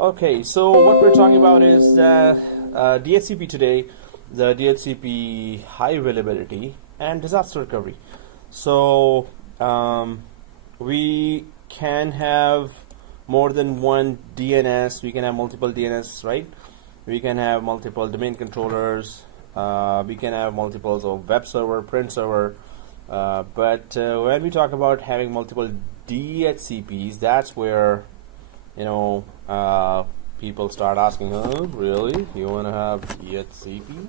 Okay, so what we're talking about is DHCP today, the DHCP high availability and disaster recovery. So we can have more than one DNS, we can have multiple DNS, right? We can have multiple domain controllers, we can have multiples of web server, print server, but when we talk about having multiple DHCPs, that's where people start asking, really? You want to have DHCP?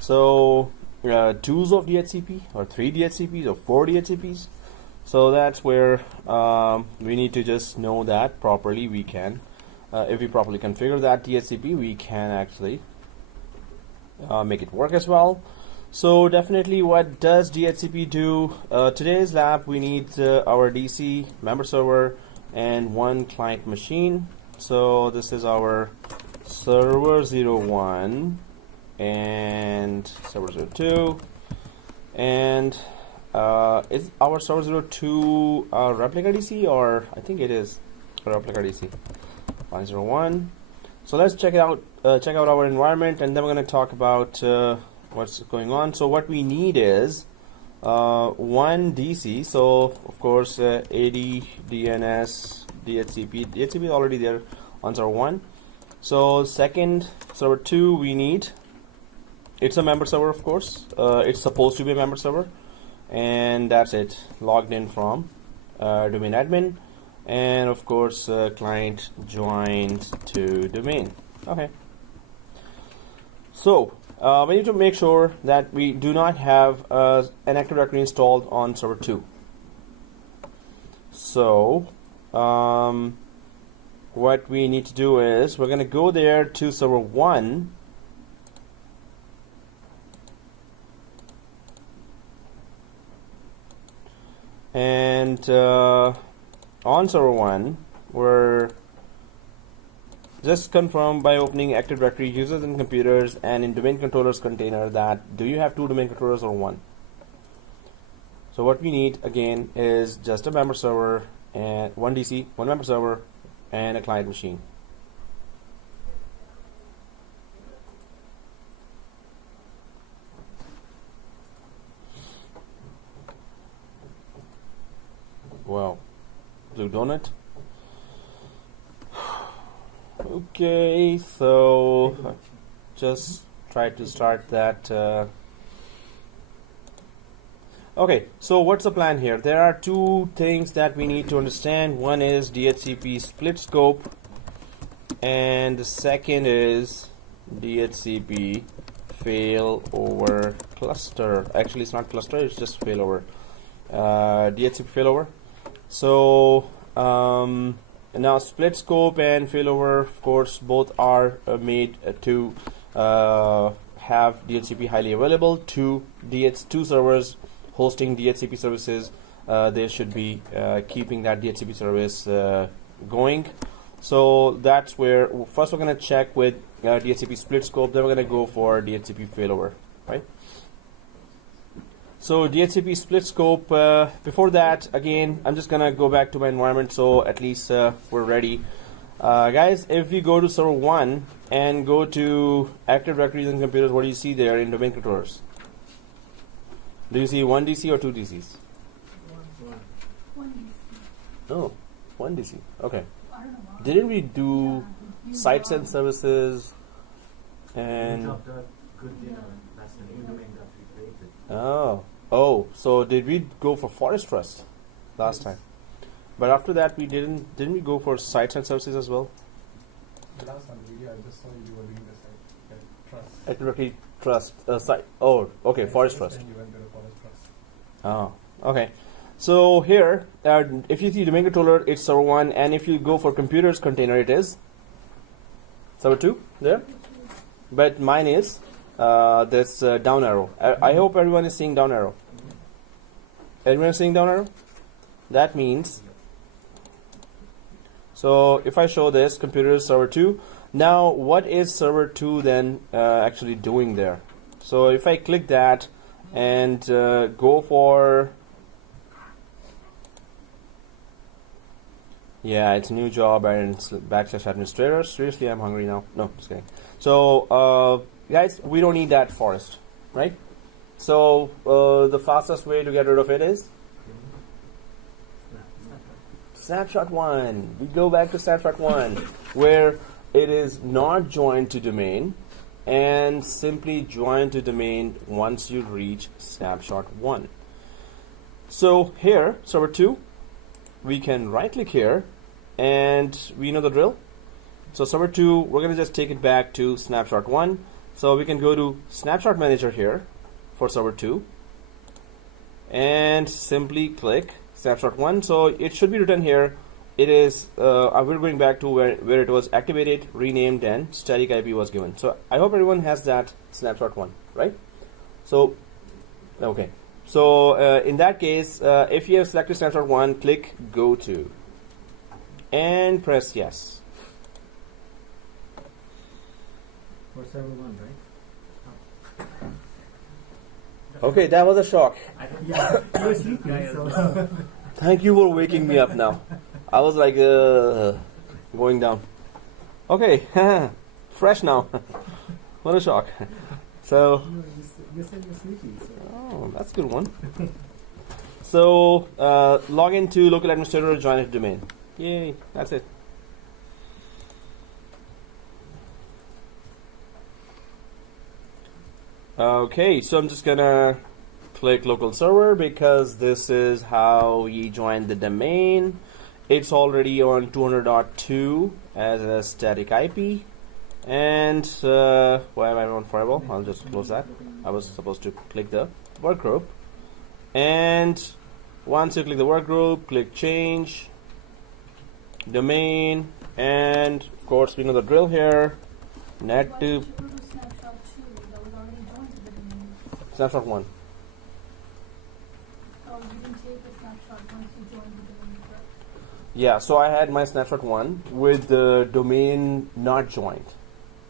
So, twos of DHCP, or 3 DHCPs, or 4 DHCPs? So that's where we need to just know that properly. We can, if we properly configure that DHCP, we can actually make it work as well. So definitely, what does DHCP do? Today's lab, we need our DC member server and one client machine. So this is our server 01 and server 02, and is our server 02 replica DC, or I think it is a replica DC 101. So let's check it out. Check out our environment, and then we're going to talk about what's going on. So what we need is one DC. So of course AD, DNS, DHCP. DHCP is already there on server 1. So second, server 2, we need, it's a member server, of course. It's supposed to be a member server, and that's it, logged in from domain admin, and of course client joined to domain. Okay, so we need to make sure that we do not have an Active Directory installed on server 2. So what we need to do is we're going to go there to server 1, and on server 1 we're just confirm by opening Active Directory users and computers, and in domain controllers container that do you have 2 domain controllers or 1. So what we need again is just a member server and one DC, one member server, and a client machine. Wow, blue donut. Okay, so just try to start that. Okay, so what's the plan here? There are 2 things that we need to understand. One is DHCP split scope, and the second is DHCP failover cluster. Actually, it's not cluster, it's just failover. DHCP failover. So now split scope and failover, of course, both are made to have DHCP highly available. Two servers hosting DHCP services, they should be keeping that DHCP service going. So that's where first we're going to check with DHCP split scope, then we're going to go for DHCP failover, right? So DHCP split scope, before that, again, I'm just going to go back to my environment so at least we're ready. Guys, if you go to server 1 and go to Active Directories and computers, what do you see there in domain controllers? Do you see 1 DC or 2 DCs? One DC. Oh, 1 DC. Okay. Didn't we do sites and services and oh, so did we go for Forest Trust last time? But after that we didn't we go for sites and services as well? Last time, yeah, I just saw you were doing the site trust. Active Directory Trust site. Oh, okay, Forest Trust. You went to the Forest Trust. Oh, okay. So here, if you see domain controller, it's server 1, and if you go for computers container, it is server 2 there. But mine is this down arrow. I hope everyone is seeing down arrow. Everyone is seeing down arrow? That means, so if I show this, computers server 2. Now, what is server 2 then actually doing there? So if I click that and go for Yeah, it's a new job and it's / administrator. Seriously, I'm hungry now. No, just kidding. So, guys, we don't need that forest, right? So, the fastest way to get rid of it is snapshot 1. We go back to snapshot 1, where it is not joined to domain, and simply join to domain once you reach snapshot 1. So here, server 2, we can right click here, and we know the drill. So server 2, we're going to just take it back to snapshot 1. So we can go to snapshot manager here for server 2, and simply click snapshot 1. So it should be written here. It is, we're going back to where it was activated, renamed, and static IP was given. So I hope everyone has that snapshot 1, right? So, okay. So in that case, if you have selected snapshot 1, click go to and press yes. For server 1, right? Okay, that was a shock. Yeah, you were sleeping, so. Thank you for waking me up now. I was like going down. Okay, fresh now. What a shock. So, No, you said you're sleeping, so. oh, that's a good one. So, log into local administrator, join a domain. Yay, that's it. Okay, so I'm just gonna click local server because this is how we join the domain. It's already on 200.2 as a static IP. And why am I on firewall? I'll just close that. I was supposed to click the work group. And once you click the work group, click change, domain, and of course we know the drill here. Net to snapshot 1. Yeah, so I had my snapshot 1 with the domain not joined.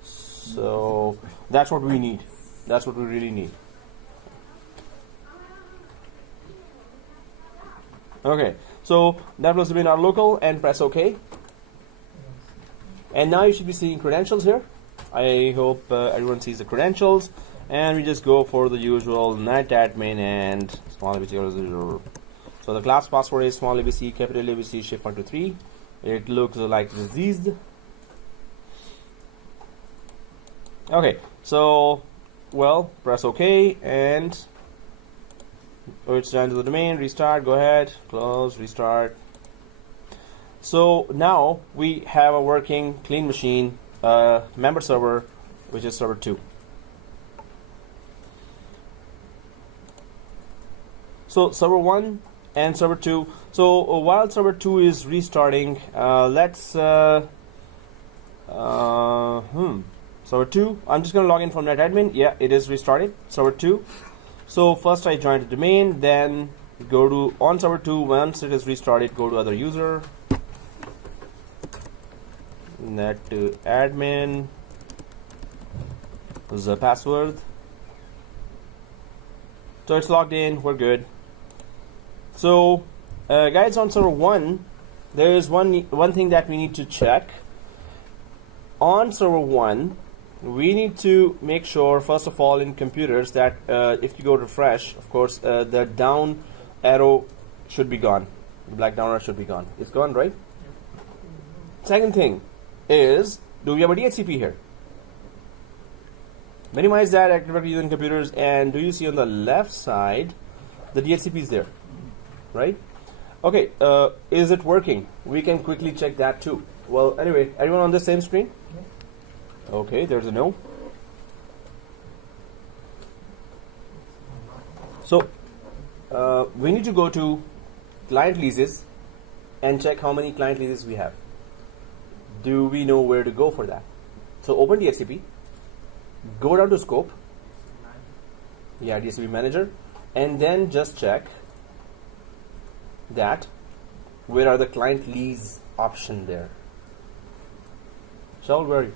So that's what we need. That's what we really need. Okay, so that was domain our local, and press OK. And now you should be seeing credentials here. I hope everyone sees the credentials. And we just go for the usual netadmin and small abc. So the class password is small abc, capital ABC, shift 123. It looks like diseased. Okay, so well, press OK, and it's done to the domain. Restart. Go ahead. Close. Restart. So now we have a working clean machine member server, which is server 2. So server 1 and server 2. So while server 2 is restarting, let's server 2. I'm just going to log in from netadmin. Yeah, it is restarted. Server 2. So first I joined the domain, then go to on server 2. Once it is restarted, go to other user, net to admin, the password. So it's logged in. We're good. So, guys, on server 1, there is one thing that we need to check. On server 1, we need to make sure, first of all, in computers that if you go refresh, of course, the down arrow should be gone. The black down arrow should be gone. It's gone, right? Second thing is, do we have a DHCP here? Minimize that activity using computers, and do you see on the left side the DHCP is there? Right? Okay, is it working? We can quickly check that too. Well, anyway, everyone on the same screen? Okay, there's a no. So, we need to go to client leases and check how many client leases we have. Do we know where to go for that? So, open DHCP, go down to scope, yeah, DHCP manager, and then just check that where are the client lease option there. Shaul, where are you?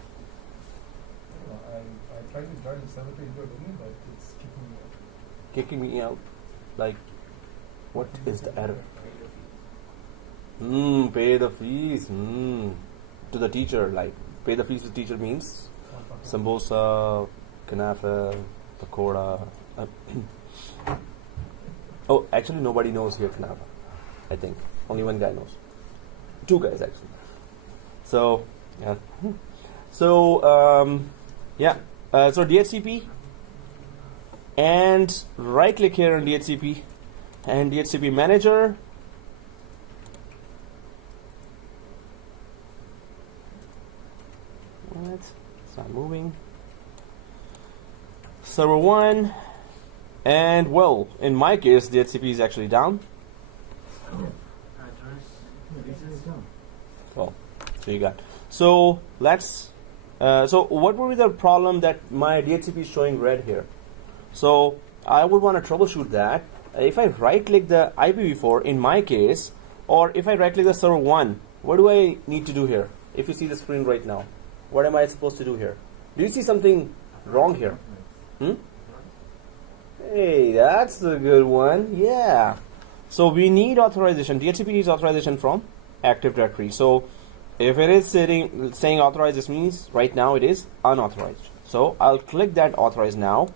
I tried to join the server to into a domain, but it's kicking me out. Kicking me out? Like, what is the error? Pay the fees. To the teacher. Like, pay the fees to the teacher means sambosa, kanafa, pakoda. Oh, actually nobody knows here kanafa. I think. Only one guy knows. Two guys actually. So, yeah. So, so DHCP. And right click here on DHCP. And DHCP manager. What? It's not moving. Server 1. And well, in my case, DHCP is actually down. Well, so you got. So let's. So what would be the problem that my DHCP is showing red here? So I would want to troubleshoot that. If I right click the IPv4 in my case, or if I right click the server 1, what do I need to do here? If you see the screen right now, what am I supposed to do here? Do you see something wrong here? Hey, that's a good one. Yeah. So we need authorization. DHCP needs authorization from Active Directory. So if it is saying authorized, this means right now it is unauthorized. So I'll click that authorize now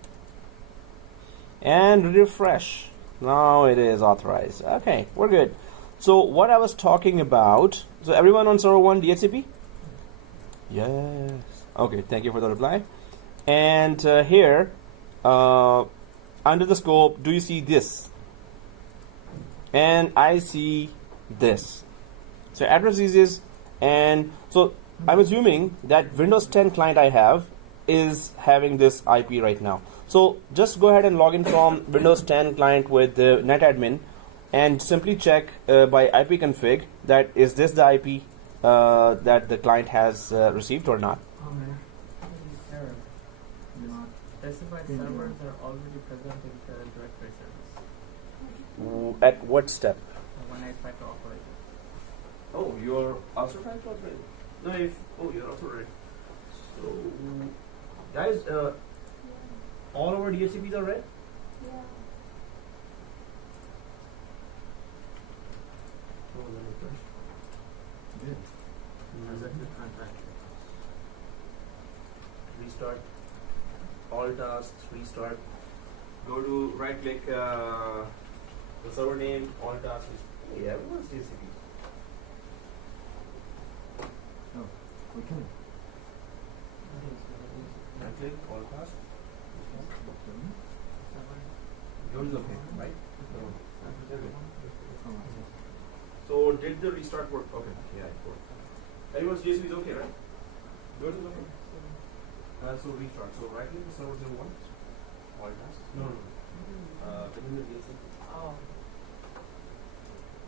and refresh. Now it is authorized. Okay, we're good. So what I was talking about, so everyone on server 1 DHCP? Yes. Okay, thank you for the reply. And here, under the scope, do you see this? And I see this. So address is, and so I'm assuming that Windows 10 client I have is having this IP right now. So just go ahead and log in from Windows 10 client with the netadmin and simply check by IP config that is this the IP that the client has received or not. Error. Specified servers are already present in the directory service. At what step? When I try to operate it. Oh, you're also trying to operate? No, you're also right. So, guys, all our DHCPs are red? Yeah. Oh, let me refresh. Good. Restart. All tasks, restart. Go to right click the server name, all tasks. Oh, yeah, everyone's DHCP. We can. Right click, all tasks. Yours is okay, right? So did the restart work? Okay, yeah, it worked. Everyone's DHCP is okay, right? Yours is okay. So restart. So right click the server 01. All tasks. No. Within the DHCP. Oh.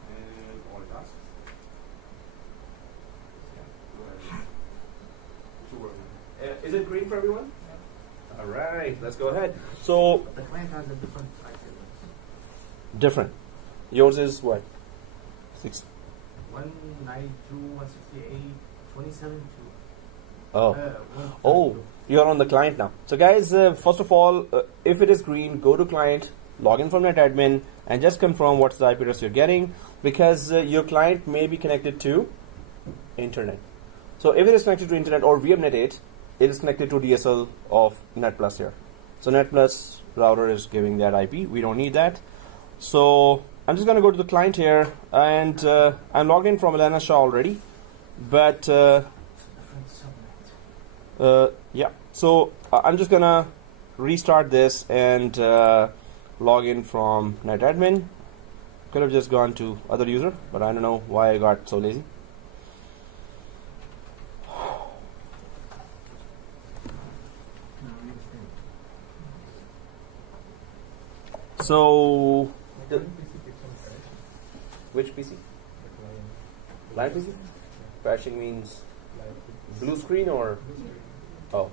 And all tasks. Yeah, go ahead. Should work. Is it green for everyone? All right, let's go ahead. So The client has a different IP address. different. Yours is what? 6. 192.168.27.2. Oh, you're on the client now. So guys, first of all, if it is green, go to client, log in from netadmin, and just confirm what's the IP address you're getting, because your client may be connected to internet. So if it is connected to internet or VMnet 8, it is connected to DSL of Netplus here. So Netplus router is giving that IP. We don't need that. So I'm just going to go to the client here, and I'm logged in from Elena Shah already. But yeah, so I'm just going to restart this and log in from netadmin. Could have just gone to other user, but I don't know why I got so lazy. So, which PC? Live PC? Crashing means blue screen or? Oh,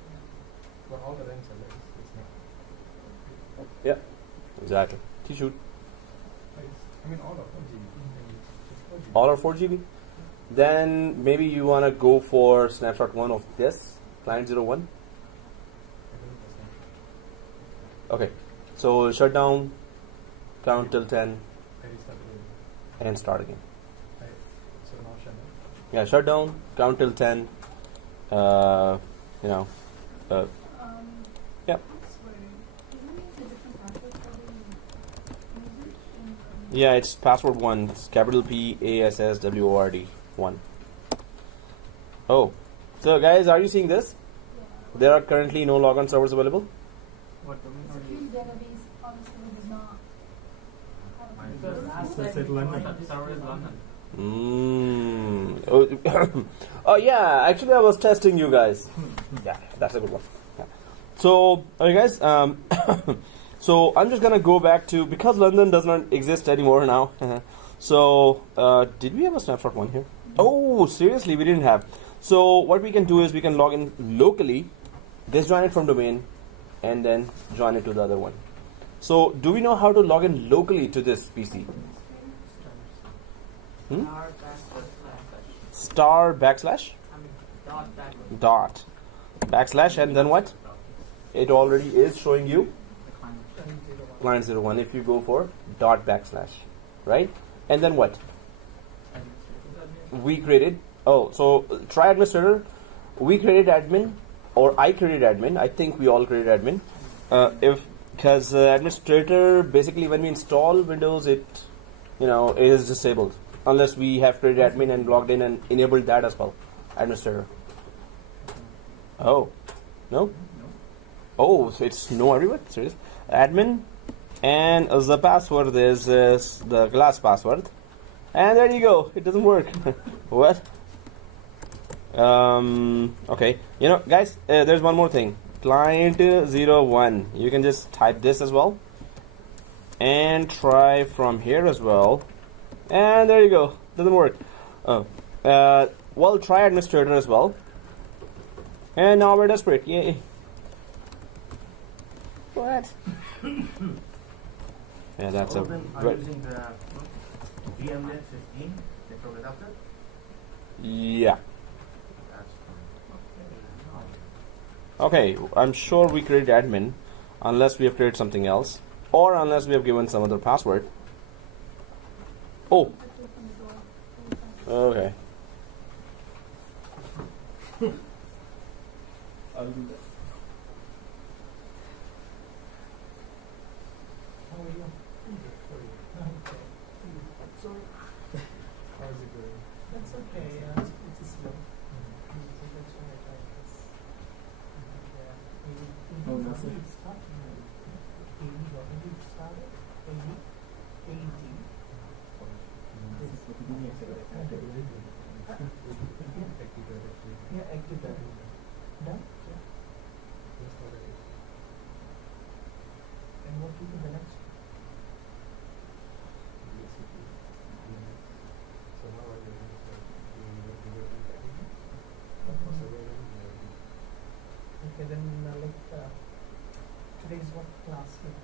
But all the ranks are there. It's not. yeah, exactly. T-shoot. I mean, all of 4 GB. All are 4 GB? Then maybe you want to go for snapshot 1 of this, client 01. Okay, so shut down, count till 10, and start again. Yeah, shut down, count till 10. You know. Yep. Yeah, it's password 1. It's capital PASSWORD 1. Oh. So guys, are you seeing this? There are currently no logon servers available. What do we Security database obviously does not have a Because last So time said London. the server is London. Oh yeah, actually I was testing you guys. Yeah, that's a good one. Yeah. So, okay guys, so I'm just gonna go back to, because London does not exist anymore now. So, did we have a snapshot one here? Oh, seriously, we didn't have. So what we can do is we can log in locally, disjoin it from domain, and then join it to the other one. So do we know how to log in locally to this PC? Hmm? Star backslash. Star backslash? I mean dot backslash. Dot. Backslash, and then what? It already is showing you client 01 if you go for dot backslash, right? And then what? We created, oh, so try administrator. We created admin, or I created admin. I think we all created admin. Because administrator, basically when we install Windows, it, is disabled unless we have created admin and logged in and enabled that as well. Administrator. Oh, no? Oh, so it's no everywhere? Serious? Admin, and the password is the glass password. And there you go. It doesn't work. What? Okay. Guys, there's one more thing. Client 01. You can just type this as well. And try from here as well. And there you go. Doesn't work. Well, try administrator as well. And now we're desperate. Yay. What? Yeah, that's All a... of them are using the VMware 15 network adapter. Yeah. That's Okay, I'm sure we created admin, unless we have created something else, or unless we have given some other password. Oh, okay. I'll do that. How are you? Okay. So, How's it going? that's okay. It's slow. So that's why I tried this. Oh, nothing. It's starting. Already started. AET. Yeah, active directory. Done? Yeah. And what will be the next? Okay, then today is what class like?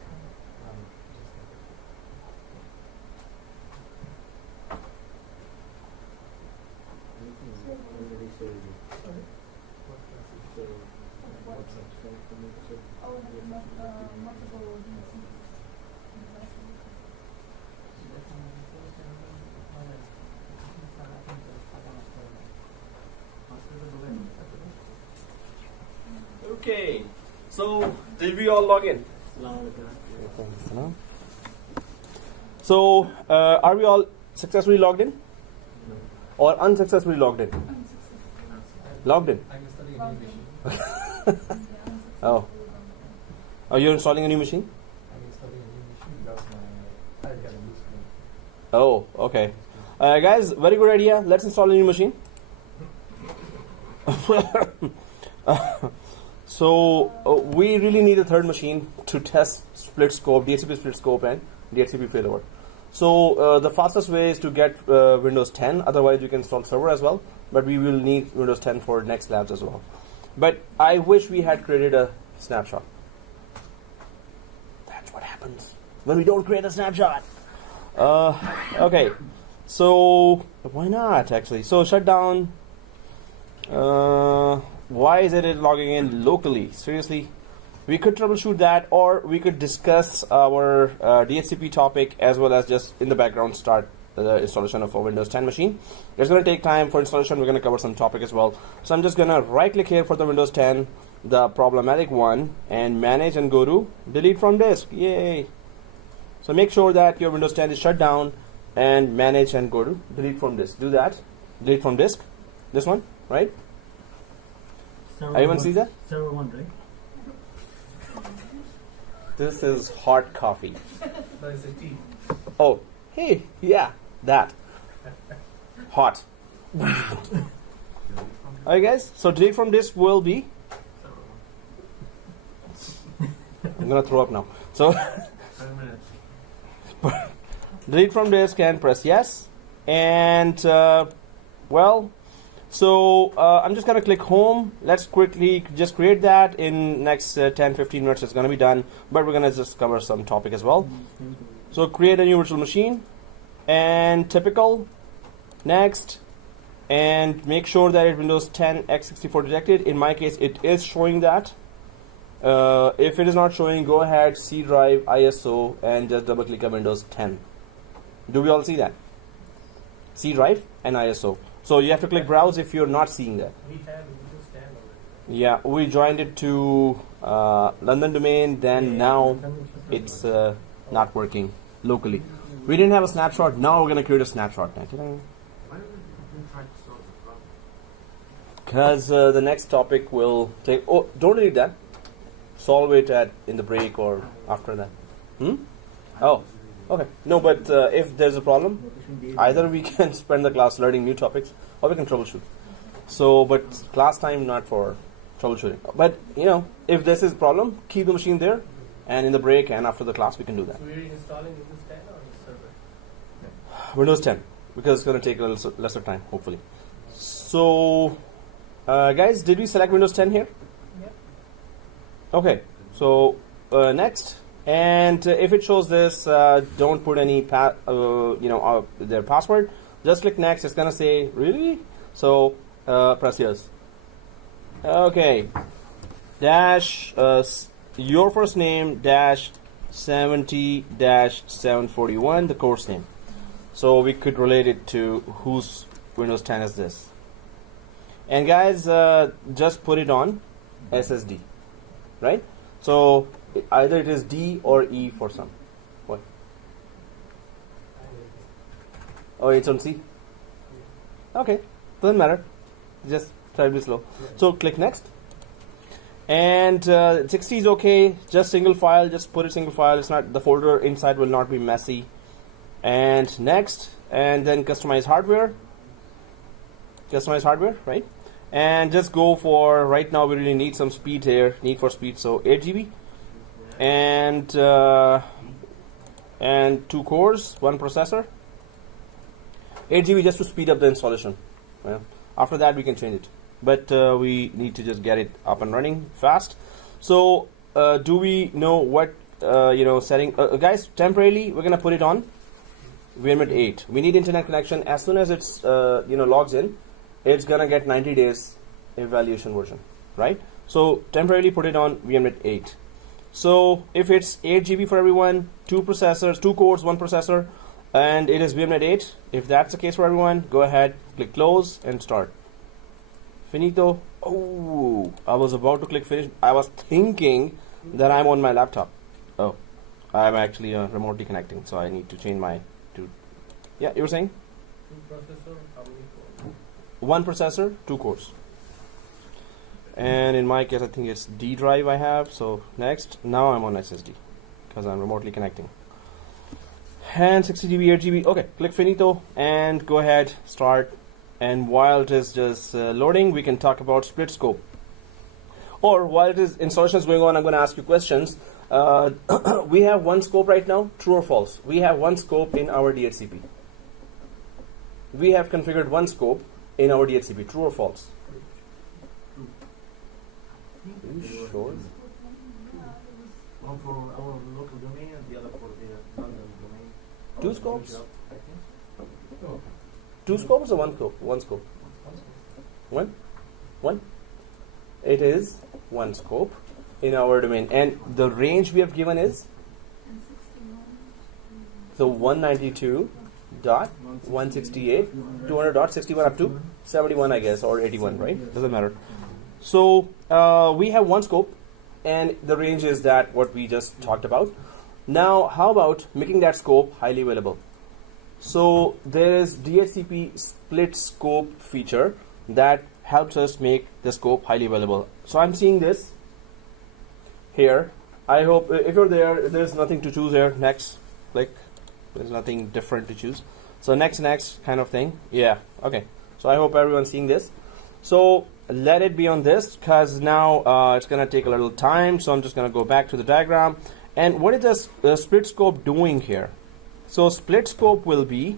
Sorry? What class is multiple Okay, so did we all log in? So, are we all successfully logged in? Or unsuccessfully logged in? Logged in. I'm studying a new machine. Oh. Oh, you're installing a new machine? I'm installing a new machine because I have a new screen. Oh, okay. Guys, very good idea. Let's install a new machine. So, we really need a third machine to test split scope, DHCP split scope, and DHCP failover. So, the fastest way is to get Windows 10. Otherwise, you can install server as well. But we will need Windows 10 for next labs as well. But I wish we had created a snapshot. That's what happens when we don't create a snapshot. Okay. So, why not actually? So, shut down. Why is it logging in locally? Seriously? We could troubleshoot that, or we could discuss our DHCP topic as well as just in the background start the installation of a Windows 10 machine. It's going to take time for installation. We're going to cover some topic as well. So I'm just going to right click here for the Windows 10, the problematic one, and manage and go to delete from disk. Yay! So make sure that your Windows 10 is shut down and manage and go to delete from disk. Do that. Delete from disk. This one, right? Everyone sees that? Server 1, right? This is hot coffee. No, it's a T. Oh, hey, yeah, that. Hot. Alright guys, so delete from disk will be, I'm gonna throw up now. So 7 minutes. delete from disk and press yes. And well, so I'm just gonna click home. Let's quickly just create that in next 10-15 minutes. It's gonna be done, but we're gonna just cover some topic as well. So create a new virtual machine and typical, next, and make sure that it's Windows 10 x64 detected. In my case, it is showing that. If it is not showing, go ahead, C drive, ISO, and just double click on Windows 10. Do we all see that? C drive and ISO. So you have to click browse if you're not seeing that. We have Windows 10 already. Yeah, we joined it to London domain, then now it's not working locally. We didn't have a snapshot, now we're going to create a snapshot. Why don't we try to solve the problem? Because the next topic will take... Oh, don't delete that. Solve it in the break or after that. Oh, okay. No, but if there's a problem, either we can spend the class learning new topics or we can troubleshoot. So, but class time not for troubleshooting. But, you know, if this is a problem, keep the machine there, and in the break and after the class we can do that. So we're installing Windows 10 on the server? Windows 10, because it's going to take a little lesser time, hopefully. So, guys, did we select Windows 10 here? Yep. Okay, so next, and if it shows this, don't put any their password. Just click next. It's gonna say really. So press yes. Okay. Dash your first name dash 70 dash 741, the course name. So we could relate it to whose Windows 10 is this. And guys, just put it on SSD, right? So either it is D or E for some. What? Oh, it's on C. Okay, doesn't matter. Just try to be slow. So click next. And 60 is okay. Just single file. Just put it single file. It's not, the folder inside will not be messy. And next, and then customize hardware. Customize hardware, right? And just go for, right now we really need some speed here, need for speed, so 8 GB and 2 cores, 1 processor, 8 GB just to speed up the installation. Well, after that we can change it, but we need to just get it up and running fast. So do we know what setting, guys? Temporarily we're gonna put it on VMware 8. We need internet connection. As soon as it's logs in, it's gonna get 90 days evaluation version, right? So temporarily put it on VMware 8. So if it's 8 GB for everyone, 2 processors, 2 cores, 1 processor, and it is VMware 8, if that's the case for everyone, go ahead, click close and start. Finito. Oh, I was about to click finish. I was thinking that I'm on my laptop. Oh, I'm actually remotely connecting, so I need to change my yeah, you were saying? 2 processor, how many cores? 1 processor, 2 cores. And in my case, I think it's D drive I have. So next, now I'm on SSD because I'm remotely connecting. And 60 GB, 8 GB. Okay, click finito and go ahead, start. And while it is just loading, we can talk about split scope. Or while it is installation is going on, I'm going to ask you questions. We have 1 scope right now, true or false? We have 1 scope in our DHCP. We have configured 1 scope in our DHCP, true or false? Are you sure? One for our local domain and the other for the London domain. 2 scopes? I think. 2 scopes or 1 scope? 1 scope. 1? It is 1 scope in our domain. And the range we have given is? So 192 dot 168, 200.61 up to 71, I guess, or 81, right? Doesn't matter. So we have one scope, and the range is that what we just talked about. Now, how about making that scope highly available? So there is DHCP split scope feature that helps us make the scope highly available. So I'm seeing this here. I hope if you're there, there's nothing to choose here. Next, click. There's nothing different to choose. So next kind of thing. Yeah, okay. So I hope everyone's seeing this. So let it be on this, because now it's going to take a little time. So I'm just going to go back to the diagram. And what is the split scope doing here? So split scope will be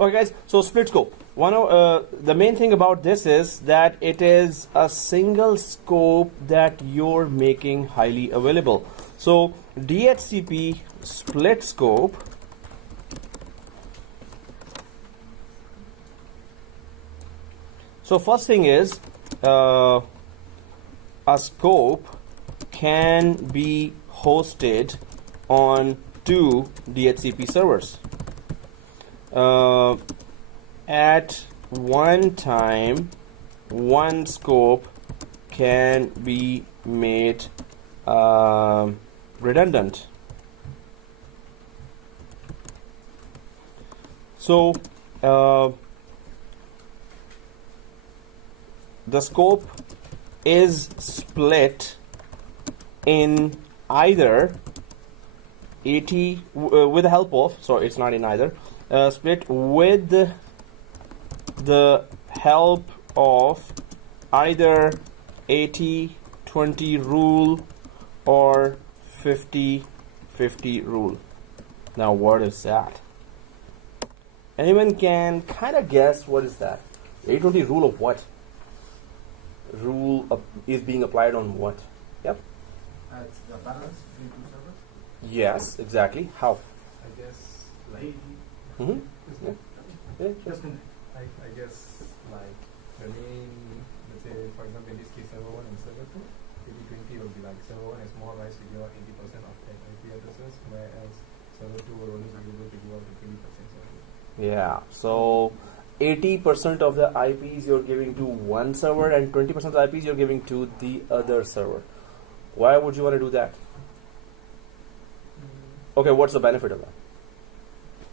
okay, guys. So split scope. The main thing about this is that it is a single scope that you're making highly available. So DHCP split scope So first thing is a scope can be hosted on 2 DHCP servers. At one time, one scope can be made redundant. So the scope is split in either 80 with the help of, so it's not in either, split with the help of either 80-20 rule or 50-50 rule. Now what is that? Anyone can kind of guess what is that? 80-20 rule of what? Rule is being applied on what? Yep. It's the balance between two servers. Yes, exactly. How? I guess Like, Mm-hmm. isn't Yeah, it? I guess like the main, let's say for example in this case server 1 and server 2, 80-20 will be like server 1 has more rights to give out 80% of the IP addresses, whereas server 2 will only be able to give out the 20% service. Yeah. So 80% of the IPs you're giving to one server and 20% of the IPs you're giving to the other server. Why would you want to do that? Okay, what's the benefit of that?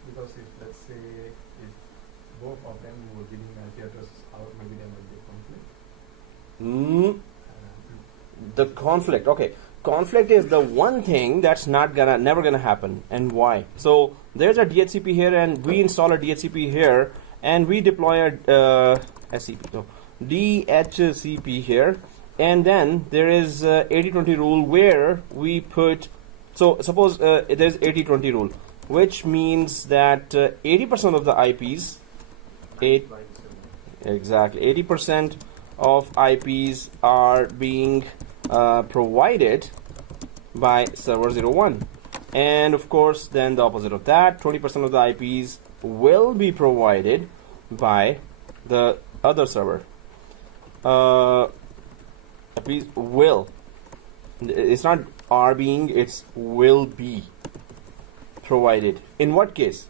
Because if let's say if both of them were giving IP addresses out, maybe there might be a conflict. The conflict. Okay, conflict is the one thing that's never gonna happen. And why? So there's a DHCP here, and we install a DHCP here, and we deploy a DHCP here, and then there is 80-20 rule where we put. So suppose there's 80-20 rule, which means that 80% of the IPs, exactly 80% of IPs are being provided by server 01, and of course then the opposite of that, 20% of the IPs will be provided by the other server. IPs will, it's not are being, it's will be provided. In what case?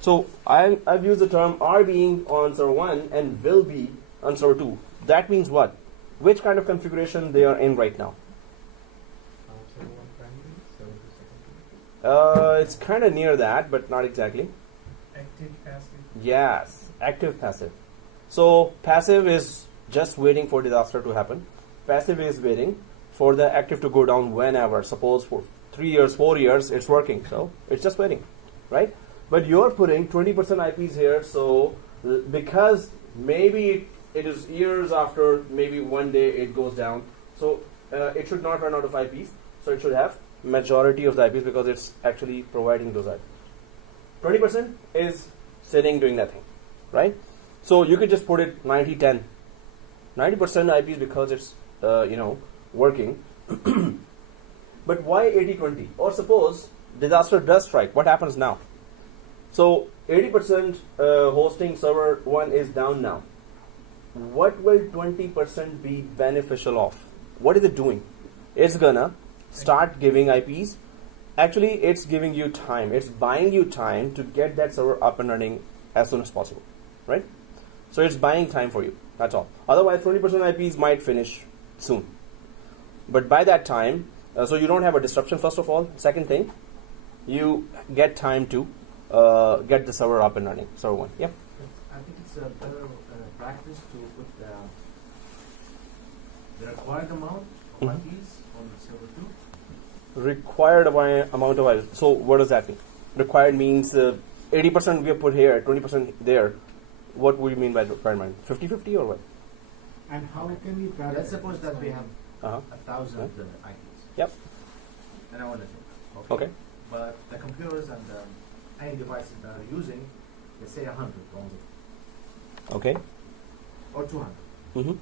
So I've used the term are being on server 1 and will be on server 2. That means what? Which kind of configuration they are in right now? Server 1 primary, server 2 secondary. It's kind of near that, but not exactly. Active, passive. Yes, active, passive. So passive is just waiting for disaster to happen. Passive is waiting for the active to go down whenever. Suppose for 3 years, 4 years, it's working. So it's just waiting, right? But you're putting 20% IPs here. So because maybe it is years after, maybe one day it goes down. So it should not run out of IPs. So it should have majority of the IPs because it's actually providing those IPs. 20% is sitting doing nothing, right? So you could just put it 90-10. 90% IPs because it's working. But why 80-20? Or suppose disaster does strike, what happens now? So 80% hosting server 1 is down now. what will 20% be beneficial of? What is it doing? It's gonna start giving IPs. Actually, it's giving you time. It's buying you time to get that server up and running as soon as possible, right? So it's buying time for you. That's all. Otherwise, 20% IPs might finish soon. But by that time, so you don't have a disruption, first of all. Second thing, you get time to get the server up and running. Server 1. Yeah. I think it's a better practice to put the required amount of Mhm. IPs on server 2. Required amount of IPs. So what does that mean? Required means 80% we have put here, 20% there. What would you mean by requirement? 50-50 or what? And how can we track Let's it? suppose that we have Uh-huh. 1,000 IPs. Yep. And I want to say, Okay. But the computers and any devices that are using, let's say 100 only, Okay. or 200. Mm-hmm.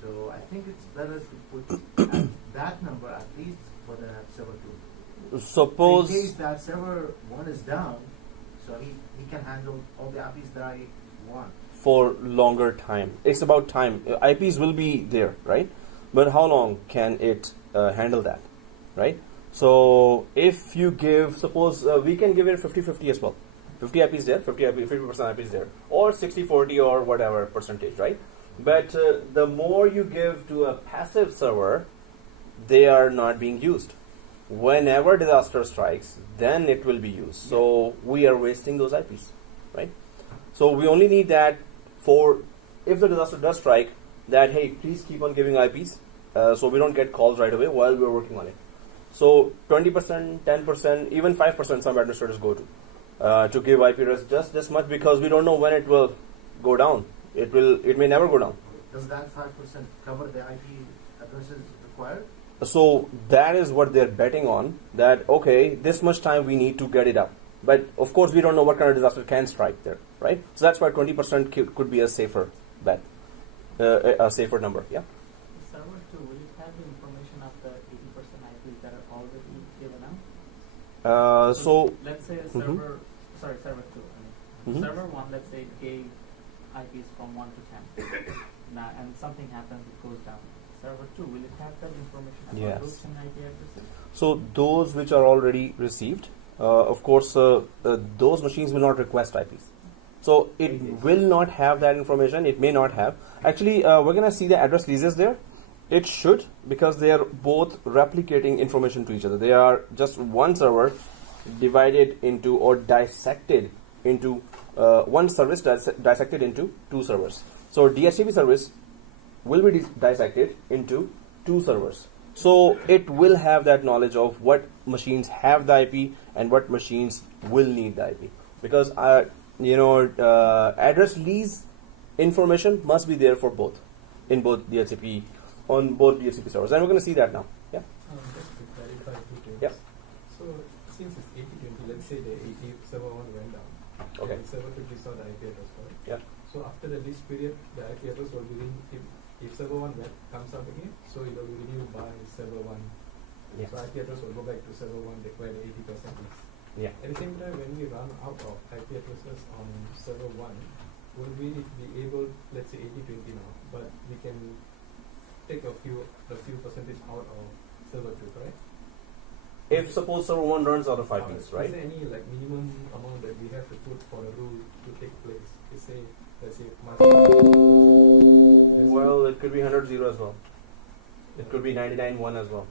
So I think it's better to put that number at least for the server 2. Suppose. In case that server 1 is down, so he can handle all the IPs that I want. For longer time. It's about time. IPs will be there, right? But how long can it handle that, right? So if you give, suppose we can give it 50-50 as well. 50 IPs there, 50% IPs there, or 60-40 or whatever percentage, right? But the more you give to a passive server, they are not being used. Whenever disaster strikes, then it will be used. So we are wasting those IPs, right? So we only need that for if the disaster does strike, that hey, please keep on giving IPs, so we don't get calls right away while we're working on it. So 20%, 10%, even 5% some administrators go to give IP address just this much because we don't know when it will go down. It may never go down. Does that 5% cover the IP addresses required? So that is what they're betting on, that okay, this much time we need to get it up. But of course we don't know what kind of disaster can strike there, right? So that's why 20% could be a safer bet, a safer number, yeah? Server 2, will it have the information of the 80% IPs that are already given out? So let's say Mhm. server 2. I mean, Mhm. server 1, let's say it gave IPs from 1 to 10. Now, and something happens, it goes down. Server 2, will it have that information about Yes. groups and IP addresses? So those which are already received, of course, those machines will not request IPs. So it will not have that information. It may not have. Actually, we're going to see the address leases there. It should, because they are both replicating information to each other. They are just one server divided into or dissected into one service dissected into two servers. So DHCP service will be dissected into two servers. So it will have that knowledge of what machines have the IP and what machines will need the IP. Because address lease information must be there for both, in both DHCP, on both DHCP servers. And we're going to see that now. Yeah. Just to clarify two things. Yep. So since it's 80-20, let's say the 80 server 1 went down. Okay. And server 2 gives out the IP address, right? Yeah. So after the lease period, the IP address will be if server 1 comes up again, so it will be renewed by server 1. Yeah. So IP address will go back to server 1 where the 80% is. Yeah. At the same time, when we run out of IP addresses on server 1, will we be able, let's say 80-20 now, but we can take a few percentage out of server 2, correct? If suppose server 1 runs out of IPs, right? Is there any like minimum amount that we have to put for the rule to take place? Let's say Well, it could be 100-0 as well. It could be 99-1 as well.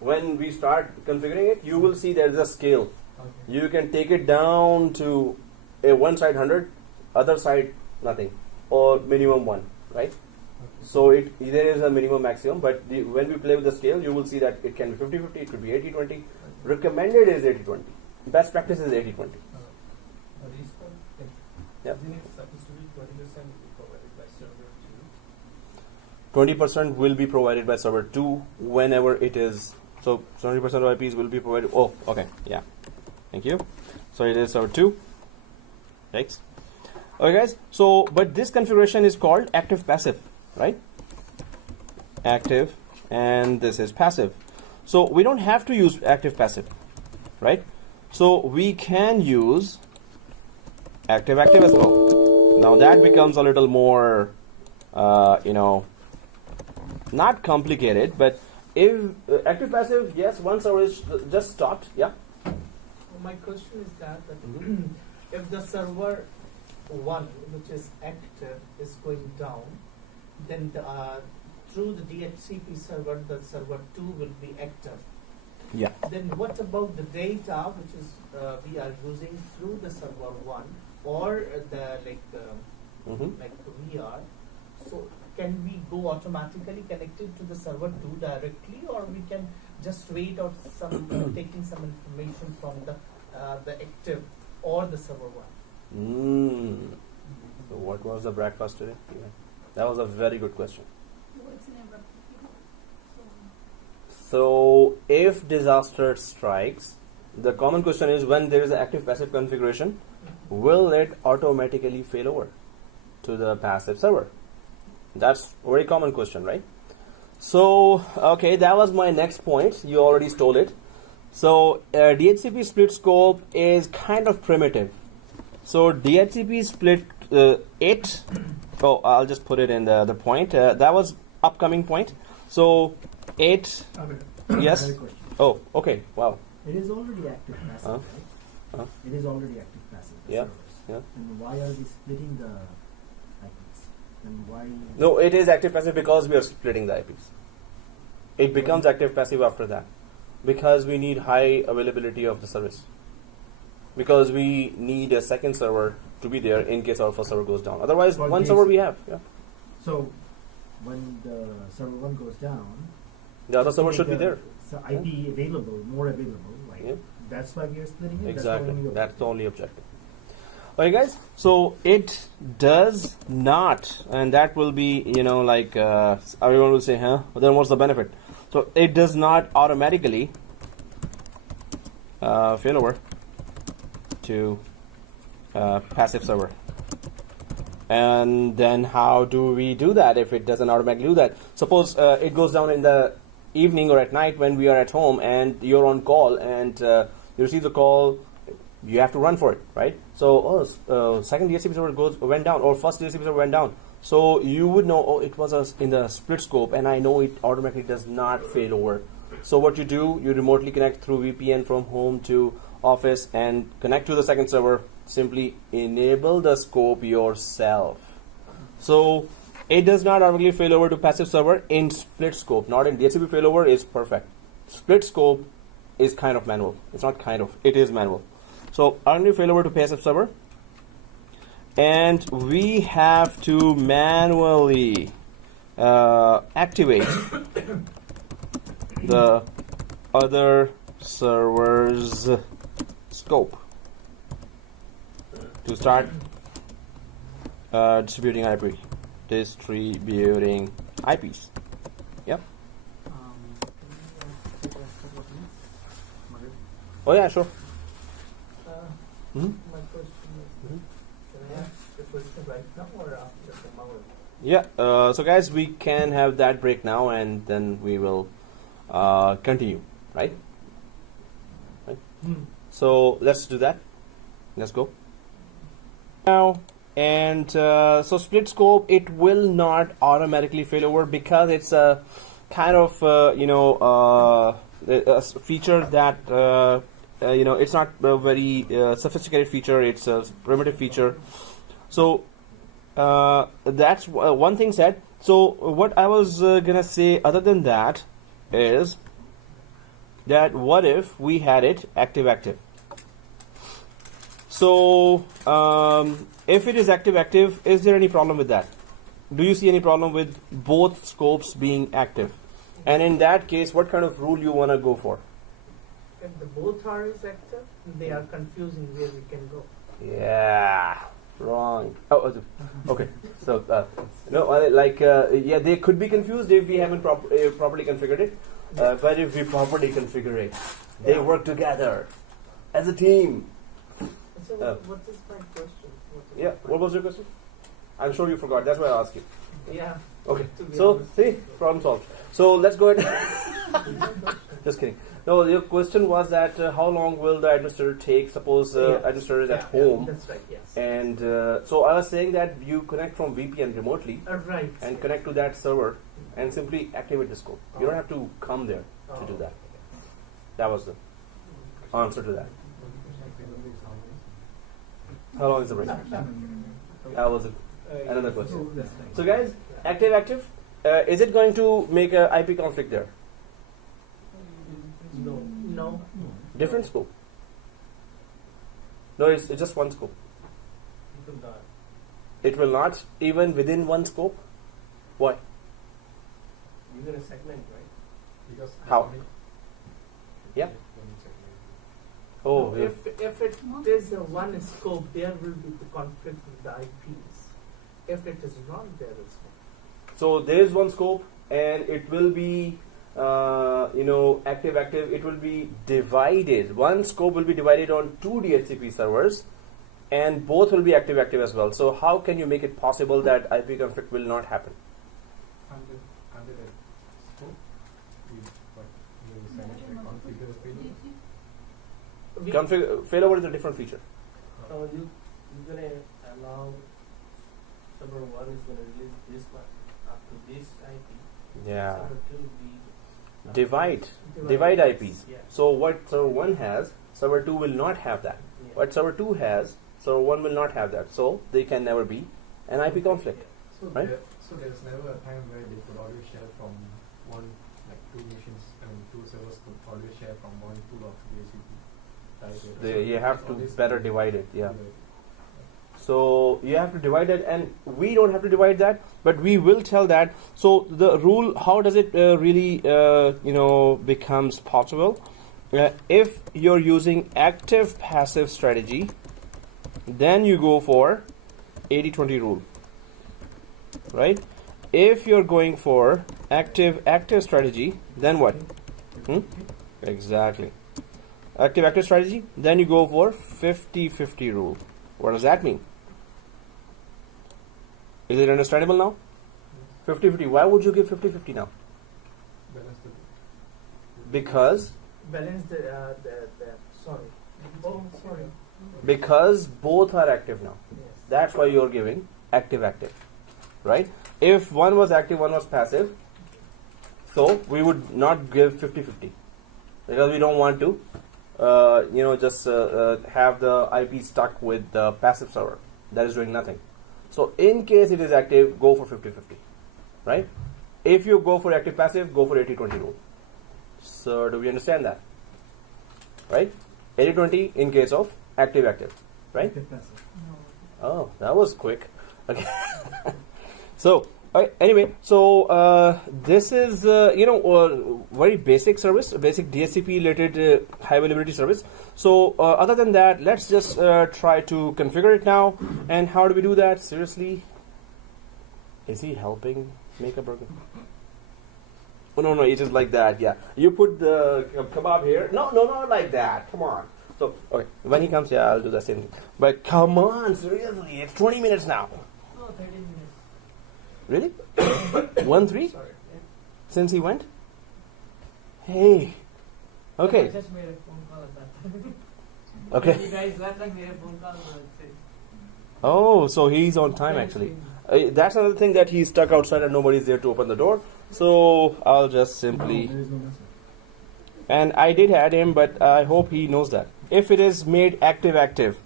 When we start configuring it, you will see there is a scale. Okay. You can take it down to a one side 100, other side nothing, or minimum 1, right? Okay. So there is a minimum maximum, but when we play with the scale, you will see that it can be 50-50, it could be 80-20. Recommended is 80-20. Best practice is 80-20. Yeah. Isn't it supposed to be 20% provided by server 20% will be provided by server 2 whenever it is. So 70% of IPs will be provided. Oh, okay. Yeah. Thank you. So it is server 2. Thanks. Okay, guys. So, but this configuration is called active passive, right? Active, and this is passive. So we don't have to use active passive, right? So we can use active as well. Now that becomes a little more not complicated, but if active passive, yes, one server is just stopped. Yeah. My question is that Mhm. if the server 1, which is active, is going down, then through the DHCP server, the server 2 will be active. Yeah. Then what about the data which is we are using through the server 1 or the Mhm. like we are? So can we go automatically connected to the server 2 directly, or we can just wait or some taking some information from the active or the server 1? So what was the breakfast today? Yeah. That was a very good question. It's never applicable. So if disaster strikes, the common question is, when there is an active passive configuration, will it automatically fail over to the passive server? That's a very common question, right? So, okay, that was my next point. You already stole it. So DHCP split scope is kind of primitive. So DHCP split it. Oh, I'll just put it in the point. That was upcoming point. So it. Yes. Another question. Oh, okay. Wow. It is already active passive, right? It is already active passive. The Yeah, servers. yeah. And why are we splitting the IPs? And why? No, it is active passive because we are splitting the IPs. It becomes active passive after that, because we need high availability of the service. Because we need a second server to be there in case our first server goes down. Otherwise, For one days. server we have. Yeah. So when the server 1 goes down, The other server make should be the there. IP available, more available, right? Yeah. That's why we are splitting it. Exactly. That's That's the only objective. Okay, guys. So it does not, and that will be, everyone will say, huh? But then what's the benefit? So it does not automatically fail over to passive server. And then how do we do that if it doesn't automatically do that? Suppose it goes down in the evening or at night when we are at home and you're on call and you receive the call, you have to run for it, right? So, second DHCP server went down, or first DHCP server went down. So you would know, it was in the split scope, and I know it automatically does not fail over. So what you do, you remotely connect through VPN from home to office and connect to the second server. Simply enable the scope yourself. So it does not automatically fail over to passive server in split scope. Not in DHCP failover is perfect. Split scope is kind of manual. It's not kind of, it is manual. So automatically fail over to passive server, and we have to manually activate the other server's scope to start distributing IPs. Yep. Oh yeah, sure. My question is, can I ask the question right now or after some hour? Yeah. So guys, we can have that break now, and then we will continue. Right. So let's do that. Let's go. Now, and so split scope, it will not automatically fail over because it's a kind of a feature that it's not a very sophisticated feature. It's a primitive feature. So that's one thing said. So what I was gonna say other than that is that what if we had it active. So if it is active, is there any problem with that? Do you see any problem with both scopes being active? And in that case, what kind of rule you want to go for? If the both are is active, they are confusing where we can go. Yeah, wrong. Oh, okay. So they could be confused if we haven't properly configured it. But if we properly configure it, they work together as a team. So what is my question? What was your question? I'm sure you forgot. That's why I asked you. Yeah. Okay. To be So honest. see, problem solved. So let's go ahead. Just kidding. No, your question was that how long will the administrator take? Suppose Yeah. administrator is at Yeah, home, that's right, yes. and so I was saying that you connect from VPN remotely Right. and connect to that server and simply activate the scope. You don't have to come there to do that. That was the answer to that. How long is the break? That was another question. So guys, active, is it going to make a IP conflict there? No. Different scope? No, it's just one scope. It will not even within one scope? Why? You're gonna segment, right? Because How? Yeah. Oh, yeah. If it is a one scope, there will be the conflict with the IPs. If it is not, there is not. So there is one scope, and it will be, active. It will be divided. One scope will be divided on two DHCP servers, and both will be active as well. So how can you make it possible that IP conflict will not happen? under that scope, you configure failure. Failover is a different feature. So you're gonna allow server 1 is gonna release this one up to this IP. Yeah. Server 2 will be Divide IPs. Yeah. So what server 1 has, server 2 will not have that. Yeah. What server 2 has, server 1 will not have that. So they can never be an IP conflict. So Right? so there's never a time where they could always share from one, like two machines, two servers could always share from one pool of DHCP. You have to better divide it. Yeah. So you have to divide it, and we don't have to divide that, but we will tell that. So the rule, how does it really, becomes possible? If you're using active-passive strategy, then you go for 80-20 rule, right? If you're going for active strategy, then what? Exactly. Active strategy, then you go for 50-50 rule. What does that mean? Is it understandable now? 50-50. Why would you give 50-50 now? Because Balance the sorry. Oh, sorry. because both are active now. Yes. That's why you're giving active, right? If one was active, one was passive, so we would not give 50-50 because we don't want to, just have the IP stuck with the passive server that is doing nothing. So in case it is active, go for 50-50, right? If you go for active passive, go for 80-20 rule. So do we understand that? Right? 80-20 in case of active, right? Oh, that was quick. Okay. So anyway, so this is very basic service, basic DHCP related high availability service. So other than that, let's just try to configure it now. And how do we do that? Seriously, is he helping make a burger? Oh, no, it is like that. Yeah, you put the kebab here. No, not like that. Come on. So okay, when he comes, yeah, I'll do the same thing. But come on, seriously, it's 20 minutes now. Oh, 30 minutes. Really? 1-3? Sorry. Since he went? Hey. I Okay. just made a phone call at that time. Okay. You guys left, I made a phone call. But Oh, so he's on time actually. That's another thing that he's stuck outside and nobody's there to open the door. So I'll just simply. And I did add him, but I hope he knows that. If it is made active,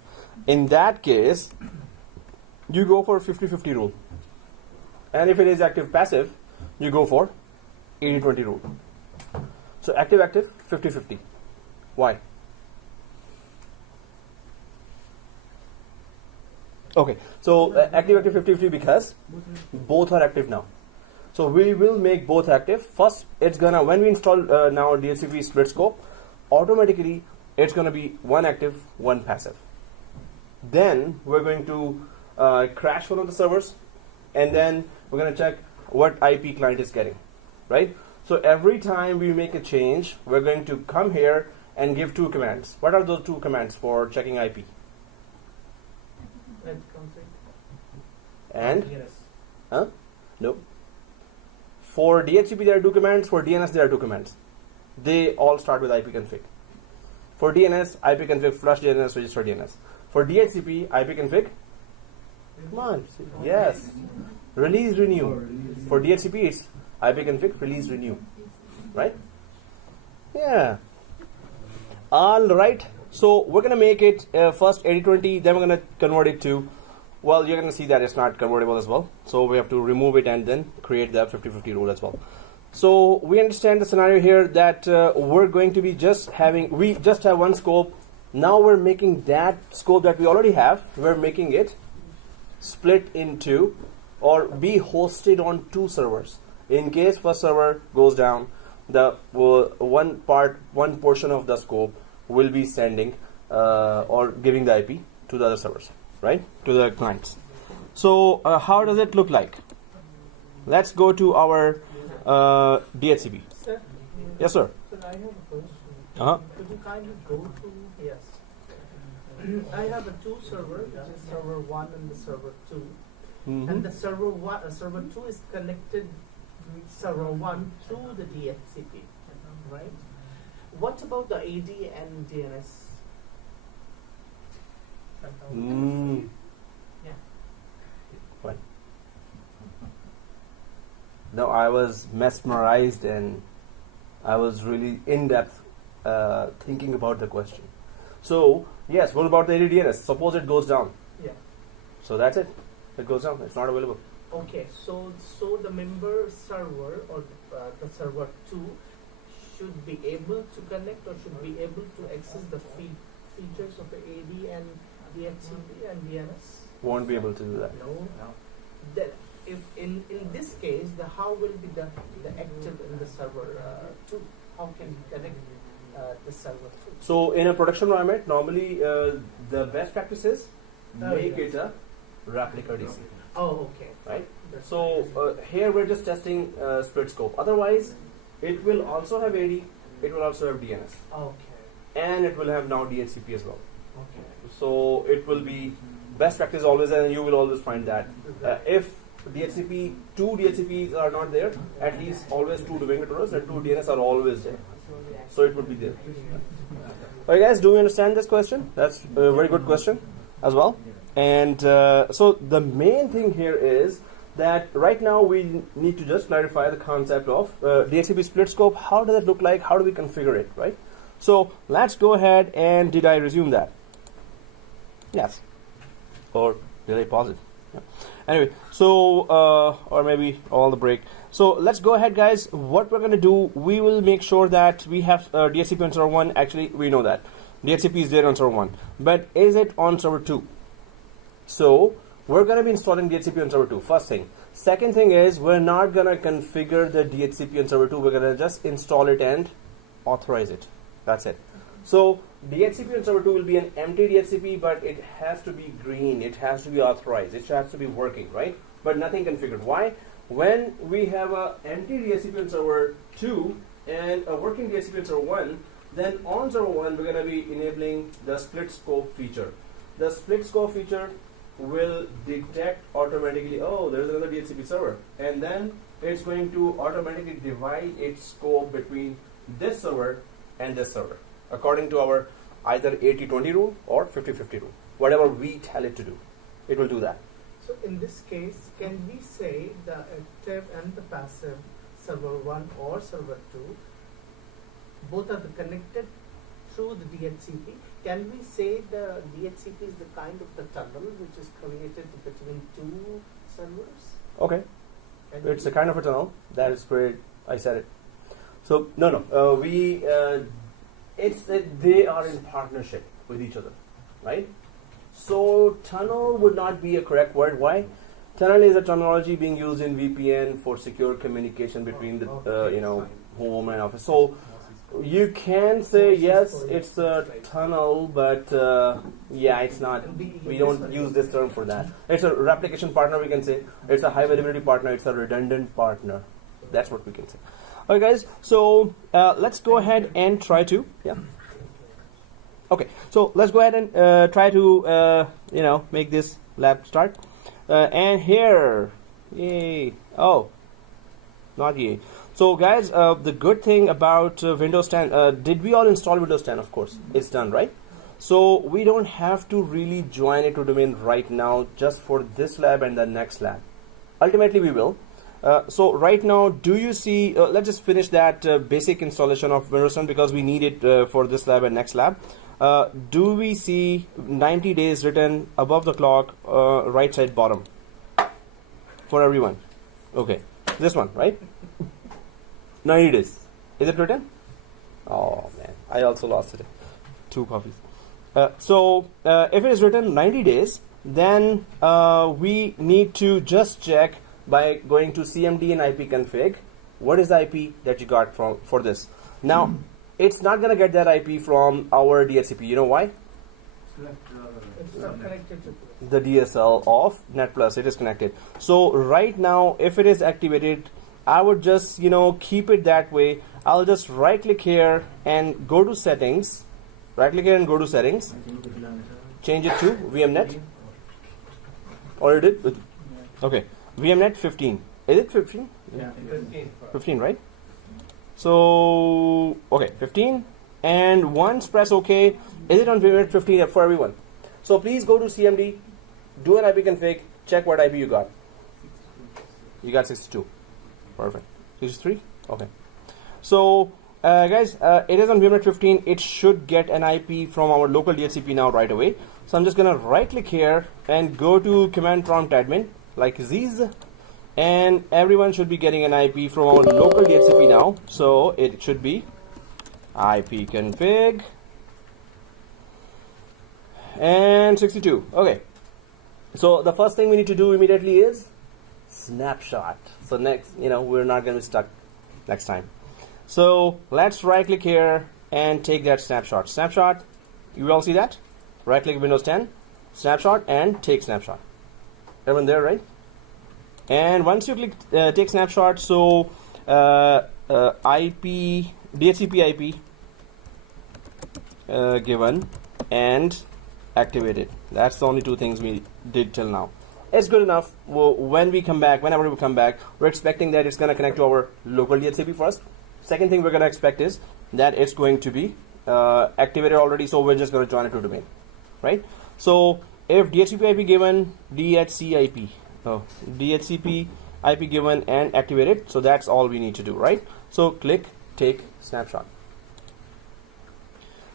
in that case, you go for 50-50 rule. And if it is active passive, you go for 80-20 rule. So active 50-50. Why? Okay, so active 50-50 because both are active now. So we will make both active. First, it's gonna, when we install now DHCP split scope, automatically it's gonna be one active, one passive. Then we're going to crash one of the servers, and then we're gonna check what IP client is getting, right? So every time we make a change, we're going to come here and give two commands. What are those two commands for checking IP? Let config. And DNS. nope. For DHCP there are two commands. For DNS there are two commands. they all start with ipconfig. For DNS, ipconfig flush DNS, register DNS. For DHCP, ipconfig, come on, yes, release renew. For DHCP, it's ipconfig release renew, right? Yeah. All right. So we're gonna make it first 80/20, then we're gonna convert it to. Well, you're gonna see that it's not convertible as well. So we have to remove it and then create the 50/50 rule as well. So we understand the scenario here that we're going to be we just have one scope. Now we're making that scope that we already have, we're making it split into or be hosted on two servers. In case first server goes down, the one portion of the scope will be sending or giving the IP to the other servers, right? To the clients. So how does it look like? Let's go to our DHCP. Sir? Yes, sir. Sir, I have a question. Uh-huh. Could you kindly go to, yes. I have a two server, which is server 1 and the server 2. Mhm. And the server 2 is connected server 1 through the DHCP, right? What about the AD and DNS? Mm. Yeah. Fine. No, I was mesmerized and I was really in depth thinking about the question. So, yes, what about the AD DNS? Suppose it goes down. Yeah. So that's it. It goes down. It's not available. Okay, so the member server or the server 2 should be able to connect or should be able to access the features of the AD and DHCP and DNS? Won't be able to do that. No. Then, if in this case, how will be the active in the server 2? How can you connect the server 2? So in a production environment, normally the best practice is Oh, make yes. it a replica DC, Oh, okay. right? That's So here we're just testing split scope. Otherwise, it will also have AD, it will also have DNS, okay. and it will have now DHCP as well. Okay. So it will be best practice always, and you will always find that if two DHCPs are not there, at least always two domain controllers and two DNS are always there. So it would be there. Okay, guys, do you understand this question? That's a very good question as well. And so the main thing here is that right now we need to just clarify the concept of DHCP split scope. How does it look like? How do we configure it, right? So let's go ahead and did I resume that? Yes. Or did I pause it? Yeah. Anyway, so or maybe all the break. So let's go ahead, guys. What we're going to do, we will make sure that we have DHCP on server 1. Actually, we know that DHCP is there on server 1, but is it on server 2? So we're going to be installing DHCP on server 2, first thing. Second thing is we're not going to configure the DHCP on server 2. We're going to just install it and authorize it. That's it. So DHCP on server 2 will be an empty DHCP, but it has to be green. It has to be authorized. It has to be working, right? But nothing configured. Why? When we have an empty DHCP on server 2 and a working DHCP on server 1, then on server 1 we're going to be enabling the split scope feature. The split scope feature will detect automatically, oh, there's another DHCP server, and then it's going to automatically divide its scope between this server and this server according to our either 80-20 rule or 50-50 rule, whatever we tell it to do, it will do that. So in this case, can we say the active and the passive server 1 or server 2 both are connected through the DHCP? Can we say the DHCP is the kind of the tunnel which is created between two servers? Okay, Can it's we- a kind of a tunnel. That is great. I said it. So no, they are in partnership with each other, right? So tunnel would not be a correct word. Why? Tunnel is a terminology being used in VPN for secure communication between the home and office. So you can say yes, it's a tunnel, but yeah, it's not. We don't use this term for that. It's a replication partner. We can say it's a high availability partner. It's a redundant partner. That's what we can say. Okay, guys. So let's go ahead and try to Okay, so let's go ahead and try to make this lab start. And here, yay! Oh, not yay. So guys, the good thing about Windows 10, did we all install Windows 10? Of course, it's done, right? So we don't have to really join it to domain right now just for this lab and the next lab. Ultimately we will. So right now, do you see, let's just finish that basic installation of Windows 10 because we need it for this lab and next lab. Do we see 90 days written above the clock, right side bottom for everyone? Okay, this one, right? 90 days. Is it written? Oh man, I also lost it. 2 copies. So if it is written 90 days, then we need to just check by going to CMD and IP config. What is the IP that you got for this? Now, it's not going to get that IP from our DHCP. You know why? It's not connected to The DSL of Netplus. It is connected. So right now, if it is activated, I would just, keep it that way. I'll just right click here and go to settings. Right click here and go to settings. Change it to VMNet. Or you did? Okay. VMNet 15. Is it 15? Yeah. 15, right? So, okay, 15. And once press OK, is it on VMNet 15 for everyone? So please go to CMD, do an IP config, check what IP you got. You got 62. Perfect. 63? Okay. So, guys, it is on VMNet 15. It should get an IP from our local DHCP now right away. So I'm just going to right click here and go to command prompt admin like these. And everyone should be getting an IP from our local DHCP now. So it should be IP config and 62. Okay. So the first thing we need to do immediately is snapshot. So next, we're not going to be stuck next time. So let's right click here and take that snapshot. Snapshot, you all see that? Right click Windows 10, snapshot, and take snapshot. Everyone there, right? And once you click take snapshot, so IP, DHCP IP given and activated. That's the only 2 things we did till now. It's good enough. When we come back, whenever we come back, we're expecting that it's going to connect to our local DHCP first. Second thing we're going to expect is that it's going to be activated already, so we're just going to join it to domain, right? So if DHCP IP given, DHCP IP given and activated, so that's all we need to do, right? So click take snapshot.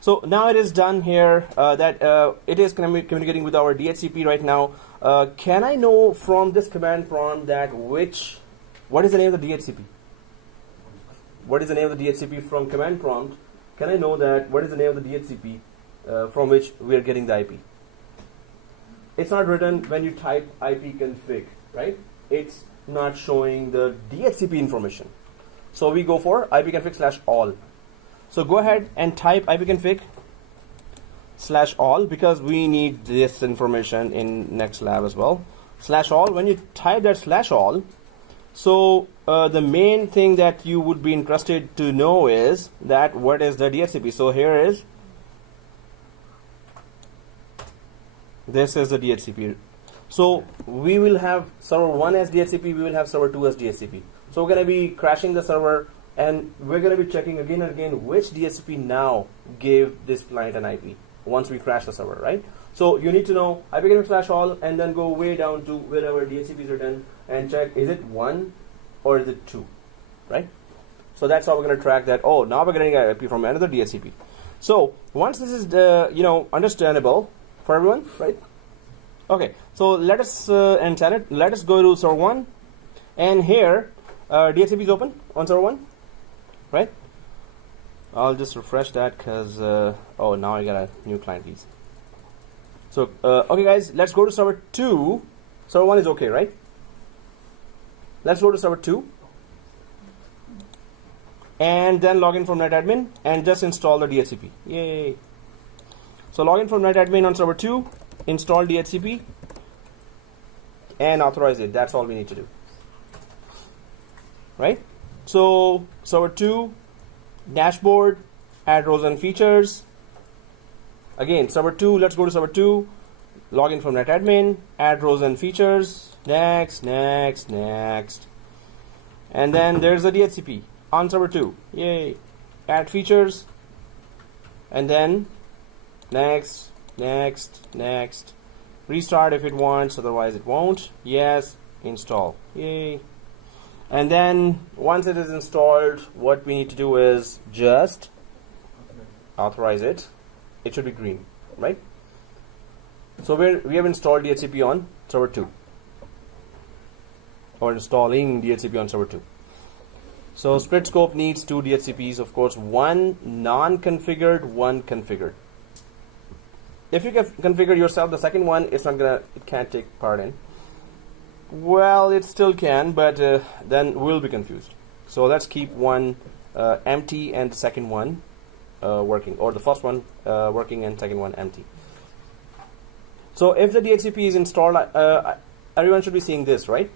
So now it is done here that it is communicating with our DHCP right now. Can I know from this command prompt that what is the name of the DHCP? What is the name of the DHCP from command prompt? Can I know that what is the name of the DHCP from which we are getting the IP? It's not written when you type IP config, right? It's not showing the DHCP information. So we go for ipconfig/all. So go ahead and type ipconfig/all because we need this information in next lab as well. /all. When you type that /all, so the main thing that you would be interested to know is that what is the DHCP. So here is, this is the DHCP. So we will have server 1 as DHCP, we will have server 2 as DHCP. So we're going to be crashing the server and we're going to be checking again and again which DHCP now gave this client an IP once we crash the server, right? So you need to know ipconfig/all and then go way down to wherever DHCP is written and check, is it 1 or is it 2, right? So that's how we're going to track that. Oh, now we're getting an IP from another DHCP. So once this is understandable for everyone, right? Okay, so let us install it. Let us go to server 1 and here DHCP is open on server 1, right? I'll just refresh that because oh, now I got a new client, please. So okay guys, let's go to server 2. Server 1 is okay, right? Let's go to server 2 and then log in from netadmin and just install the DHCP. Yay! So log in from netadmin on server 2, install DHCP and authorize it. That's all we need to do, right? So server 2, dashboard, add rows and features. Again, server 2, let's go to server 2, log in from netadmin, add rows and features, next, and then there's the DHCP. on server 2. Yay. Add features. And then next. Restart if it wants, otherwise it won't. Yes. Install. Yay. And then once it is installed, what we need to do is just authorize it. It should be green, right? So we have installed DHCP on server 2, or installing DHCP on server 2. So splitscope needs 2 DHCPs, of course, one non-configured, one configured. If you configure yourself the second one, it can't take part in. Well, it still can, but then we'll be confused. So let's keep one empty and the second one working, or the first one working and second one empty. So if the DHCP is installed, everyone should be seeing this, right?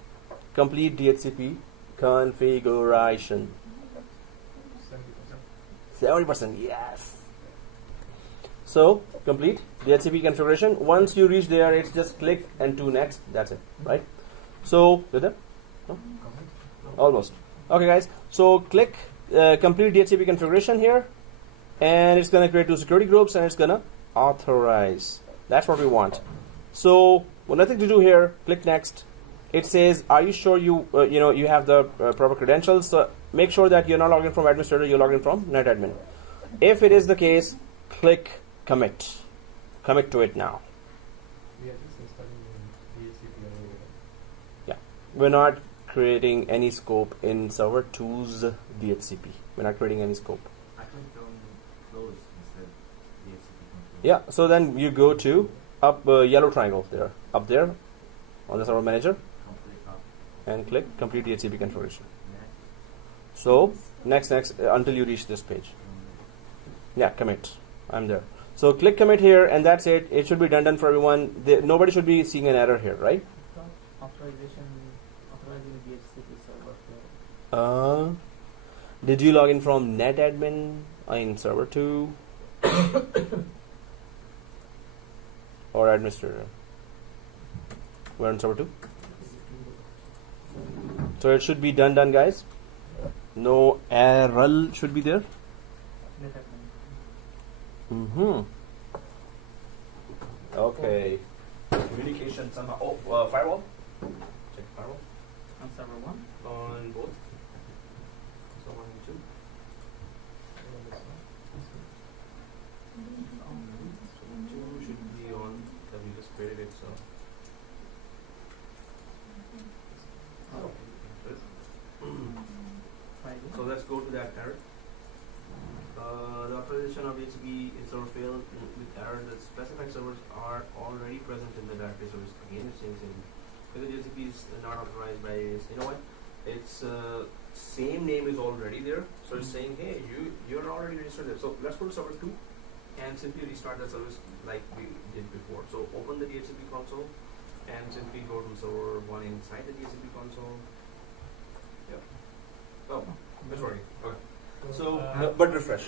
Complete DHCP configuration. 70%, yes. So complete DHCP configuration. Once you reach there, it's just click and to next. That's it, right? So did that? No? Almost. Okay, guys. So click complete DHCP configuration here, and it's gonna create 2 security groups, and it's gonna authorize. That's what we want. So well, nothing to do here. Click next. It says, are you sure you you have the proper credentials? So make sure that you're not logged in from administrator, you're logged in from netadmin. If it is the case, click commit. Commit to it now. We are just installing DHCP already. Yeah, we're not creating any scope in server 2's DHCP. We're not creating any scope. I clicked on close instead DHCP control. Yeah, so then you go to up yellow triangle there, up there on the server manager, Complete up. and click complete DHCP configuration. Next. So next until you reach this page. Yeah, commit. I'm there. So click commit here, and that's it. It should be done for everyone. Nobody should be seeing an error here, right? Authorizing DHCP server. Did you log in from netadmin in server 2 or administrator? We're on server 2. So it should be done, guys. No error should be there. Okay. Communication somehow. Oh, firewall. Check firewall On server 1. on both. So 1 and 2. So 2 should be on. That we just created it. So. So let's go to that error. The authorization of DHCP is server failed with error. The specified servers are already present in the database service. Again, it's same thing. Because DHCP is not authorized by, you know what? Its same name is already there. So it's saying, hey, you're already registered there. So let's go to server 2 and simply restart the service like we did before. So open the DHCP console and simply go to server 1 inside the DHCP console. Yep. Oh, it's working. Okay. So, but refresh.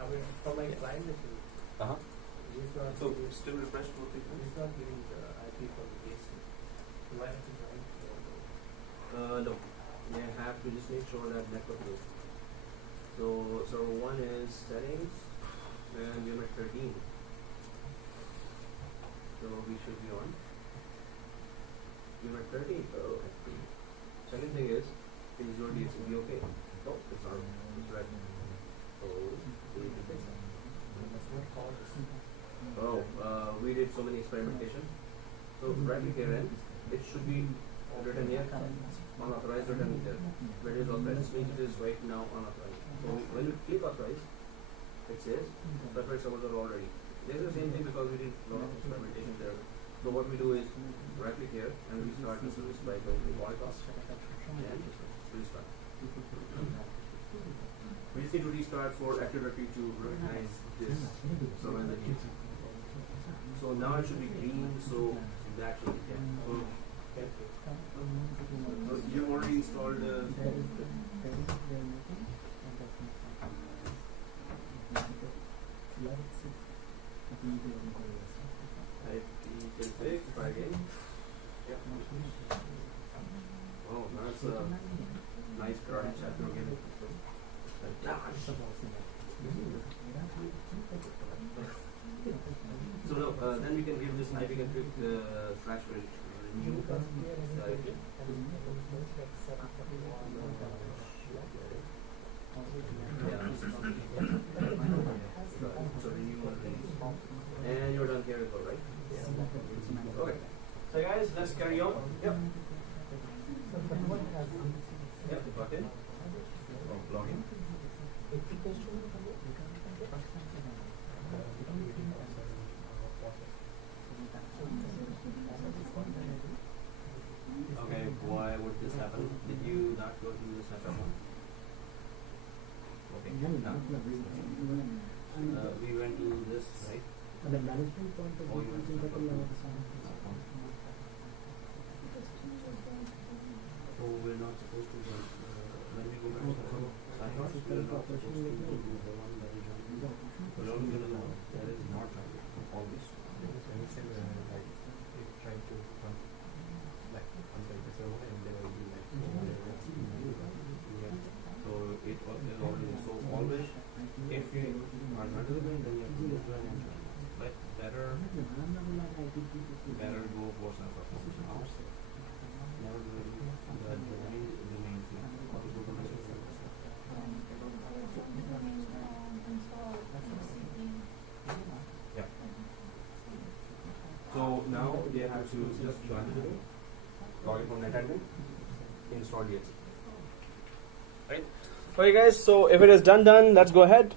I mean, for my client, it is not So giving, still refresh both the it's not giving the IP for the base. Do I have to join? no. You have to just make sure that network is. So server 1 is settings and you're at 13. So we should be on. You're at 13. Oh. Second thing is your DHCP okay? No, it's not. It's red. Oh, we need to fix that. That's not called. Oh, we did so many experimentation. So right here, and it should be written here, unauthorized written here. Where it is authorized, means it is right now unauthorized. So when you click authorize, it says preferred servers are already. This is the same thing because we did a lot of experimentation there. So what we do is right click here and we start the service by going to bypass and restart. We just need to restart for Active Directory to recognize this server in the queue. So now it should be green, so that should be 10. So you've already installed IP-config, try again. Yep. Oh, that's a nice card chapter again. So no, then we can give this IP config /renew IP. So renew one release. And you're done here as well, right? Okay. So guys, let's carry on. Yep. Yep, got it. Oh, log in. Okay, why would this happen? Did you not go to the setup one? Okay, no. We went to this, right? Oh, you went to setup one. So we're not supposed to go, when we go back to the I thought we were not supposed to do the one that is running. We're only going to know that is not running. Always. Trying to like until the server and there will be like So it already so always if you are not doing then you have to just run and run. But better go for some performance. Never do the main thing. Yeah. So now they have to just join the log in from NetAdmin, install DHCP. Right. Okay, guys. So if it is done, let's go ahead.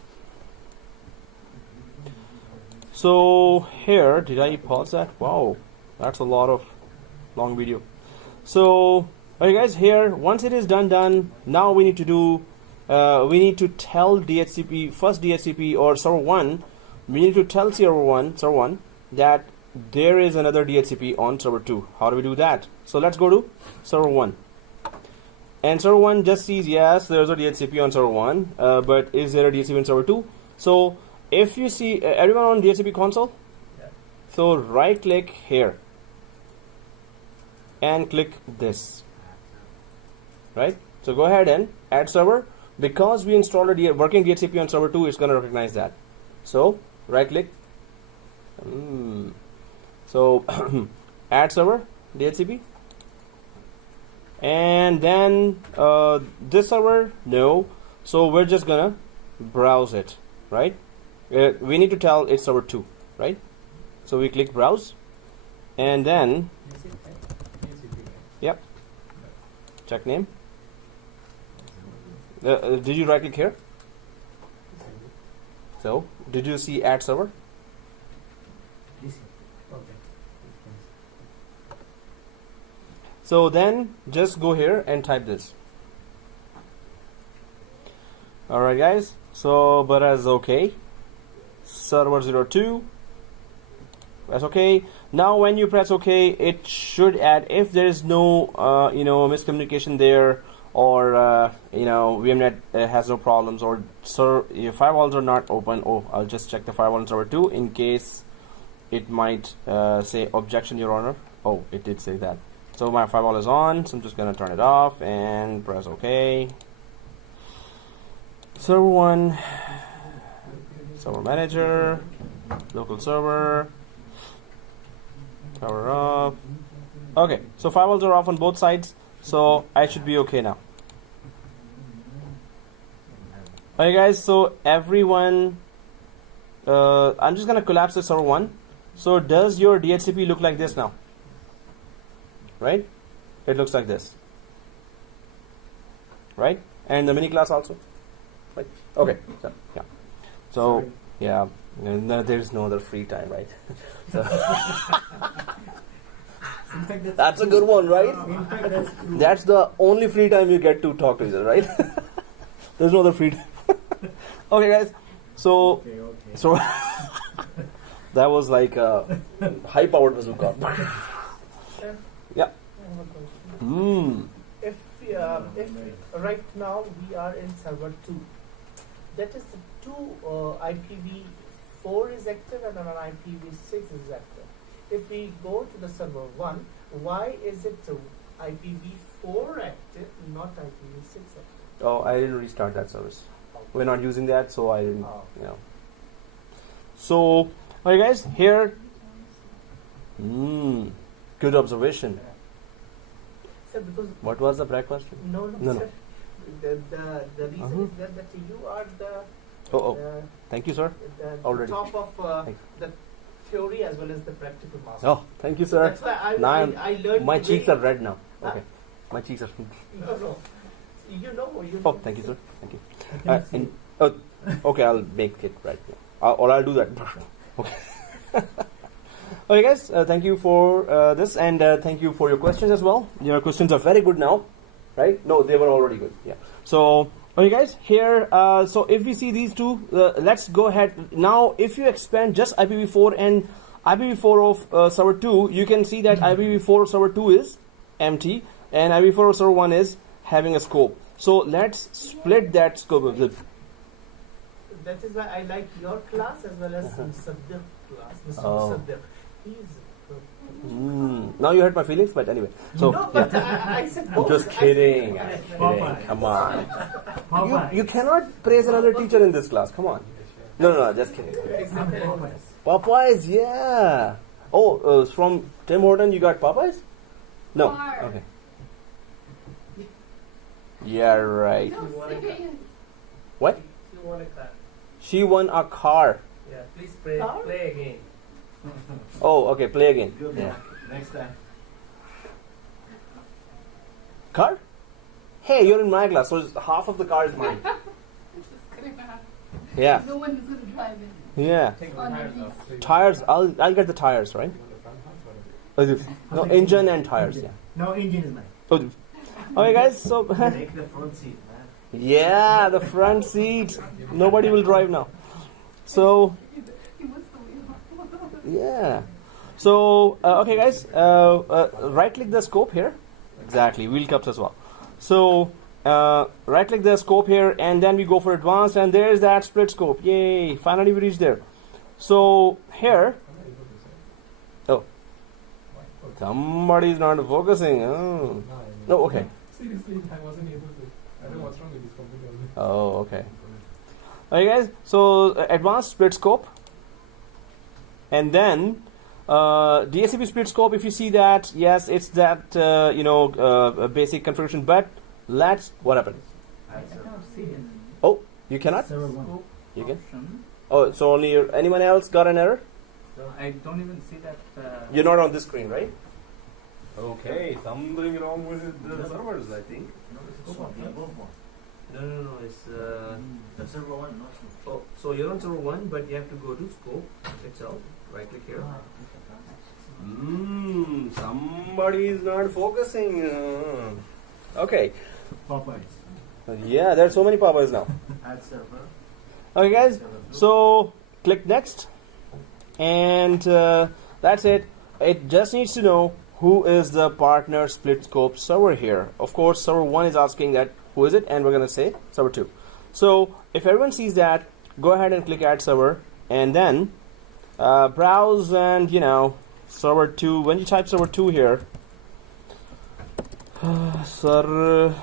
So here, did I pause that? Wow, that's a lot of long video. So okay, guys. Here, once it is done. Now we need to do. We need to tell DHCP first DHCP or server 1. We need to tell server 1 that there is another DHCP on server 2. How do we do that? So let's go to server 1. And server 1 just sees, yes, there's a DHCP on server 1, but is there a DHCP on server 2? So if you see everyone on DHCP console, so right click here and click this, right? So go ahead and add server. Because we installed a working DHCP on server 2, it's going to recognize that. So right click. So add server DHCP. And then this server, no. So we're just gonna browse it, right? We need to tell it's server 2, right? So we click browse, and then yep, check name. Did you right click here? So did you see add server? okay. So then just go here and type this. Alright guys, so but as okay, server 02, that's okay. Now when you press OK, it should add, if there is no miscommunication there, or VMnet has no problems, or your firewalls are not open. Oh, I'll just check the firewall on server 2 in case it might say objection, your honor. Oh, it did say that. So my firewall is on, so I'm just gonna turn it off and press OK. Server 1, server manager, local server, power up. Okay, so firewalls are off on both sides, so I should be okay now. Alright guys, so everyone, I'm just gonna collapse the server 1. So does your DHCP look like this now? Right? It looks like this. Right? And the mini class also? Right? Okay, so yeah. So yeah, no, there's no other free time, right? So In fact, that's a good one, right? In fact, that's true. That's the only free time you get to talk to each other, right? There's no other free time. Okay, guys. So, Okay. so that was like a high-powered bazooka. Yeah. If right now we are in server 2, that is the 2 IPv4 is active and an IPv6 is active. If we go to the server 1, why is it IPv4 active, not IPv6 active? Oh, I didn't restart that service. Oh, we're not using that, so I didn't, Oh. you know. So, alright guys, here, good observation. Sir, because What was the breakfast? no, No, sir. The reason is that you are the Oh, the, thank you, sir. the Already. top of Thank the theory as well as the practical master. Oh, thank you, So sir. that's why Now I learned. My the cheeks way- are red now. Huh? Okay, my cheeks are. No. You know. Oh, thank you, sir. Thank you. Okay, I'll make it right now, or I'll do that. Okay. Okay, guys. Thank you for this, and thank you for your questions as well. Your questions are very good now, right? No, they were already good. Yeah. So, okay, guys. Here, so if we see these two, let's go ahead now. If you expand just IPv4 and IPv4 of server 2, you can see that IPv4 of server 2 is empty, and IPv4 of server 1 is having a scope. So let's split that scope of it. That is why I like your class as well as Sadhya class. Mr. Oh. Sadhya. He is. Now you hurt my feelings, but anyway. So No, but yeah. I said I'm both. just I said- kidding. I'm kidding. Popeye. Come on. Popeye. You cannot praise another teacher in this class. Come on. No, just kidding. Popeyes, yeah. Oh, from Tim Horton, you got Popeyes? No. Car. Okay. Yeah, right. No, serious. What? You want a car? She won a car. Yeah, please Car? play again. Oh, okay. Play again. Yeah. Next time. Car? Hey, you're in my class, so half of the car is mine. It's just gonna happen. Yeah. No one is gonna drive it. Yeah. Take the On tires the off. So you Tires. I'll get the tires, right? want the front half or the No, engine and tires. Yeah. No, engine is mine. Oh, okay, guys. So Take the front seat, man. yeah, the front seat. Nobody will drive now. So He wants the wheel. yeah. So okay, guys. Right click the scope here. Exactly. Wheel cups as well. So right click the scope here, and then we go for advanced, and there's that split scope. Yay! Finally we reached there. So here, somebody's not focusing. Oh. No, okay. Seriously, I wasn't able to. I don't know what's wrong with this computer. Oh, okay. Okay, guys. So advanced split scope, and then DHCP split scope. If you see that, yes, it's that basic configuration. But let's what happened? I cannot see it. Oh, you cannot. Server 1. Scope You can. option. Oh, so only anyone else got an error? I don't even see that. You're not on this screen, right? Okay, something wrong with the servers, I think. No, it's The server one, not oh, so you're on server 1, but you have to go to scope itself. Right click here. Somebody is not focusing. Okay. Popeyes. Yeah, there are so many Popeyes now. add server. Okay, guys. So click next, and that's it. It just needs to know who is the partner split scope server here. Of course, server 1 is asking that who is it, and we're gonna say server 2. So if everyone sees that, go ahead and click add server, and then browse and server 2. When you type server 2 here, server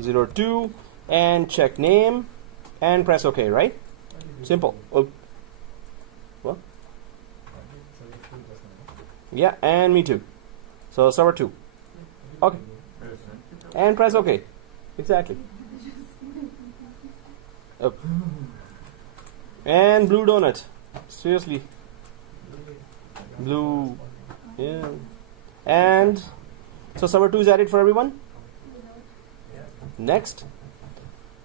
02, and check name and press OK, right? Simple. Oh, what? Yeah, and me too. So server 2. Okay. And press OK. Exactly. Oh. And blue donut. Seriously. Blue. Yeah. And so server 2 is added for everyone. Next.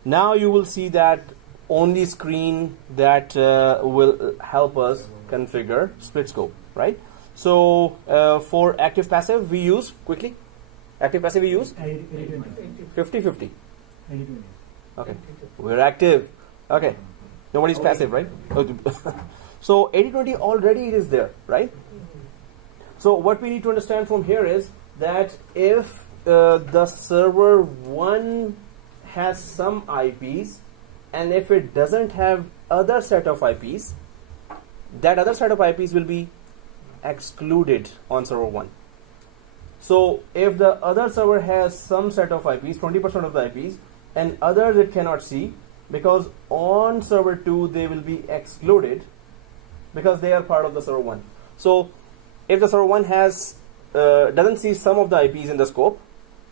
Now you will see that only screen that will help us configure split scope, right? So for active passive we use quickly. Active passive we use 50-50. Okay. We're active. Okay. Nobody's passive, right? So 80-20 already it is there, right? So what we need to understand from here is that if the server 1 has some IPs, and if it doesn't have other set of IPs, that other set of IPs will be excluded on server 1. So if the other server has some set of IPs, 20% of the IPs, and others it cannot see, because on server 2 they will be excluded because they are part of the server 1. So if the server 1 has doesn't see some of the IPs in the scope,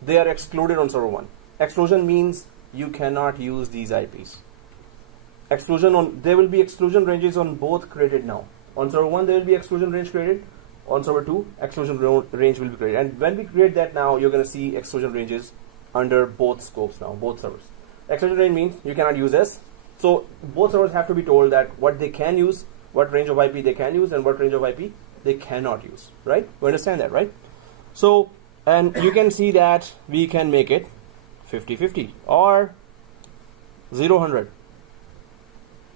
they are excluded on server 1. Exclusion means you cannot use these IPs. There will be exclusion ranges on both created now. On server 1 there will be exclusion range created. On server 2 exclusion range will be created. And when we create that now, you're going to see exclusion ranges under both scopes now, both servers. Exclusion range means you cannot use this. So both servers have to be told that what they can use, what range of IP they can use, and what range of IP they cannot use, right? You understand that, right? So, and you can see that we can make it 50-50 or 0-100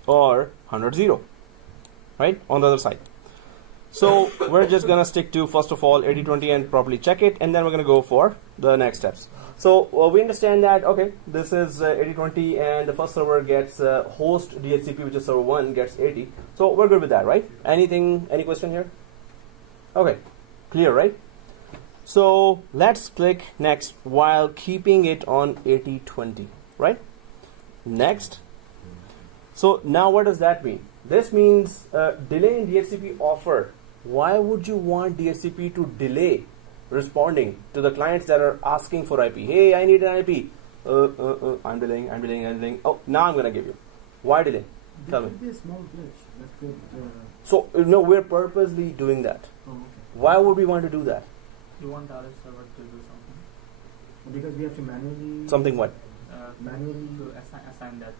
or 100-0, right? On the other side. So we're just gonna stick to, first of all, 80-20 and properly check it, and then we're gonna go for the next steps. So we understand that, okay, this is 80-20 and the first server gets host DHCP, which is server 1, gets 80. So we're good with that, right? Any question here? Okay, clear, right? So let's click next while keeping it on 80-20, right? Next. So now what does that mean? This means delay in DHCP offer. Why would you want DHCP to delay responding to the clients that are asking for IP? Hey, I need an IP. I'm delaying. Oh, now I'm going to give you. Why delay? Tell me. There could be a small glitch that could. So, no, we're purposely doing that. Oh, okay. Why would we want to do that? You want the other server to do something? Because we have to manually. Something what? Manually. To assign that.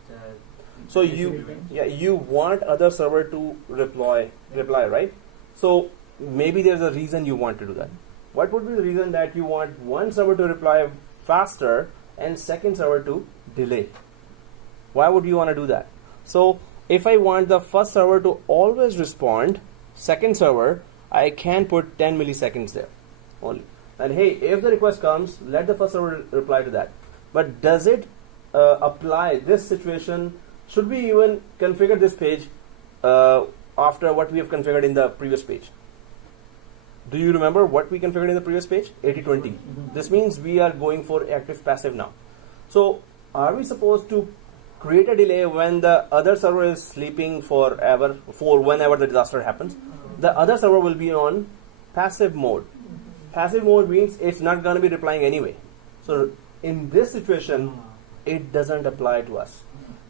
So you want other server to reply, right? So maybe there's a reason you want to do that. What would be the reason that you want one server to reply faster and second server to delay? Why would you want to do that? So if I want the first server to always respond, second server, I can put 10 milliseconds there only. And hey, if the request comes, let the first server reply to that. But does it apply this situation? Should we even configure this page after what we have configured in the previous page? Do you remember what we configured in the previous page? 80-20. This means we are going for active passive now. So are we supposed to create a delay when the other server is sleeping forever, for whenever the disaster happens? The other server will be on passive mode. Passive mode means it's not going to be replying anyway. So in this situation, it doesn't apply to us.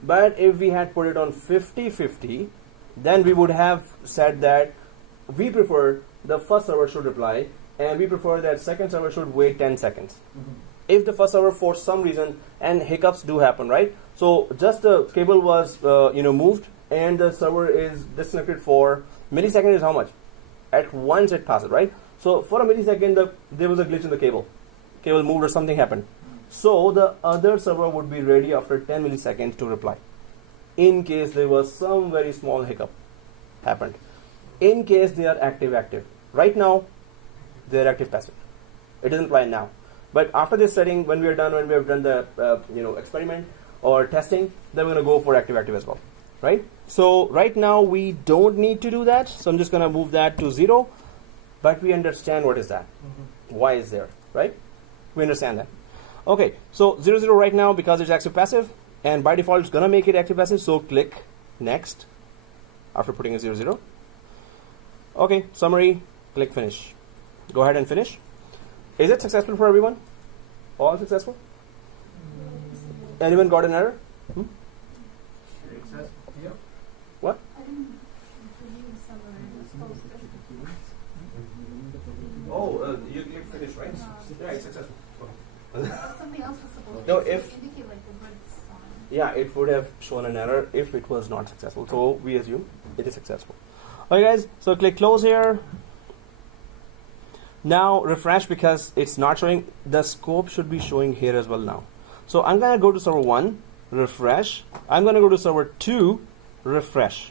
But if we had put it on 50-50, then we would have said that we prefer the first server should reply and we prefer that second server should wait 10 seconds. If the first server for some reason, and hiccups do happen, right? So just the cable was moved and the server is disconnected for millisecond is how much? At once it passes, right? So for a millisecond there was a glitch in the cable. Cable moved or something happened. So the other server would be ready after 10 milliseconds to reply. In case there was some very small hiccup happened. In case they are active. Right now, they are active passive. It doesn't apply now. But after this setting, when we have done the experiment or testing, then we're going to go for active as well, right? So right now we don't need to do that. So I'm just going to move that to 0. But we understand what is that. Why is there, right? We understand that. Okay, so 0-0 right now because it's active passive, and by default it's gonna make it active passive. So click next after putting a 0-0. Okay, summary. Click finish. Go ahead and finish. Is it successful for everyone? All successful? Anyone got an error? Yep. What? I didn't review the server and post it. Oh, you click finish, right? Yeah, it's successful. Something else was supposed No, to if- indicate like the red sign. Yeah, it would have shown an error if it was not successful. So we assume it is successful. Okay, guys. So click close here. Now refresh because it's not showing. The scope should be showing here as well now. So I'm gonna go to server 1, refresh. I'm gonna go to server 2, refresh.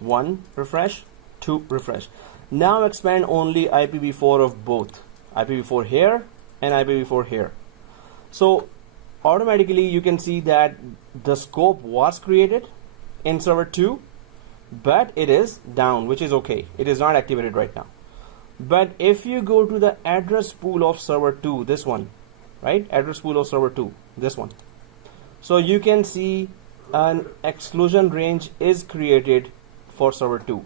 1, refresh. 2, refresh. Now expand only IPv4 of both. IPv4 here and IPv4 here. So automatically you can see that the scope was created in server 2, but it is down, which is okay. It is not activated right now. But if you go to the address pool of server 2, this one, right? Address pool of server 2, this one. So you can see an exclusion range is created for server 2.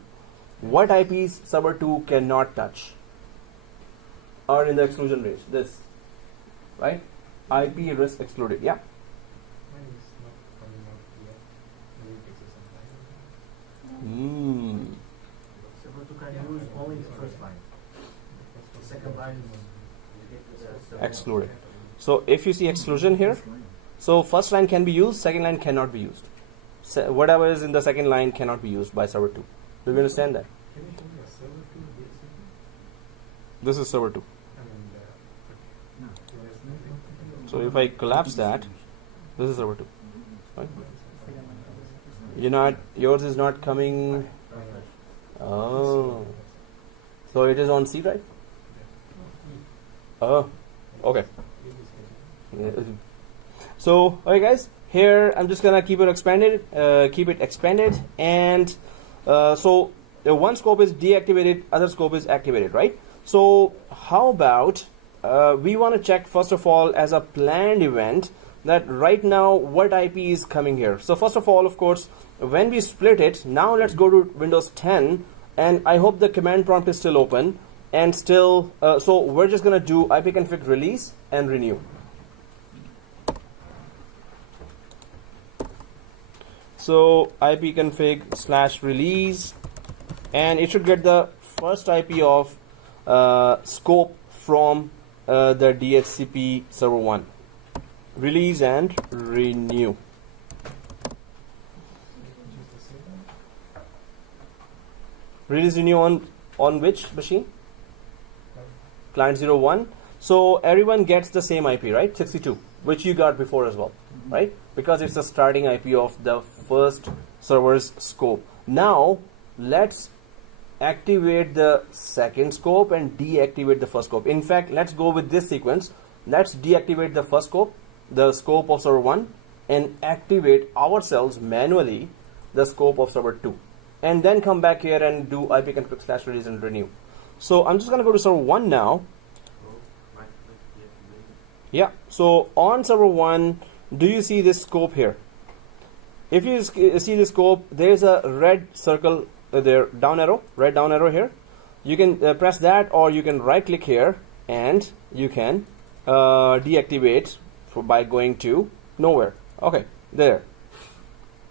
What IPs server 2 cannot touch are in the exclusion range. This, right? IP risk excluded. Yeah. Mine is not coming out yet. Maybe it takes some time. Server 2 can use only the first line. The second line is Excluded. So if you see exclusion here, so first line can be used, second line cannot be used. Whatever is in the second line cannot be used by server 2. Do you understand that? Can you show me a server 2 DHCP? This is server 2. I mean, So if I collapse that, this is server 2. Right? You're not, yours is not coming. Oh. So it is on C drive? Oh, okay. So, okay guys, here I'm just gonna keep it expanded, and so one scope is deactivated, other scope is activated, right? So how about we want to check first of all as a planned event that right now what IP is coming here. So first of all, of course, when we split it, now let's go to Windows 10, and I hope the command prompt is still open and still. So we're just gonna do ipconfig release and renew. So ipconfig/release, and it should get the first IP of scope from the DHCP server 1. Release and renew. Release renew on which machine? Client 01. So everyone gets the same IP, right? 62, which you got before as well, right? Because it's the starting IP of the first server's scope. Now let's activate the second scope and deactivate the first scope. In fact, let's go with this sequence. Let's deactivate the first scope, the scope of server 1, and activate ourselves manually the scope of server 2, and then come back here and do ipconfig/release and renew. So I'm just going to go to server 1 now. Yeah, so on server 1, do you see this scope here? If you see the scope, there's a red circle there, down arrow, red down arrow here. You can press that, or you can right click here and you can deactivate by going to nowhere. Okay, there.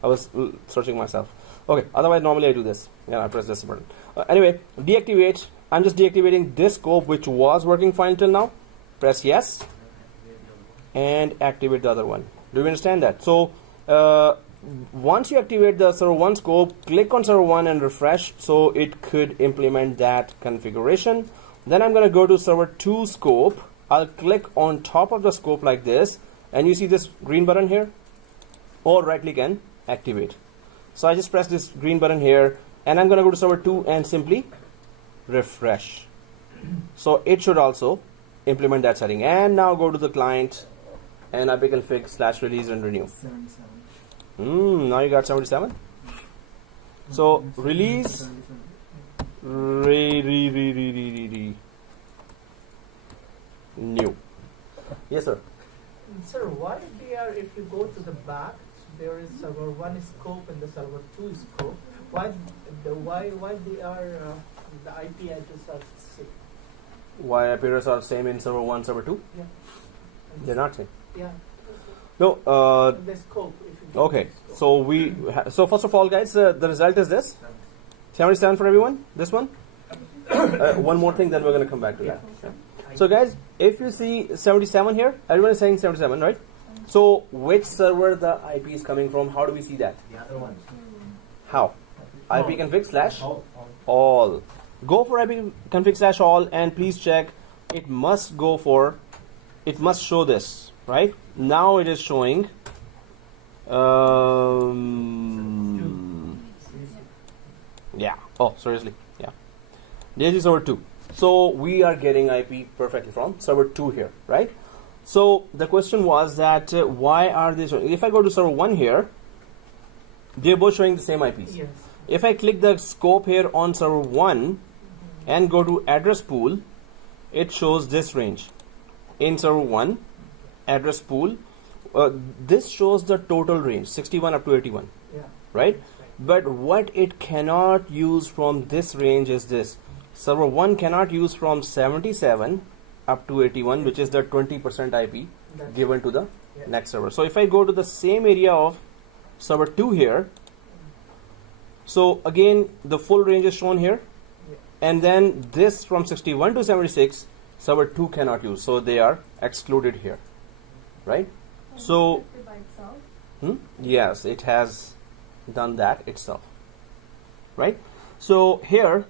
I was searching myself. Okay, otherwise normally I do this. Yeah, I press this button. Anyway, deactivate. I'm just deactivating this scope which was working fine till now. Press yes and activate the other one. Do you understand that? So once you activate the server 1 scope, click on server 1 and refresh, so it could implement that configuration. Then I'm going to go to server 2 scope. I'll click on top of the scope like this, and you see this green button here, or right click and activate. So I just press this green button here, and I'm going to go to server 2 and simply refresh. So it should also implement that setting. And now go to the client and ipconfig/release and renew. 77. Now you got 77. So release, new. Yes, sir. Sir, why they are, if you go to the back, there is server 1 scope and the server 2 scope. Why they are the IP address are same? Why appearance are same in server 1, server 2? Yeah. They're not same. Yeah. No. The scope. If you Okay. the scope. So so first of all, guys, the result is this: 77 for everyone. This one. One more thing, then we're going to come back to that. Yeah. So guys, if you see 77 here, everyone is saying 77, right? So which server the IP is coming from? How do we see that? The other one. How? ipconfig/all. Go for ipconfig/all, and please check. It must go for. It must show this, right? Now it is showing. Yeah. Oh, seriously. Yeah. This is server 2. So we are getting IP perfectly from server 2 here, right? So the question was that why are they showing? If I go to server 1 here, they're both showing the same IPs. Yes. If I click the scope here on server 1 and go to address pool, it shows this range. In server 1, address pool, this shows the total range, 61 up to 81, Yeah. right? But what it cannot use from this range is this. Server 1 cannot use from 77 up to 81, which is the 20% IP That's given to the yeah. next server. So if I go to the same area of server 2 here, so again the full range is shown here, Yeah. and then this from 61 to 76 server 2 cannot use, so they are excluded here, right? So- Encrypted by itself. Yes, it has done that itself, right? So here,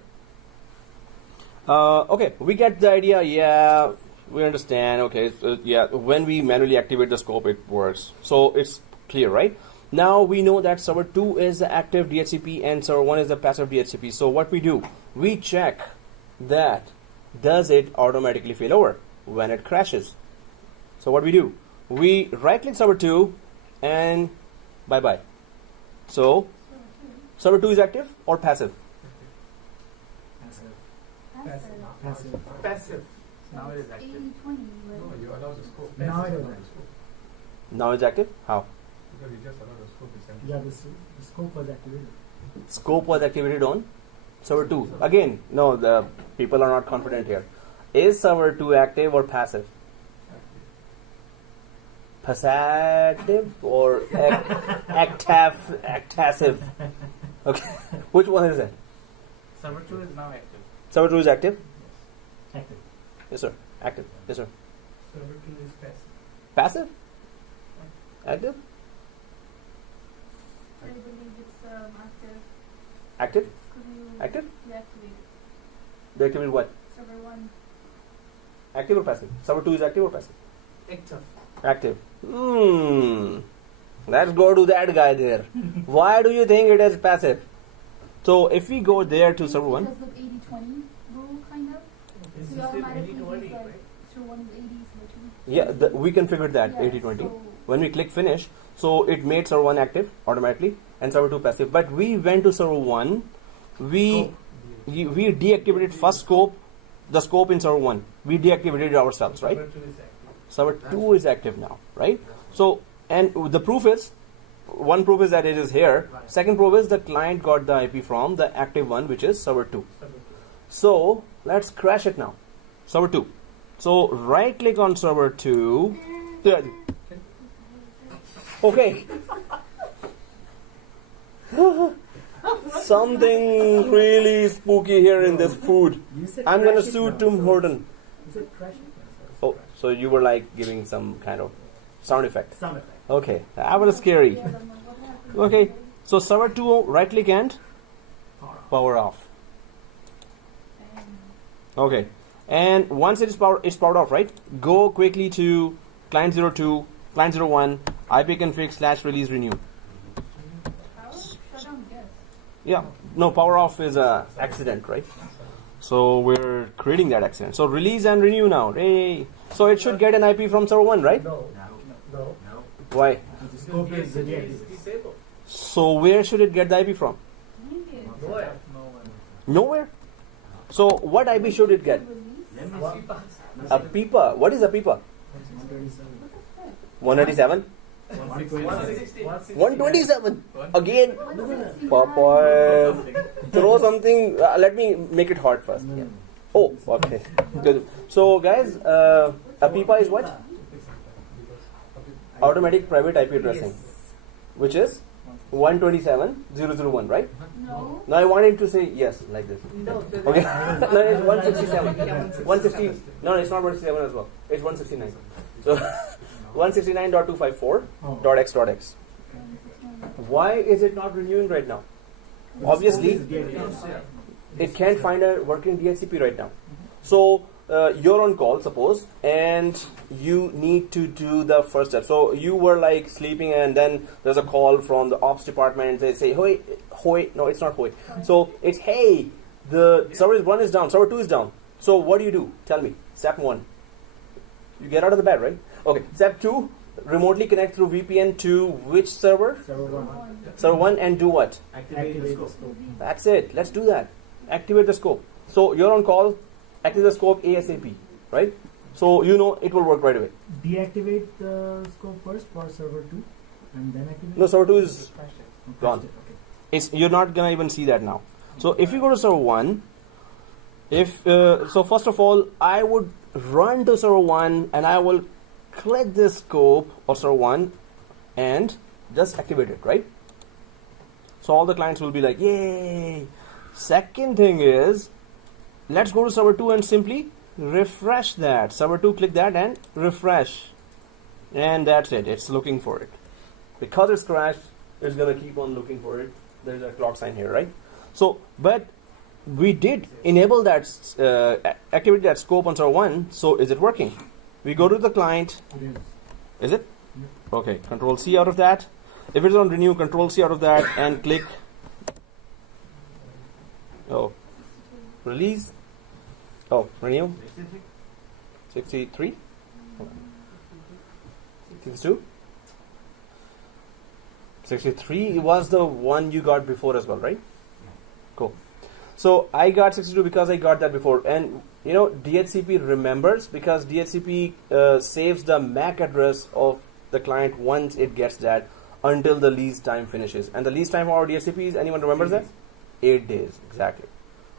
okay, we get the idea. Yeah, we understand. Okay, yeah, when we manually activate the scope, it works. So it's clear, right? Now we know that server 2 is the active DHCP and server 1 is the passive DHCP. So what we do, we check that does it automatically fail over when it crashes. So what we do, we right click server 2 and bye bye. So server 2 is active or passive? Passive. Passive. Passive. Now it is active. 80-20, No, right? you allow the scope. Now Passive it allow is. the scope. Now it's active. How? Because you just allow the scope to send. Yeah, the scope was activated. Scope was activated on server 2. Again, no, the people are not confident here. Is server 2 active or passive? Passive or active? Okay, which one is it? Server 2 is now active. Server 2 is active? Active. Yes, sir. Active. Yes, sir. Server 2 is passive. Passive? Active? I believe it's active. Active? Because you Active? deactivate it. Deactivate what? Server 1. Active or passive? Server 2 is active or passive? Active. Active. Let's go to that guy there. Why do you think it is passive? So if we go there to server 1, Because of 80-20 rule, kind of. It's So the you same automatically 80-20, use like right? server 1 is 80, server 2. yeah, we configured that Yeah, 80-20. so- When we click finish, so it made server 1 active automatically and server 2 passive. But we went to server 1, we deactivated first scope, the scope in server 1. We deactivated it ourselves, right? Server 2 is active. Server 2 is active now, right? So, and the proof is, one proof is that it is here. Second proof is the client got the IP from the active one, which is server 2. Server 2. So, let's crash it now. Server 2. So, right click on server 2. Yeah. Okay. Something really spooky here in this food. You said I'm gonna crash it sue now, Tim so- Horton. You said crash it. Oh, so you were like giving some kind of sound effect. Sound effect. Okay, that was scary. Yeah, then what happens? Okay, so server 2, right click and power off. Okay, and once it's powered off, right? Go quickly to client 02, client 01, ipconfig/release renew. How? Shut down guest. Yeah, no, power off is a accident, right? So we're creating that accident. So release and renew now. Hey, so it should get an IP from server 1, right? No. No. Why? The scope is DHCP is deactivated. disabled. So where should it get the IP from? Link it. Nowhere. No one. Nowhere. So what IP should it get? Release? What? A PIPA. What is a PIPA? 127. 197? 160. 127. Again. 169. Papa. Throw something. Let me make it hard first. No, no, no. Oh, okay. Good. So guys, a PIPA is what? Automatic private IP addressing, which is 127.0.0.1, right? No. Now I wanted to say yes, like this. No. Okay. No, it's 167. 160. No, it's not 167 as well. It's 169. So 169.254.x.x. Why is it not renewing right now? Obviously, it can't find a working DHCP right now. So you're on call, suppose, and you need to do the first step. So you were like sleeping, and then there's a call from the ops department. They say, "Hoi, hoi." No, it's not hoi. So it's, "Hey, the server 1 is down, server 2 is down." So what do? Tell me. Step 1. You get out of the bed, right? Okay. Step 2. Remotely connect through VPN to which server? Server 1. Server 1, and do what? Activate the scope. That's it. Let's do that. Activate the scope. So you're on call. Activate the scope ASAP, right? So you know it will work right away. Deactivate the scope first for server 2 and then activate. No, server 2 is Refresh it. Okay. gone. You're not gonna even see that now. So if you go to server 1, so first of all, I would run to server 1 and I will click this scope of server 1 and just activate it, right? So all the clients will be like, yay! Second thing is, let's go to server 2 and simply refresh that. Server 2, click that and refresh. And that's it. It's looking for it. Because it's crashed, it's going to keep on looking for it. There's a clock sign here, right? So, but we did enable that, activate that scope on server 1. So is it working? We go to the client. It is. Is it? Okay, Control C out of that. If it's on renew, Control C out of that and click. Oh, release. Oh, renew. 63. 62. 63 was the one you got before as well, right? Cool. So I got 62 because I got that before, and you know DHCP remembers because DHCP saves the MAC address of the client once it gets that until the lease time finishes. And the lease time for our DHCP is, anyone remembers that? 8 days, exactly.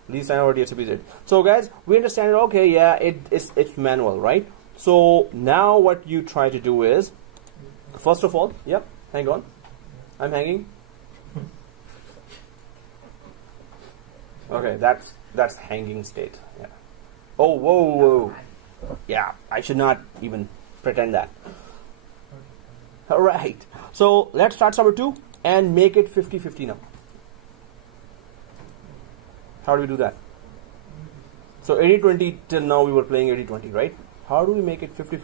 Lease time for DHCP is 8. So guys, we understand it. Okay, yeah, it's manual, right? So now what you try to do is, first of all, yep, hang on, I'm hanging. Okay, that's hanging state. Yeah. Oh, whoa. Yeah, I should not even pretend that. All right. So let's start server 2 and make it 50-50 now. How do we do that? So 80-20 till now we were playing 80-20, right? How do we make it 50-50?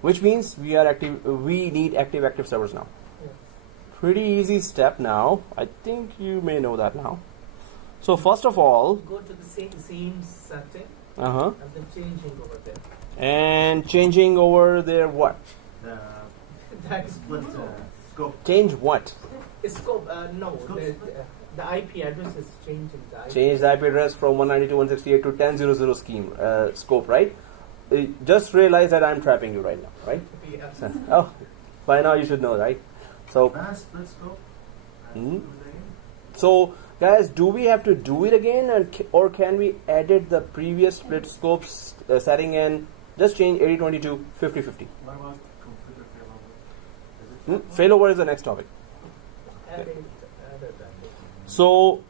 Which means we are active. We need active servers now. Yes. Pretty easy step now. I think you may know that now. So first of all, Go to the same setting uh-huh, and then changing over there. and changing over there what? The That is split scope. Change what? scope. No, the IP address is changing. The IP. Change the IP address from 192.168 to 10.0.0 scheme scope, right? Just realize that I'm trapping you right now, right? Yes. Oh, by now you should know, right? So, Split scope. Mhm. So guys, do we have to do it again, or can we edit the previous split scopes setting and just change 80-20 to 50-50? What about configure failover? Failover is the next topic. Added that. So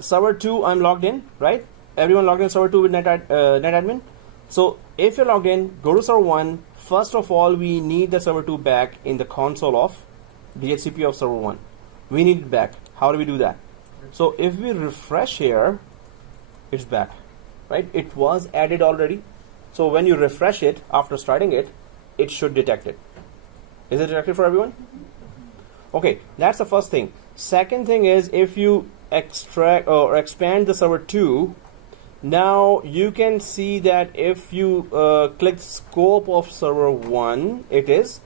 server 2, I'm logged in, right? Everyone logged in server 2 with NetAdmin. So if you're logged in, go to server 1. First of all, we need the server 2 back in the console of DHCP of server 1. We need it back. How do we do that? So if we refresh here, it's back, right? It was added already. So when you refresh it after starting it, it should detect it. Is it detected for everyone? Okay, that's the first thing. Second thing is, if you extract or expand the server 2, now you can see that if you click scope of server 1, it is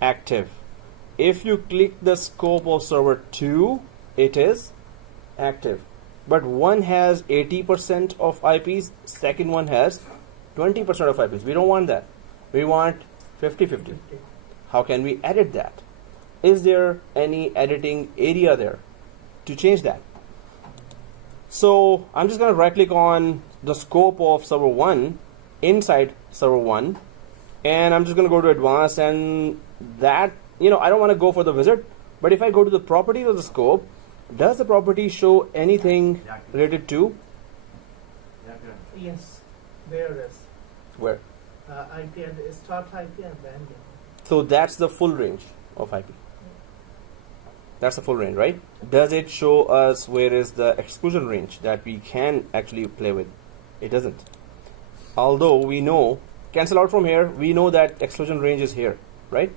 active. If you click the scope of server 2, it is active. But one has 80% of IPs, second one has 20% of IPs. We don't want that. We want 50-50. How can we edit that? Is there any editing area there to change that? So I'm just going to right click on the scope of server 1 inside server 1, and I'm just going to go to advanced, and that, I don't want to go for the wizard, but if I go to the properties of the scope, does the property show anything related to Yes, there is. where? IP address, start IP and then. So that's the full range of IP. That's the full range, right? Does it show us where is the exclusion range that we can actually play with? It doesn't. Although we know, cancel out from here, we know that exclusion range is here, right?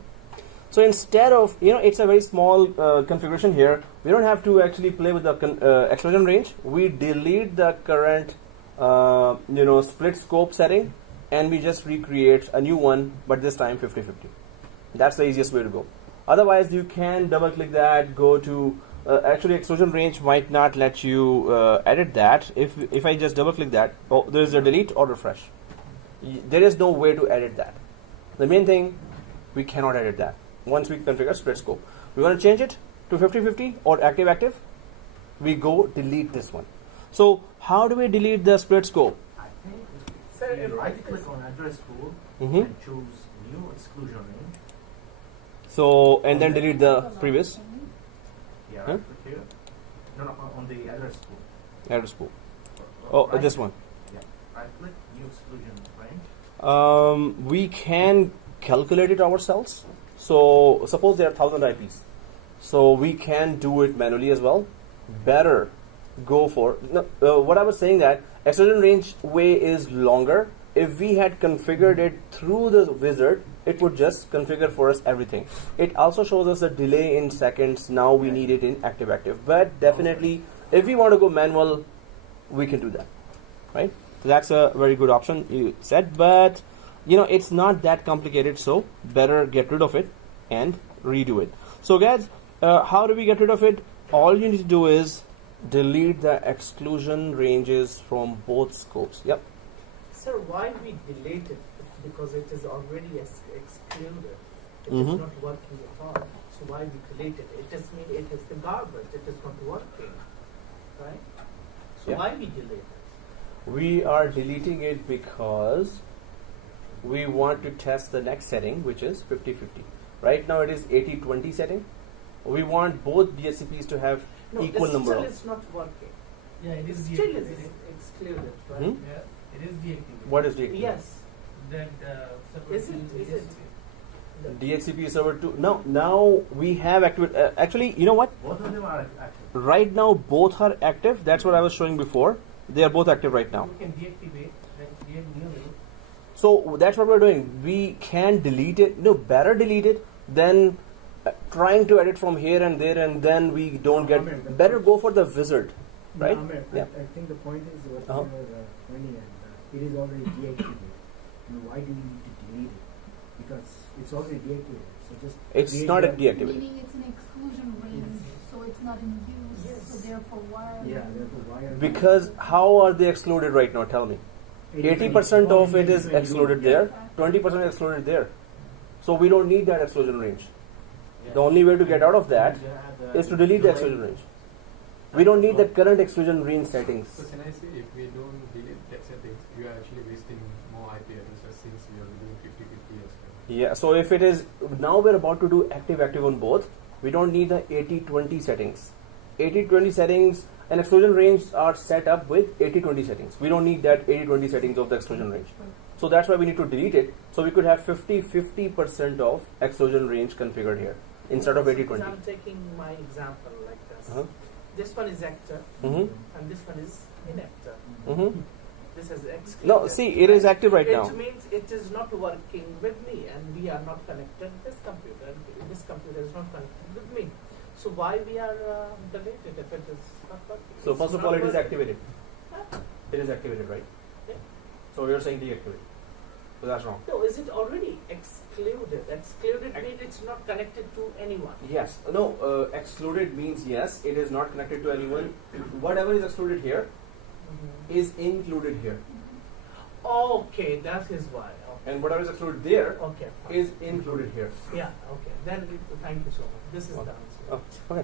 So instead of, it's a very small configuration here. We don't have to actually play with the exclusion range. We delete the current, split scope setting, and we just recreate a new one, but this time 50-50. That's the easiest way to go. Otherwise, you can double click that, go to, actually exclusion range might not let you edit that. If I just double click that, there's a delete or refresh. there is no way to edit that. The main thing, we cannot edit that. Once we configure split scope, we want to change it to 50-50 or active-active. We go delete this one. So how do we delete the split scope? I think Sir, if if you right it click is- on address pool Mhm. and choose new exclusion range. So and then delete the previous Yeah, Huh? right click here. No, on the address pool. address pool. Oh, Right this one. Yeah, right click new exclusion range. We can calculate it ourselves. So suppose there are 1,000 IPs. So we can do it manually as well. Better go for no, what I was saying that exclusion range way is longer. If we had configured it through the wizard, it would just configure for us everything. It also shows us the delay in seconds. Now we need it in active-active. But definitely, if we want to go manual, we can do that, right? So that's a very good option you said. But it's not that complicated. So better get rid of it and redo it. So guys, how do we get rid of it? All you need to do is delete the exclusion ranges from both scopes. Yep. Sir, why we delete it? Because it is already excluded. It Mhm. is not working at all. So why we delete it? It just means it is the garbage. It is not working, right? So Yeah. why we delete it? We are deleting it because we want to test the next setting, which is 50-50. Right now it is 80-20 setting. We want both DHCPs to have No, equal this number still of. is not working. Yeah, it is Still is deactivated. excluded, right? Hmm? Yeah, it is deactivated. What is DHCP? Yes. That server Is it- two is it- The- DHCP server 2. Now we have active. Actually, you know what? Both of them are active. Right now both are active. That's what I was showing before. They are both active right now. You can deactivate, then create new link. So that's what we're doing. We can delete it. No, better delete it than trying to edit from here and there, and then we don't get. Better go for the wizard, right? Yeah. I think the point is what Uh-huh. you are pointing at. It is already deactivated. Why do we need to delete it? Because it's already deactivated. So just It's create not a that- deactivated. Meaning it's an exclusion range, so it's not in use. Yes. So therefore, why are Yeah, we- therefore why are Because how are they excluded right now? Tell me. 80% of it is excluded there. 20% is excluded there. So we don't need that exclusion range. The only way to get out of that is to delete the exclusion range. We don't need the current exclusion range settings. So can I say if we don't delete that settings, we are actually wasting more IP addresses since we are doing 50-50 as well. Yeah, so if it is, now we're about to do active-active on both, we don't need the 80-20 settings. 80-20 settings and exclusion range are set up with 80-20 settings. We don't need that 80-20 settings of the exclusion range. So that's why we need to delete it. So we could have 50% of exclusion range configured here instead of 80-20. I'm taking my example like this. Uh-huh. This one is active Mm-hmm. and this one is inactive. Mm-hmm. This is excluded. No, see, it is active right now. It means it is not working with me and we are not connected this computer. This computer is not connected with me. So why we are deleted if it is not working? So It's first of not all, it is working. activated. Huh? It is activated, right? Yeah. So you're saying deactivate. So that's wrong. No, is it already excluded? Excluded means it's not connected to anyone. Yes. No, excluded means yes, it is not connected to anyone. Whatever is excluded here is included here. Okay, that is why. Okay. And whatever is excluded there Okay. Fine. is included here. Yeah. Okay. Then thank you so much. This is Okay. the answer. Oh,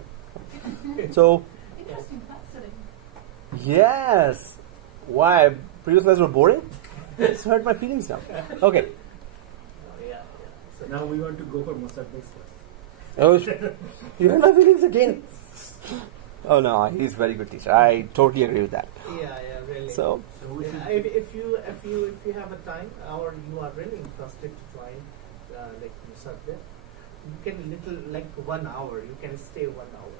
okay. So, Interesting fascinating. yes. Why? Previous classes were boring? It's hurt my feelings now. Okay. Yeah. So now we want to go for Mossadeg's class. Oh, you hurt my feelings again. Oh no, he's a very good teacher. I totally agree with that. Yeah. Really. So, So we should if you have a time or you are really interested to join like subject, you can little like 1 hour. You can stay 1 hour.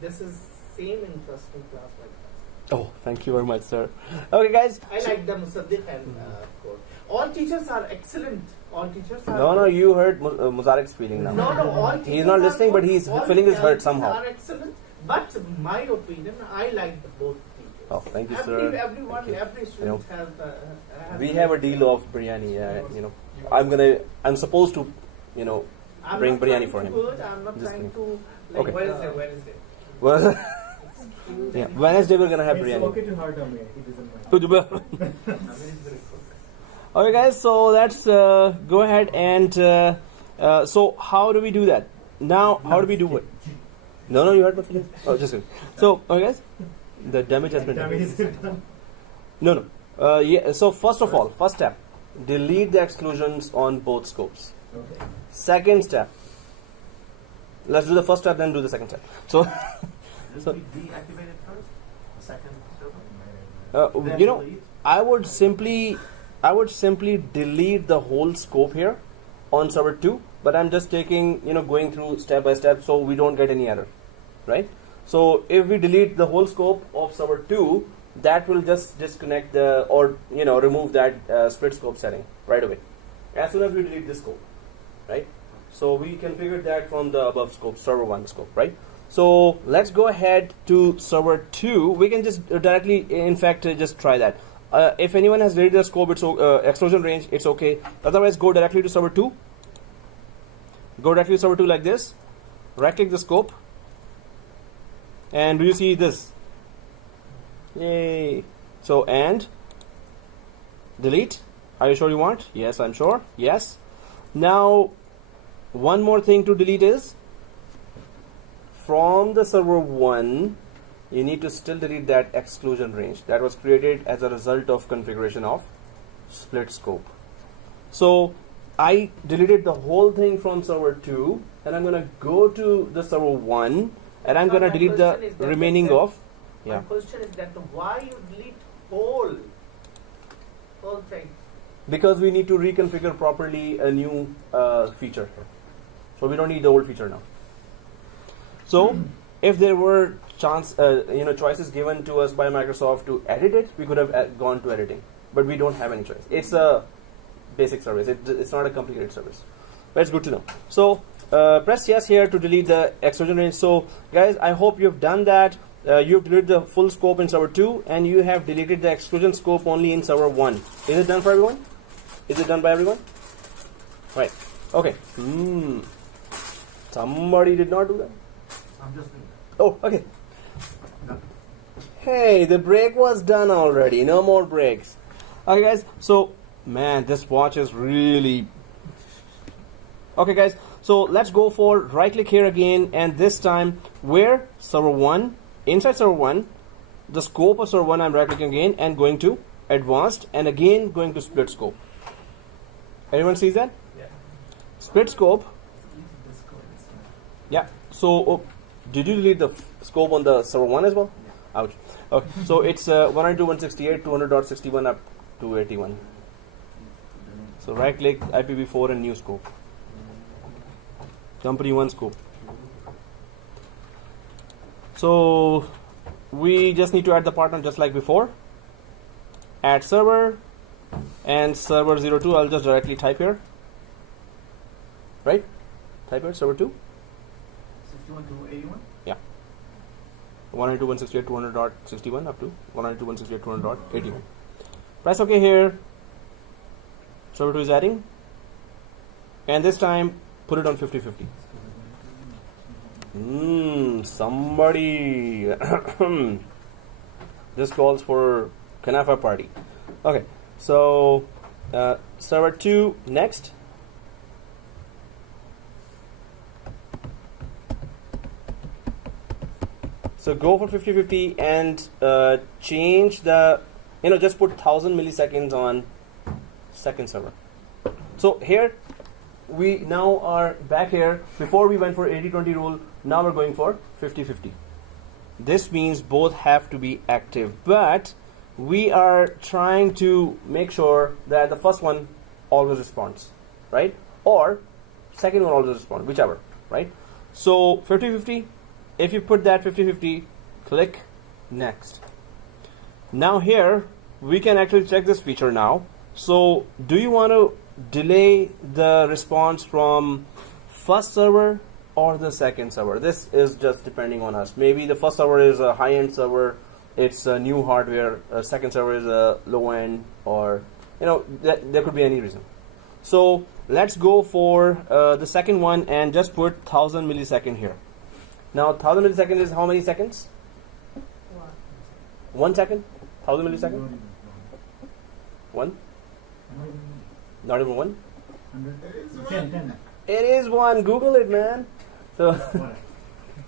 This is same interesting class like that. oh, thank you very much, sir. Okay, guys. I like the Musaddiq and code. All teachers are excellent. All teachers are No, good. you hurt Muzarek's feeling now. No, all teachers He's not are listening, good. but he's All feeling his hurt teachers somehow. are excellent. But my opinion, I like the both teachers. Oh, thank you, Every, sir. everyone, Thank you. every student has. We have a deal of biryani. I'm supposed to, I'm bring not biryani trying for to him. Good, I'm not Just trying kidding. to like Okay. Wednesday. well, yeah, Wednesday we're gonna have It's biryani. okay to hurt him. He doesn't mind. Okay, guys. So let's go ahead and so how do we do that? Now, how do we do it? No, you heard what it is? Oh, just kidding. So, okay, guys, the damage has been done. No. Yeah. So first of all, first step, delete the exclusions on both scopes. Okay. Second step, let's do the first step, then do the second step. So, This will be deactivated first, the second server. Then you know, delete. I would simply delete the whole scope here on server 2, but I'm just taking, going through step by step so we don't get any error, right? So if we delete the whole scope of server 2, that will just disconnect remove that split scope setting right away as soon as we delete this scope, right? So we configured that from the above scope, server 1 scope, right? So let's go ahead to server 2. We can just directly, in fact, just try that. If anyone has deleted the scope, it's exclusion range, it's okay. Otherwise, go directly to server 2. Go directly to server 2 like this. Right click the scope. And do you see this? Yay. So, and delete. Are you sure you want? Yes, I'm sure. Yes. Now, one more thing to delete is from the server 1, you need to still delete that exclusion range that was created as a result of configuration of split scope. So I deleted the whole thing from server 2, and I'm going to go to the server 1, and I'm going to My delete the question is that remaining of. My Yeah. question is that why you delete whole thing? Because we need to reconfigure properly a new feature. So we don't need the old feature now. So if there were choices given to us by Microsoft to edit it, we could have gone to editing. But we don't have any choice. It's a basic service. It's not a complicated service. But it's good to know. So press yes here to delete the exclusion range. So guys, I hope you've done that. You've deleted the full scope in server 2, and you have deleted the exclusion scope only in server 1. Is it done for everyone? Is it done by everyone? Right. Okay. Somebody did not do that. I'm just doing that. Oh, okay. No. Hey, the break was done already. No more breaks. Okay, guys. So, man, this watch is really... Okay, guys. So, let's go for right-click here again. And this time, where? Server 1. Inside server 1, the scope of server 1, I'm right-clicking again and going to advanced. And again, going to split scope. Anyone sees that? Yeah. Split scope. Yeah. So, did you delete the scope on the server 1 as well? Yeah. Ouch. Okay. So it's 192.168, 200.61 up to 81. So right click IPv4 and new scope. Company 1 scope. So we just need to add the partner just like before. Add server and server 02. I'll just directly type here. Right? Type here server 2. 61 to 81? 192.168.200.61 up to 192.168.200.81. Press OK here. Server 2 is adding. And this time, put it on 50/50. Somebody. This calls for Kanafa party. Okay, so server 2 next. So go for 50/50 and change the, just put 1000 milliseconds on second server. So here we now are back here. Before we went for 80-20 rule, now we're going for 50/50. This means both have to be active, but we are trying to make sure that the first one always responds, right? Or second one always responds, whichever, right? So 50/50. If you put that 50/50, click next. Now here we can actually check this feature now. So do you want to delay the response from first server or the second server? This is just depending on us. Maybe the first server is a high-end server, it's a new hardware, second server is a low-end, or there could be any reason. So let's go for the second one and just put 1000 millisecond here. Now 1000 milliseconds is how many seconds? 1 second? 1000 milliseconds? 1? Not even 1? 100? 10. It is 1. Google it, man. So, Alright.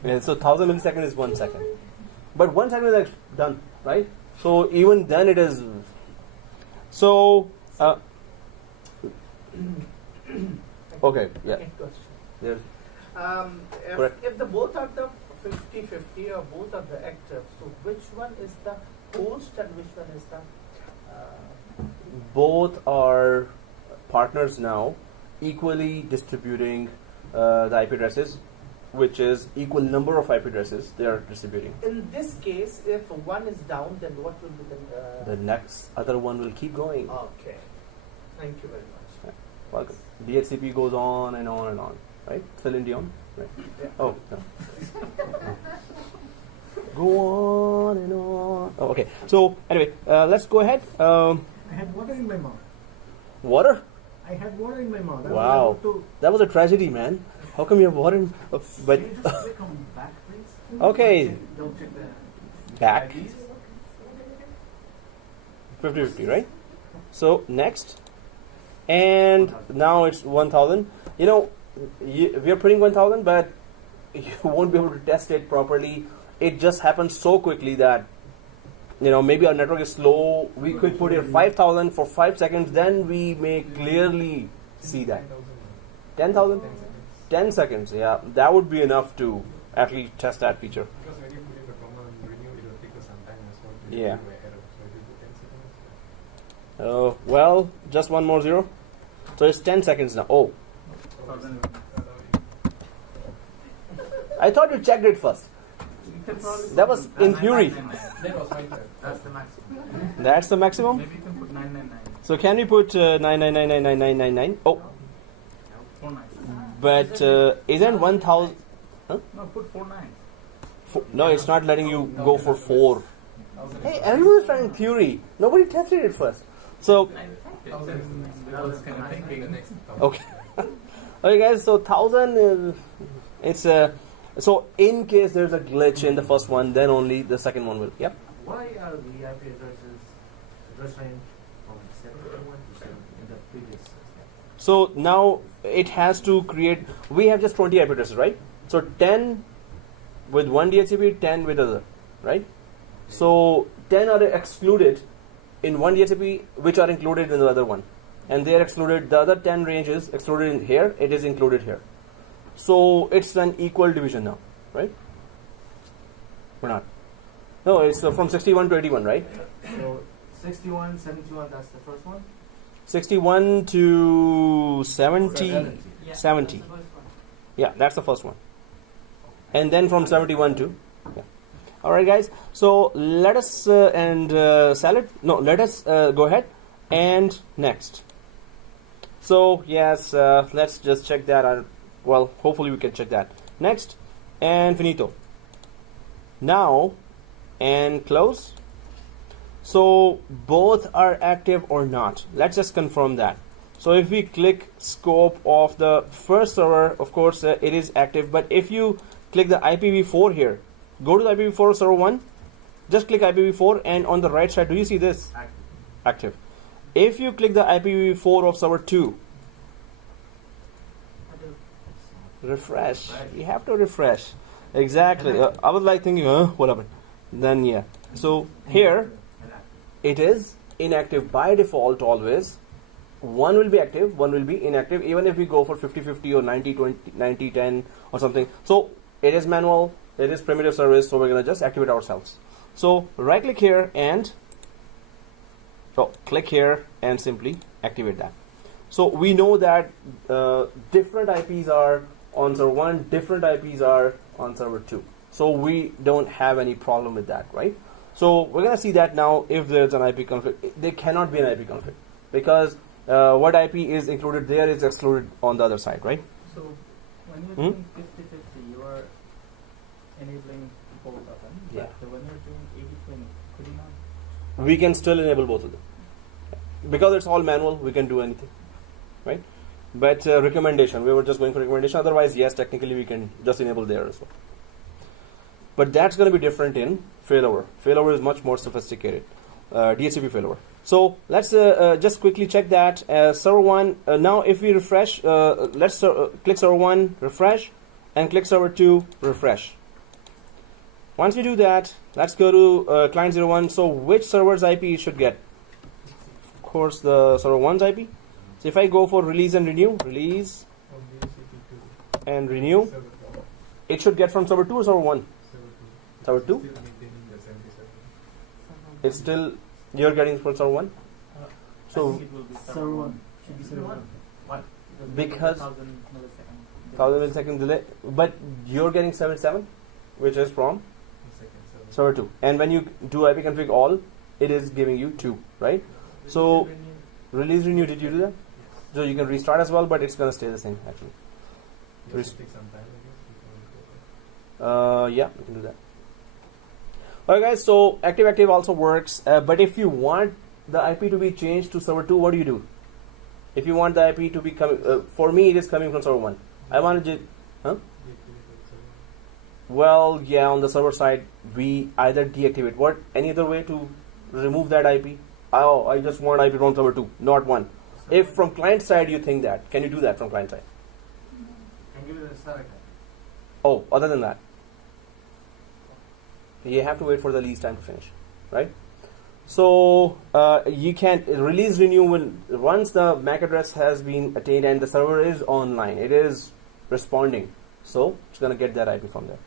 yeah, so 1000 milliseconds is 1 second. But 1 second is like done, right? So even then it is. So, okay, yeah. Second question. There's, Correct. If the both are the 50-50 or both are the active, so which one is the host and which one is the both are partners now, equally distributing the IP addresses, which is equal number of IP addresses they are distributing. in this case, if one is down, then what will be The next other one will keep going. Okay. Thank you very much. Welcome. DHCP goes on and on and on, right? Celine Dion, right? Yeah. Oh, no. Go on and on. Oh, okay. So anyway, let's go ahead. I had water in my mouth. Water? I had water in my mouth. I Wow. was about to That was a tragedy, man. How come you have water in? Oh, but Can you just click on back, please? okay, Don't check the back. IDs. 50-50, right? So next, and now it's 1000. You know, we are putting 1000, but you won't be able to test it properly. It just happens so quickly that, you know, maybe our network is slow. We could put here 5000 for 5 seconds, then we may clearly see that. 10,000? 10 seconds, yeah, that would be enough to at least test that feature. Because when you put in the command renew, it will take us some time as well to Yeah. do the error. So if you put 10 seconds, Oh, well, just one more zero. So it's 10 seconds now. Oh, I thought you checked it first. You can probably That was put in theory. 9999. that was my turn. That's the maximum. That's the maximum. Maybe you can put 999. So can we put 9999999? Oh, 49. but isn't 1000? No, put 49. No, it's not letting you go for 4. Hey, everyone's trying theory. Nobody tested it first. So, Because connecting. The next okay. Okay, guys, so 1000 it's so in case there's a glitch in the first one, then only the second one will. Yep. Why are the IP addresses address range from 71 to 7 in the previous step? So now it has to create. We have just 20 IP addresses, right? So 10 with one DHCP, 10 with other, right? So 10 are excluded in one DHCP, which are included in the other one, and they are excluded. The other 10 ranges excluded in here. It is included here. So it's an equal division now, right? Or not? No, it's from 61 to 81, right? So 61, 71, that's the first one? 61 to 70. 70. Yeah, 70. that's the first one. Yeah, that's the first one. And then from 71 to. Yeah. All right, guys. So let us let us go ahead and next. So yes, let's just check that out. Well, hopefully we can check that. Next and finito. Now and close. So both are active or not. Let's just confirm that. So if we click scope of the first server, of course it is active. But if you click the IPv4 here, go to the IPv4 server 1, just click IPv4, and on the right side, do you see this? Active. If you click the IPv4 of server 2, refresh. You have to refresh. Exactly. I was like thinking, what happened? Then yeah. So here it is inactive by default always. One will be active, one will be inactive, even if we go for 50-50 or 90-20, 90-10 or something. So it is manual, it is primitive service, so we're going to just activate ourselves. So right click here and click here and simply activate that. So we know that different IPs are on server 1, different IPs are on server 2. So we don't have any problem with that, right? So we're going to see that now. If there's an IP conflict, there cannot be an IP conflict because what IP is included there is excluded on the other side, right? So when you're doing 50-50, you are enabling both of them. Yeah. But when you're doing 80-20, could you not? We can still enable both of them. Because it's all manual, we can do anything, right? But recommendation, we were just going for recommendation. Otherwise, yes, technically we can just enable there as well. But that's going to be different in failover. Failover is much more sophisticated. DHCP failover. So let's just quickly check that server 1. Now if we refresh, let's click server 1, refresh, and click server 2, refresh. Once we do that, let's go to client 01. So which server's IP it should get? Of course, the server 1's IP. So if I go for release and renew, release From DHCP to and renew, server 2. it should get from server 2 or server 1? Server 2. Server 2? Still maintaining the 77. It's still, you're getting from server 1? So I think it will be Server 1. Should be server 1. What? Because- 1000 millisecond. 1000 millisecond delay, but you're getting 77, which is from Second server. server 2. And when you do ipconfig all, it is giving you 2, right? So release renew, did you do that? So you can restart as well, but it's gonna stay the same actually. Yes, it takes some time, I guess. We can go back. Yeah, we can do that. Alright guys, so active also works, but if you want the IP to be changed to server 2, what do? If you want the IP to be coming, for me it is coming from server 1. I want to, huh? Deactivate server. Well, yeah, on the server side, we either deactivate. What? Any other way to remove that IP? Oh, I just want IP from server 2, not 1. If from client side you think that, can you do that from client side? Can give it a select. Oh, other than that, you have to wait for the lease time to finish, right? So you can release renew when once the MAC address has been attained and the server is online, it is responding. So it's gonna get that IP from there.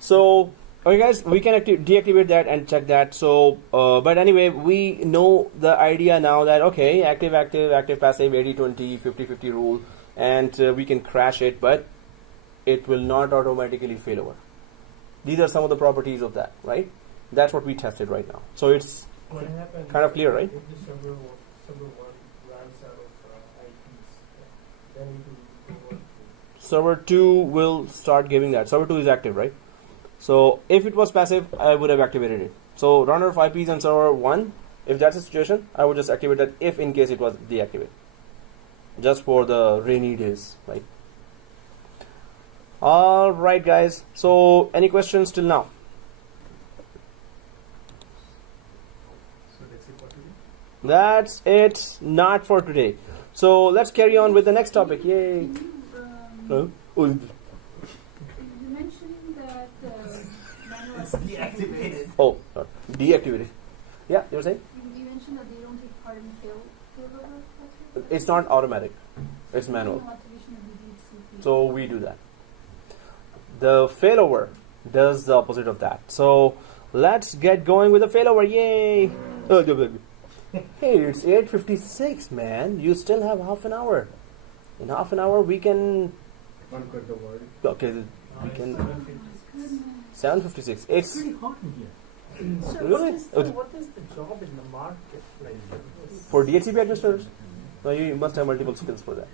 So okay, guys, we can deactivate that and check that. So, but anyway, we know the idea now that okay, active, passive, 80-20, 50-50 rule, and we can crash it, but it will not automatically fail over. These are some of the properties of that, right? That's what we tested right now. So it's What happens kind of clear, right? if the server 1 runs out of IPs, then it will go on to server 2 will start giving that. Server 2 is active, right? So if it was passive, I would have activated it. So runner of IPs on server 1, if that's the situation, I would just activate that if in case it was deactivated. Just for the rainy days, right? Alright guys, so any questions till now? So that's it for today. That's it, not for today. So let's carry on with the next topic. Yay! Can you, Hello? Oh, you mentioned that manual It's deactivated. oh, sorry. Deactivated. Yeah, you were saying? You mentioned that they don't take part in failover. It's not automatic. It's manual. Activation of the DHCP. So we do that. The failover does the opposite of that. So let's get going with the failover. Yay! Hey, it's 8:56, man. You still have half an hour. In half an hour, we can. Conquer the world. Okay, we can. Goodness. 7:56. It's Pretty hot in here. So Really? what is the job in the market like? for DHCP administrators. No, you must have multiple skills for that.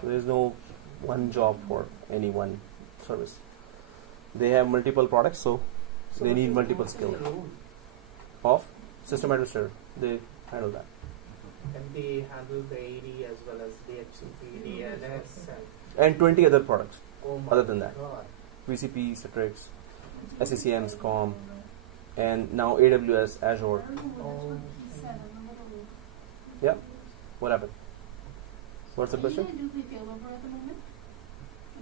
So there is no one job for any one service. They have multiple products, so they need multiple skills. Of system administrator, they handle that. And they handle the AD as well as DHCP, DNS, And 20 other products oh my other than that. God. VCP, Citrix, SCCM, SCOM, and now AWS, Azure. Oh. Yeah. What happened? What's the question? Do they failover at the moment?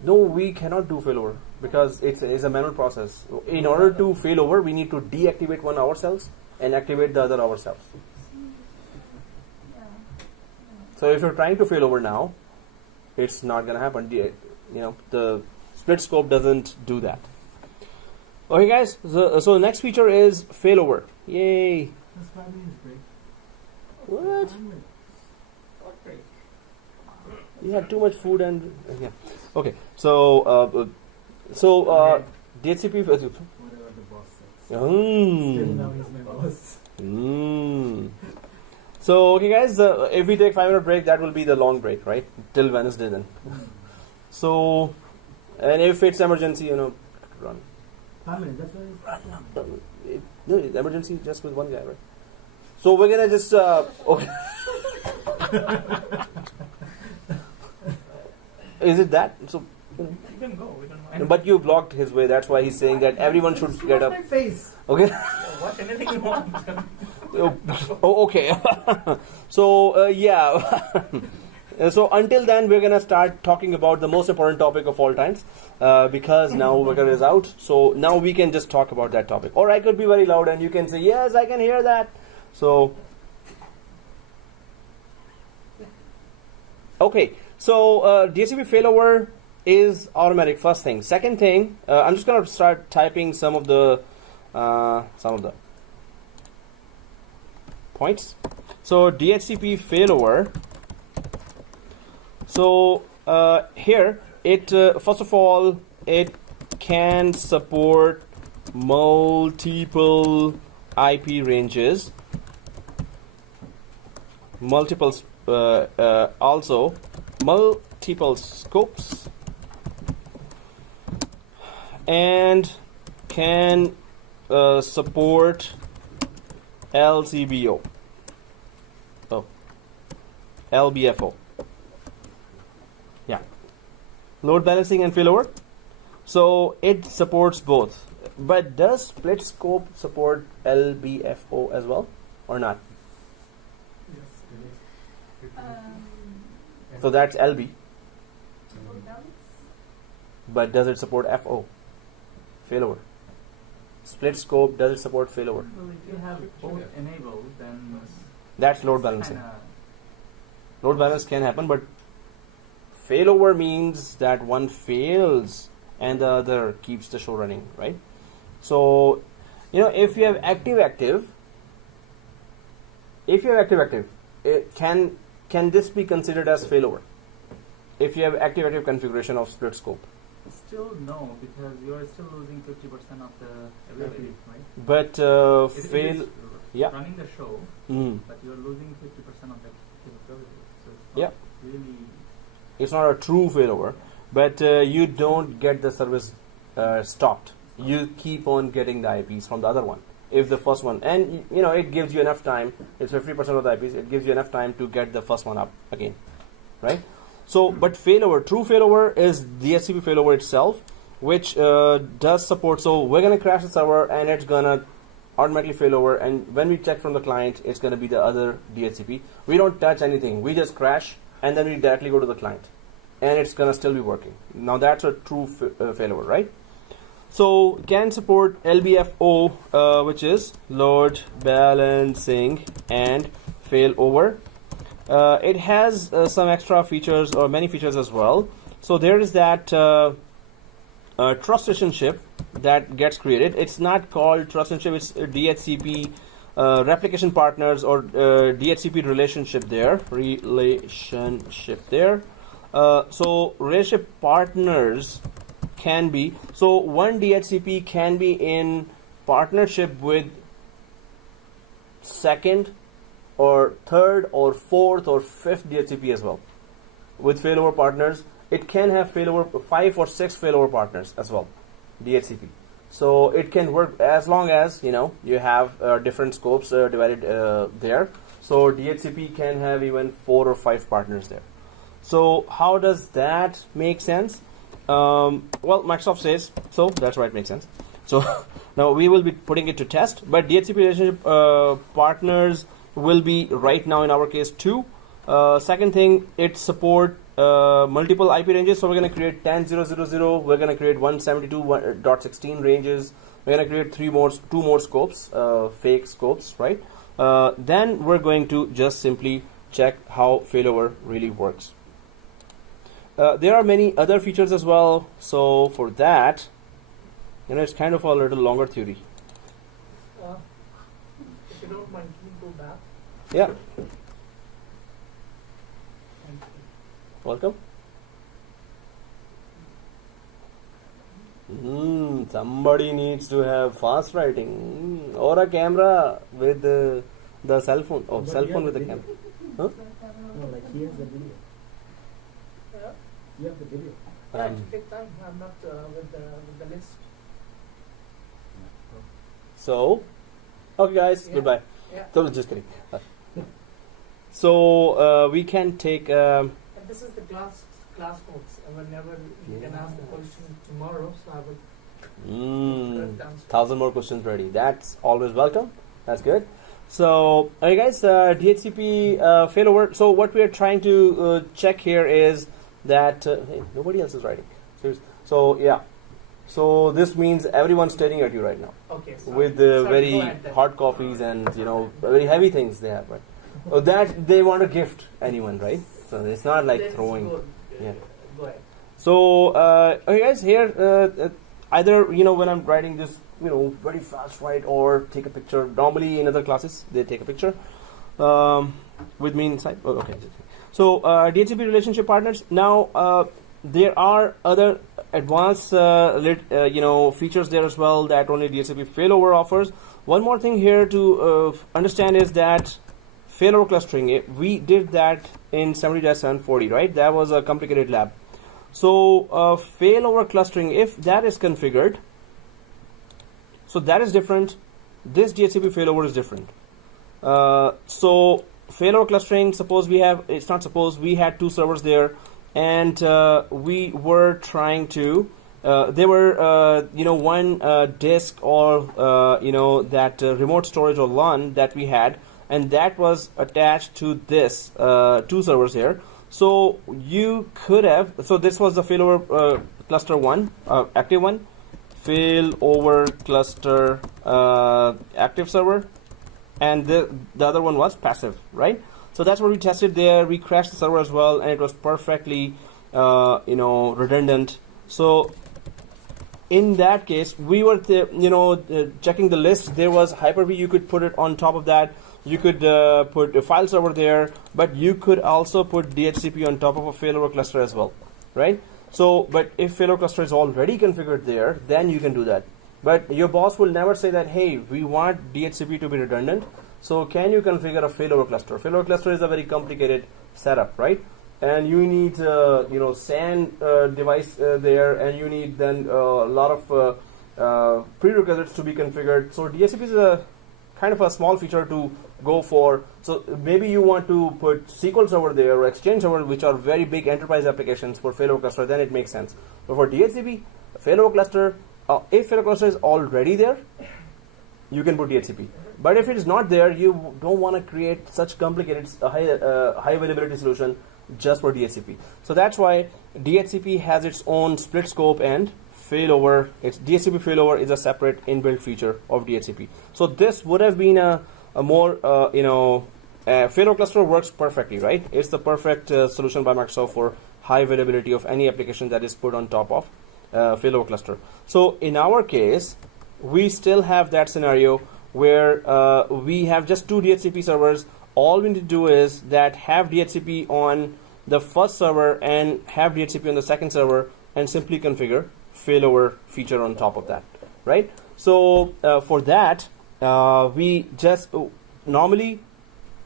No, we cannot do failover because it's a manual process. In order to failover, we need to deactivate one ourselves and activate the other ourselves. Yeah. So if you're trying to failover now, it's not gonna happen. The split scope doesn't do that. Okay, guys. So the next feature is failover. Yay! That's 5 minutes break. What? 5 minutes. What break? You had too much food and yeah. Okay. So DHCP. Whatever the boss says. Still now he's my boss. So okay, guys. If we take 5-minute break, that will be the long break, right? Till Wednesday then. So, and if it's emergency, run. 5 minutes, that's what No, emergency just with one guy, right? So we're gonna just okay. Is it that? So, You can go. We don't mind. but you blocked his way. That's why he's saying that everyone should get up. my face. Okay. Watch anything you want. Oh, okay. So yeah. So until then, we're gonna start talking about the most important topic of all times, because now Vakar is out. So now we can just talk about that topic. Or I could be very loud and you can say, yes, I can hear that. So, okay. So DHCP failover is automatic. First thing. Second thing, I'm just gonna start typing some of the points. So DHCP failover. So here, it first of all, it can support multiple IP ranges, also multiple scopes, and can support LCBO, LBFO. Yeah, load balancing and failover. So it supports both. But does split scope support LBFO as well or not? So that's LB. But does it support FO? Failover. Split scope, does it support failover? Well, if you have both enabled, then That's load balancing. kinda Load balance can happen, but failover means that one fails and the other keeps the show running, right? So, if you have active, it can this be considered as failover? If you have active configuration of split scope, still no, because you are still losing 50% of the ability, right? but It fail, is yeah. running the show, Mm. but you are losing 50% of the capability. So it's Yeah. not really. It's not a true failover, but you don't get the service stopped. You keep on getting the IPs from the other one. If the first one, and it gives you enough time, it's 50% of the IPs, it gives you enough time to get the first one up again, right? So, but failover, true failover is DHCP failover itself, which does support. So we're gonna crash the server and it's gonna automatically failover, and when we check from the client, it's gonna be the other DHCP. We don't touch anything, we just crash and then we directly go to the client and it's gonna still be working. Now that's a true failover, right? So can support LBFO, which is load balancing and failover. It has some extra features or many features as well. So there is that trust relationship that gets created. It's not called trust relationship, it's DHCP replication partners or DHCP relationship there. So relationship partners can be, so one DHCP can be in partnership with second or third or fourth or fifth DHCP as well. With failover partners, it can have failover 5 or 6 failover partners as well, DHCP. So it can work as long as you have different scopes divided there. So DHCP can have even 4 or 5 partners there. So how does that make sense? Well, Microsoft says so. That's why it makes sense. So now we will be putting it to test. But DHCP relationship partners will be right now in our case 2. Second thing, it support multiple IP ranges. So we're going to create 10.0.0.0. We're going to create 172.16 ranges. We're going to create 2 more scopes, fake scopes, right? Then we're going to just simply check how failover really works. There are many other features as well. So for that, it's kind of a little longer theory. If you don't mind, can you go back? Yeah. Thank you. Welcome. Somebody needs to have fast writing or a camera with the cell phone. Oh, But cell you phone have with a the camera. No, like he has the video. Yeah, You have the video. yeah, it take time. I'm not with the list. So, okay, guys, Yeah. goodbye. Yeah. So, just kidding. So we can take. And this is the class notes. And whenever you can ask the question tomorrow, so I will write down. 1,000 more questions ready. That's always welcome. That's good. So, hey guys, DHCP failover. So what we are trying to check here is that hey, nobody else is writing. So yeah, so this means everyone's staring at you right now Okay. with Sorry, very go ahead then. hot coffees and very heavy things they have, right? That they want to gift anyone, right? So it's not like Let's throwing. Go, Yeah. Go ahead. So, okay guys, here either when I'm writing this very fast write or take a picture. Normally in other classes they take a picture with me inside. Oh, okay. So DHCP relationship partners. Now there are other advanced features there as well that only DHCP failover offers. One more thing here to understand is that failover clustering. We did that in 70-740, right? That was a complicated lab. So failover clustering, if that is configured, so that is different. This DHCP failover is different. So failover clustering, we had two servers there, and we were trying to there were one disk or that remote storage or LAN that we had, and that was attached to this two servers here. So you could have, so this was the failover cluster one, active one, failover cluster active server, and the other one was passive, right? So that's what we tested there. We crashed the server as well, and it was perfectly redundant. So in that case, we were checking the list. There was Hyper-V. You could put it on top of that. You could put a file server there, but you could also put DHCP on top of a failover cluster as well, right? So, but if failover cluster is already configured there, then you can do that. But your boss will never say that, hey, we want DHCP to be redundant, so can you configure a failover cluster? Failover cluster is a very complicated setup, right? And you need SAN device there, and you need then a lot of prerequisites to be configured. So DHCP is a kind of a small feature to go for. So maybe you want to put SQL server there or Exchange server, which are very big enterprise applications for failover cluster, then it makes sense. But for DHCP, failover cluster, if failover cluster is already there, you can put DHCP. But if it is not there, you don't want to create such complicated high availability solution just for DHCP. So that's why DHCP has its own split scope and failover. Its DHCP failover is a separate inbuilt feature of DHCP. So this would have been a more failover cluster works perfectly, right? It's the perfect solution by Microsoft for high availability of any application that is put on top of failover cluster. So in our case, we still have that scenario where we have just two DHCP servers. All we need to do is that have DHCP on the first server and have DHCP on the second server, and simply configure failover feature on top of that, right? So for that, we just normally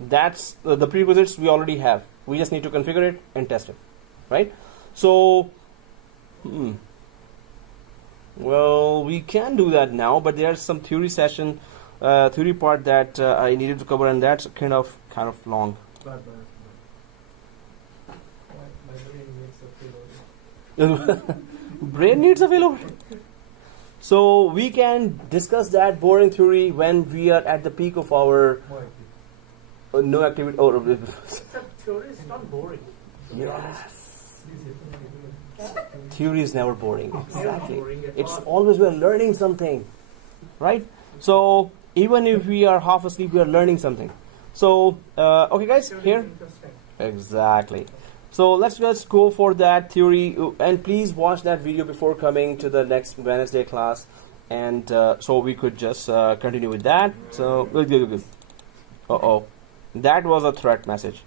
that's the prerequisites we already have. We just need to configure it and test it, right? So well, we can do that now, but there's some theory session, theory part that I needed to cover, and that's kind of long. My brain needs a failover. Brain needs a failover. So we can discuss that boring theory when we are at the peak of our no activity. Theory is not boring. Yes. Theory is never boring. Exactly. Boring at It's all. always we're learning something, right? So even if we are half asleep, we are learning something. So okay, guys, Theory is here interesting. exactly. So let's just go for that theory, and please watch that video before coming to the next Wednesday class, and so we could just continue with that. So good. That was a threat message.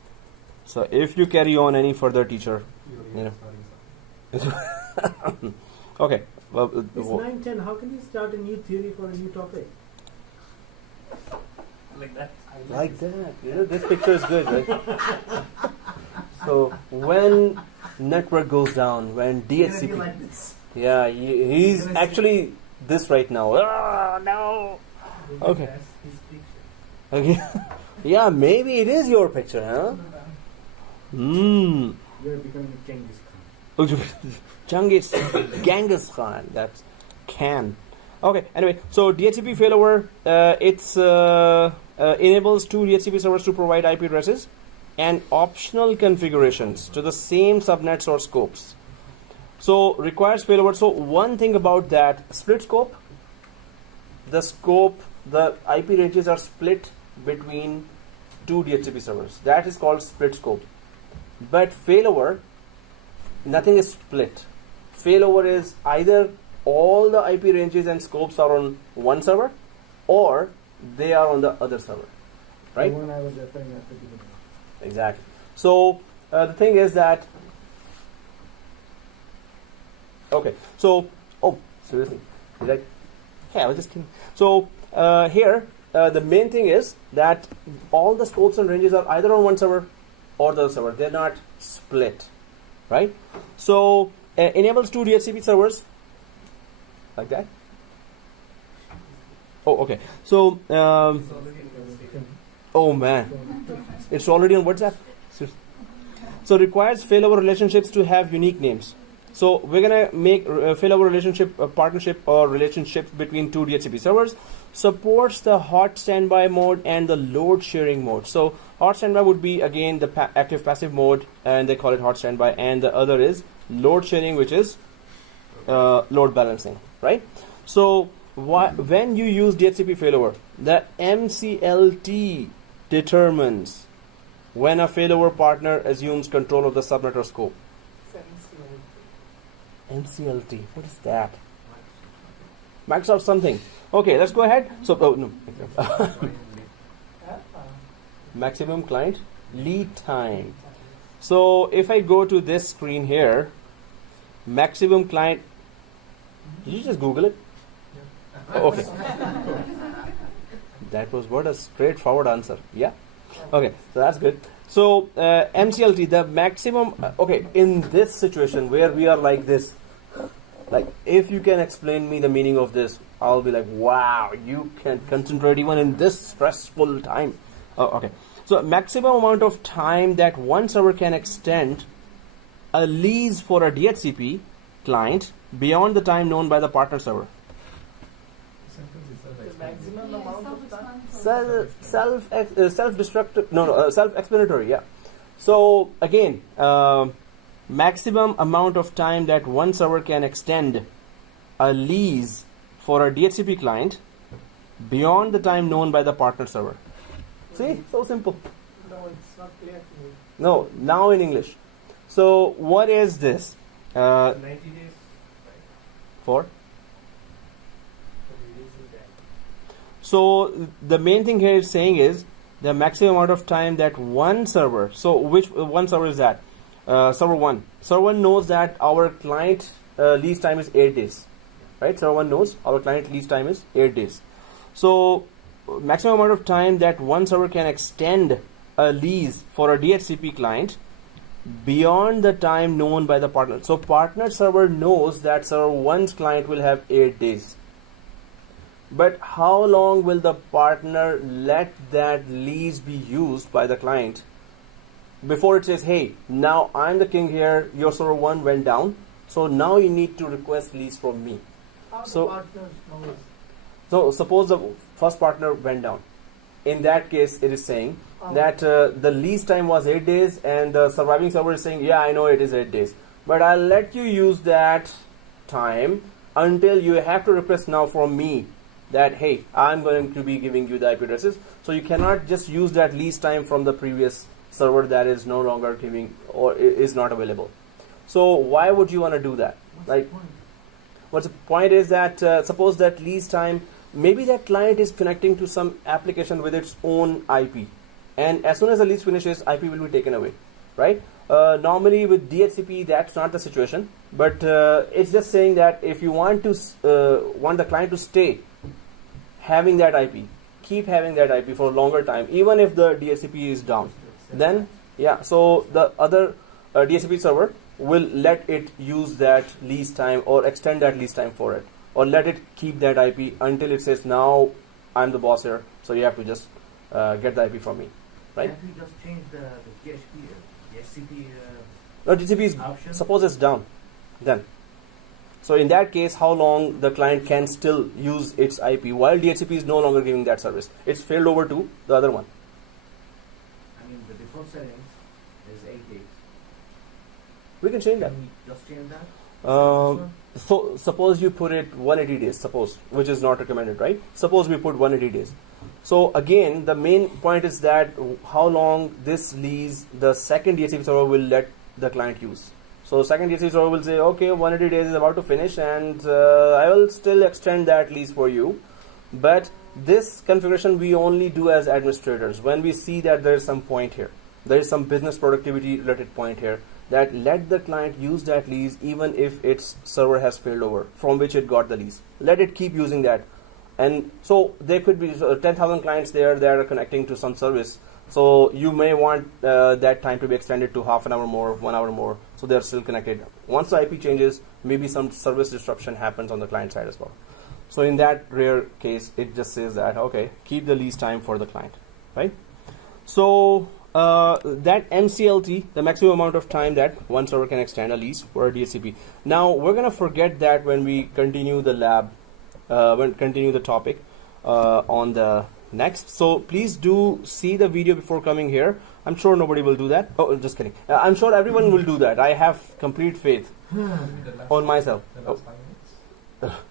So if you carry on any further, teacher, okay. Well, It's 9:10. How can you start a new theory for a new topic? Like that. like that. This picture is good, right? So when network goes down, when DHCP, Like this. yeah, he's actually this right now. Oh, no. Okay. Okay. Yeah, maybe it is your picture, huh? You're becoming Genghis Khan. Genghis Khan. That's can. Okay. Anyway, so DHCP failover. It's enables two DHCP servers to provide IP addresses and optional configurations to the same subnets or scopes. So requires failover. So one thing about that split scope, the IP ranges are split between two DHCP servers. That is called split scope. But failover, nothing is split. Failover is either all the IP ranges and scopes are on one server, or they are on the other server, right? The one I was referring at the beginning. Exactly. So the thing is that, okay. So, oh, seriously, like, yeah, I was just kidding. So here, the main thing is that all the scopes and ranges are either on one server or the other server. They're not split, right? So enables two DHCP servers like that. Oh, okay. So, oh man, it's already on WhatsApp. So requires failover relationships to have unique names. So we're gonna make failover relationship, partnership or relationships between two DHCP servers. Supports the hot standby mode and the load sharing mode. So hot standby would be again the active passive mode, and they call it hot standby. And the other is load sharing, which is load balancing, right? So when you use DHCP failover, the MCLT determines when a failover partner assumes control of the subnet or scope. MCLT, what is that? Microsoft something. Okay, let's go ahead. So, oh no, maximum client lead time. So if I go to this screen here, maximum client. Did you just Google it? Oh, okay. That was what a straightforward answer. Yeah. Okay, so that's good. So MCLT, the maximum. Okay, in this situation where we are like this, like if you can explain me the meaning of this, I'll be like, wow, you can concentrate even in this stressful time. Oh, okay. So maximum amount of time that one server can extend a lease for a DHCP client beyond the time known by the partner server. The maximum amount of time. Self-explanatory. Yeah. So again, maximum amount of time that one server can extend a lease for a DHCP client beyond the time known by the partner server. See, so simple. No, it's not clear to me. No, now in English. So what is this? 90 days. For? So the main thing here is saying is the maximum amount of time that one server. So which one server is that? Server 1. Server 1 knows that our client lease time is 8 days. Right? Server 1 knows our client lease time is 8 days. So maximum amount of time that one server can extend a lease for a DHCP client beyond the time known by the partner. So partner server knows that server 1's client will have 8 days. But how long will the partner let that lease be used by the client before it says, hey, now I'm the king here, your server 1 went down, so now you need to request lease from me. How So- the partners know? So suppose the first partner went down. In that case, it is saying that the lease time was 8 days, and the surviving server is saying, yeah, I know it is 8 days, but I'll let you use that time until you have to request now from me that, hey, I'm going to be giving you the IP addresses. So you cannot just use that lease time from the previous server that is no longer giving or is not available. So why would you want to do that? What's the point is that suppose that lease time, maybe that client is connecting to some application with its own IP, and as soon as the lease finishes, IP will be taken away, right? Normally with DHCP, that's not the situation, but it's just saying that if you want to want the client to stay having that IP, keep having that IP for a longer time, even if the DHCP is down, then yeah, so the other DHCP server will let it use that lease time or extend that lease time for it, or let it keep that IP until it says, now I'm the boss here, so you have to just get the IP from me, right? Can't we just change the DHCP No, DHCP is, option? suppose it's down, then So in that case, how long the client can still use its IP while DHCP is no longer giving that service? It's failed over to the other one. I mean, the default settings is 8 days. We can change that. Can we just change that? So suppose you put it 180 days, suppose, which is not recommended, right? Suppose we put 180 days. So again, the main point is that how long this lease the second DHCP server will let the client use. So second DHCP server will say, okay, 180 days is about to finish, and I will still extend that lease for you. But this configuration we only do as administrators when we see that there is some point here. There is some business productivity related point here that let the client use that lease even if its server has failed over from which it got the lease. Let it keep using that. And so there could be 10,000 clients there that are connecting to some service. So you may want that time to be extended to half an hour more, 1 hour more, so they're still connected. Once the IP changes, maybe some service disruption happens on the client side as well. So in that rare case, it just says that, okay, keep the lease time for the client, right? So that MCLT, the maximum amount of time that one server can extend a lease for a DHCP. Now we're gonna forget that when we continue the lab, continue the topic on the next. So please do see the video before coming here. I'm sure nobody will do that. Oh, just kidding. I'm sure everyone will do that. I have complete faith on myself. The last 5 minutes.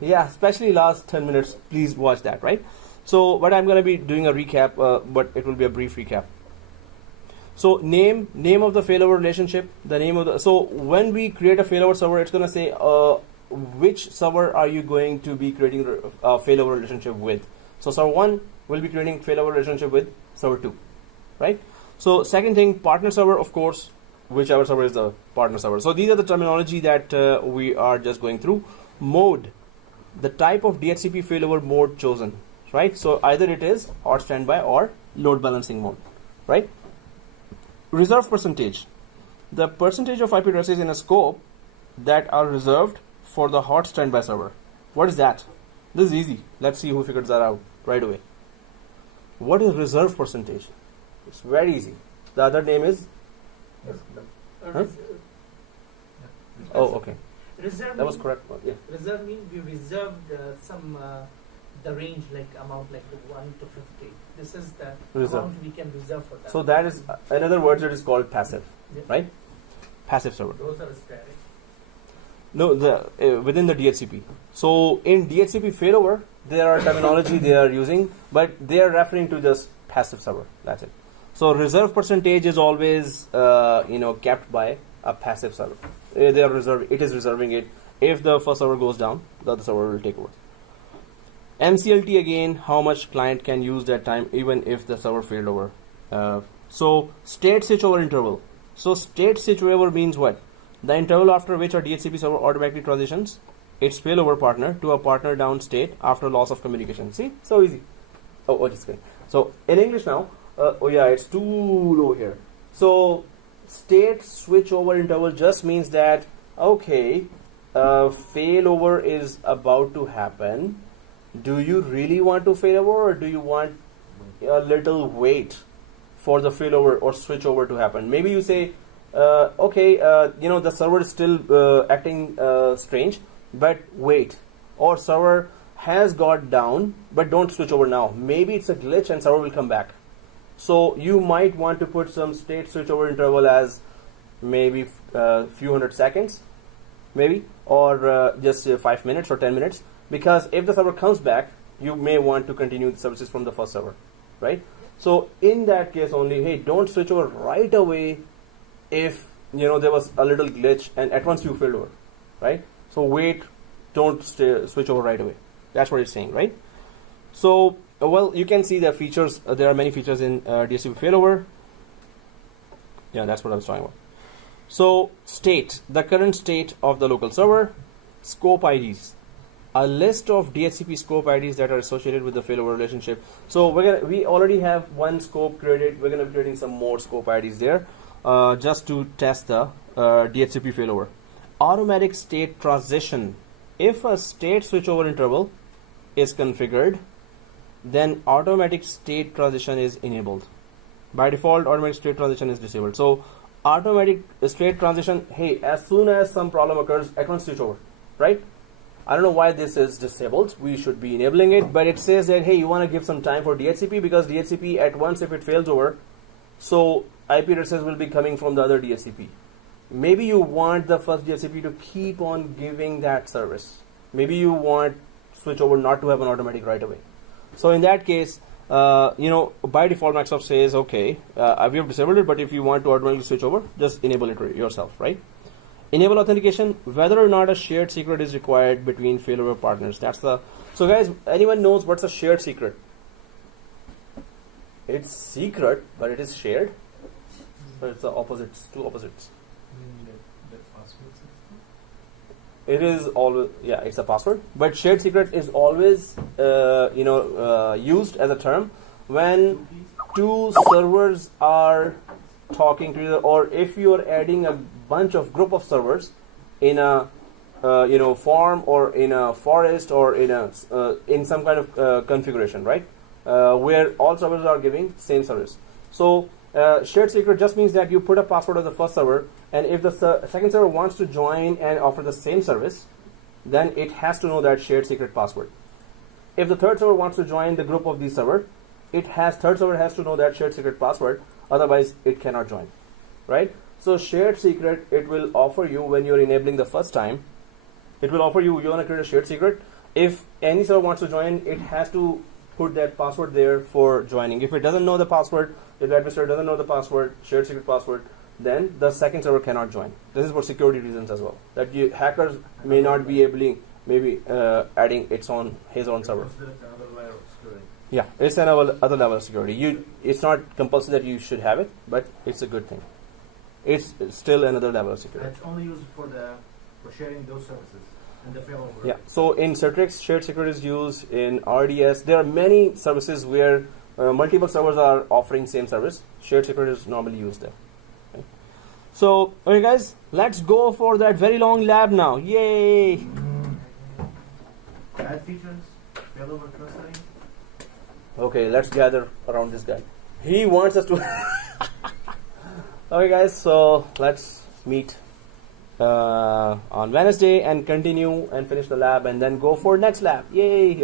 Yeah, especially last 10 minutes. Please watch that, right? So, but I'm going to be doing a recap, but it will be a brief recap. So, name of the failover relationship, the name of the. So, when we create a failover server, it's going to say which server are you going to be creating a failover relationship with. So, server 1 will be creating failover relationship with server 2, right? So, second thing, partner server, of course, whichever server is the partner server. So, these are the terminology that we are just going through. Mode, the type of DHCP failover mode chosen, right? So, either it is hot standby or load balancing mode, right? Reserve percentage, the percentage of IP addresses in a scope that are reserved for the hot standby server. What is that? This is easy. Let's see who figures that out right away. What is reserve percentage? It's very easy. The other name is? Huh? Oh, okay. Reserve That was correct. Yeah. Reserve means we reserved some the range like amount like the 1 to 50. This is the Reserve. amount we can reserve for that. So that is, in other words, it is called passive, Yeah. right? Passive server. Those are static. No, the within the DHCP. So in DHCP failover, there are terminology they are using, but they are referring to just passive server. That's it. So reserve percentage is always kept by a passive server. They are reserved. It is reserving it. If the first server goes down, the other server will take over. MCLT again, how much client can use that time even if the server failed over. So state switchover interval. So state switchover means what? The interval after which a DHCP server automatically transitions its failover partner to a partner down state after loss of communication. See, so easy. Oh, just kidding. So in English now, oh yeah, it's too low here. So state switchover interval just means that okay, failover is about to happen. Do you really want to fail over, or do you want a little wait for the failover or switchover to happen? Maybe you say, the server is still acting strange, but wait, or server has got down, but don't switch over now. Maybe it's a glitch and server will come back. So you might want to put some state switchover interval as maybe few hundred seconds, maybe, or just 5 minutes or 10 minutes. Because if the server comes back, you may want to continue the services from the first server, right? So in that case only, hey, don't switch over right away if there was a little glitch and at once you failed over, right? So wait, don't switch over right away. That's what it's saying, right? So well, you can see the features. There are many features in DHCP failover. Yeah, that's what I was talking about. So state, the current state of the local server. Scope IDs, a list of DHCP scope IDs that are associated with the failover relationship. So we already have one scope created. We're gonna be creating some more scope IDs there, just to test the DHCP failover. Automatic state transition. If a state switchover interval is configured, then automatic state transition is enabled. By default, automatic state transition is disabled. So automatic state transition, hey, as soon as some problem occurs, at once switch over. right? I don't know why this is disabled. We should be enabling it, but it says that, hey, you want to give some time for DHCP because DHCP at once, if it fails over, so IP addresses will be coming from the other DHCP. Maybe you want the first DHCP to keep on giving that service. Maybe you want switch over not to have an automatic right away. So in that case, by default, Microsoft says, okay, we have disabled it, but if you want to automatically switch over, just enable it yourself, right? Enable authentication, whether or not a shared secret is required between failover partners. So guys, anyone knows what's a shared secret? It's secret, but it is shared. So it's the opposites, two opposites. That password system? It is always, yeah, it's a password, but shared secret is always, used as a term when two servers are talking to each other, or if you are adding a bunch of group of servers in a, farm or in a forest or in some kind of configuration, right? Where all servers are giving same service. So shared secret just means that you put a password on the first server, and if the second server wants to join and offer the same service, then it has to know that shared secret password. If the third server wants to join the group of these servers, third server has to know that shared secret password, otherwise it cannot join, right? So shared secret, it will offer you when you're enabling the first time, it will offer you want to create a shared secret. If any server wants to join, it has to put that password there for joining. If it doesn't know the password, if the administrator doesn't know the password, shared secret password, then the second server cannot join. This is for security reasons as well. That hackers may not be maybe adding his own server. Yeah, it's another level of security. It's not compulsory that you should have it, but it's a good thing. It's still another level of security. It's only used for sharing those services in the failover. Yeah. So in Certrix, shared security is used. In RDS, there are many services where multiple servers are offering same service. Shared security is normally used there. Okay. So, okay, guys, let's go for that very long lab now. Yay! Add features, failover clustering. Okay, let's gather around this guy. He wants us to. Okay, guys, so let's meet on Wednesday and continue and finish the lab and then go for next lab. Yay!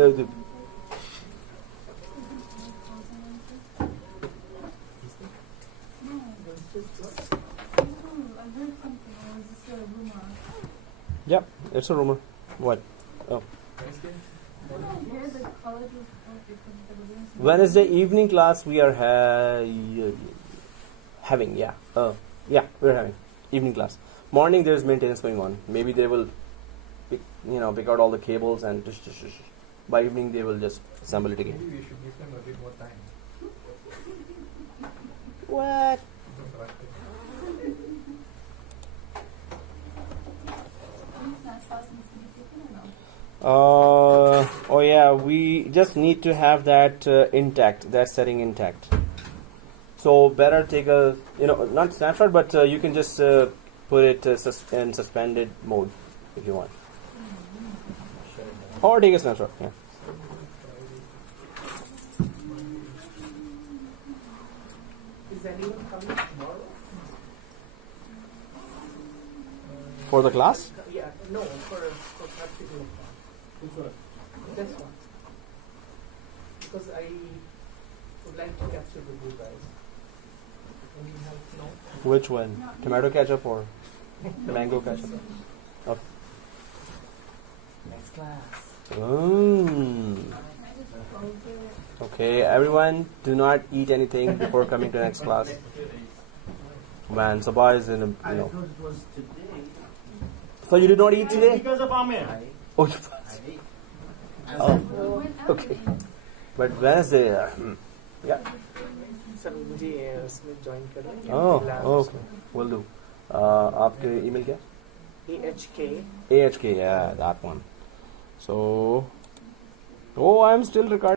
Yep, it's a rumor. What? Oh. Wednesday evening class we are having, yeah. We're having evening class. Morning there's maintenance going on. Maybe they will pick out all the cables and by evening they will just assemble it again. Maybe we should give them a bit more time. What? Oh yeah, we just need to have that intact, that setting intact. So better take a, not snapshot, but you can just put it in suspended mode if you want. Or take a snapshot, yeah. Is anyone coming tomorrow? For the class? Yeah, no, for practical. Which one? This one. Because I would like to capture with you guys. Any help? No? Which one? Tomato ketchup or mango ketchup? Okay. Next class. Okay, everyone, do not eat anything before coming to next class. Man, Sabah is in a, I thought it was today. So you did not eat today? Because of Amir. Oh, oh, okay. But Wednesday, yeah. Sir मुझे उसमें join करें. Oh, okay. Will do. आपके email क्या? AHK. AHK, yeah, that one. So, I'm still recording.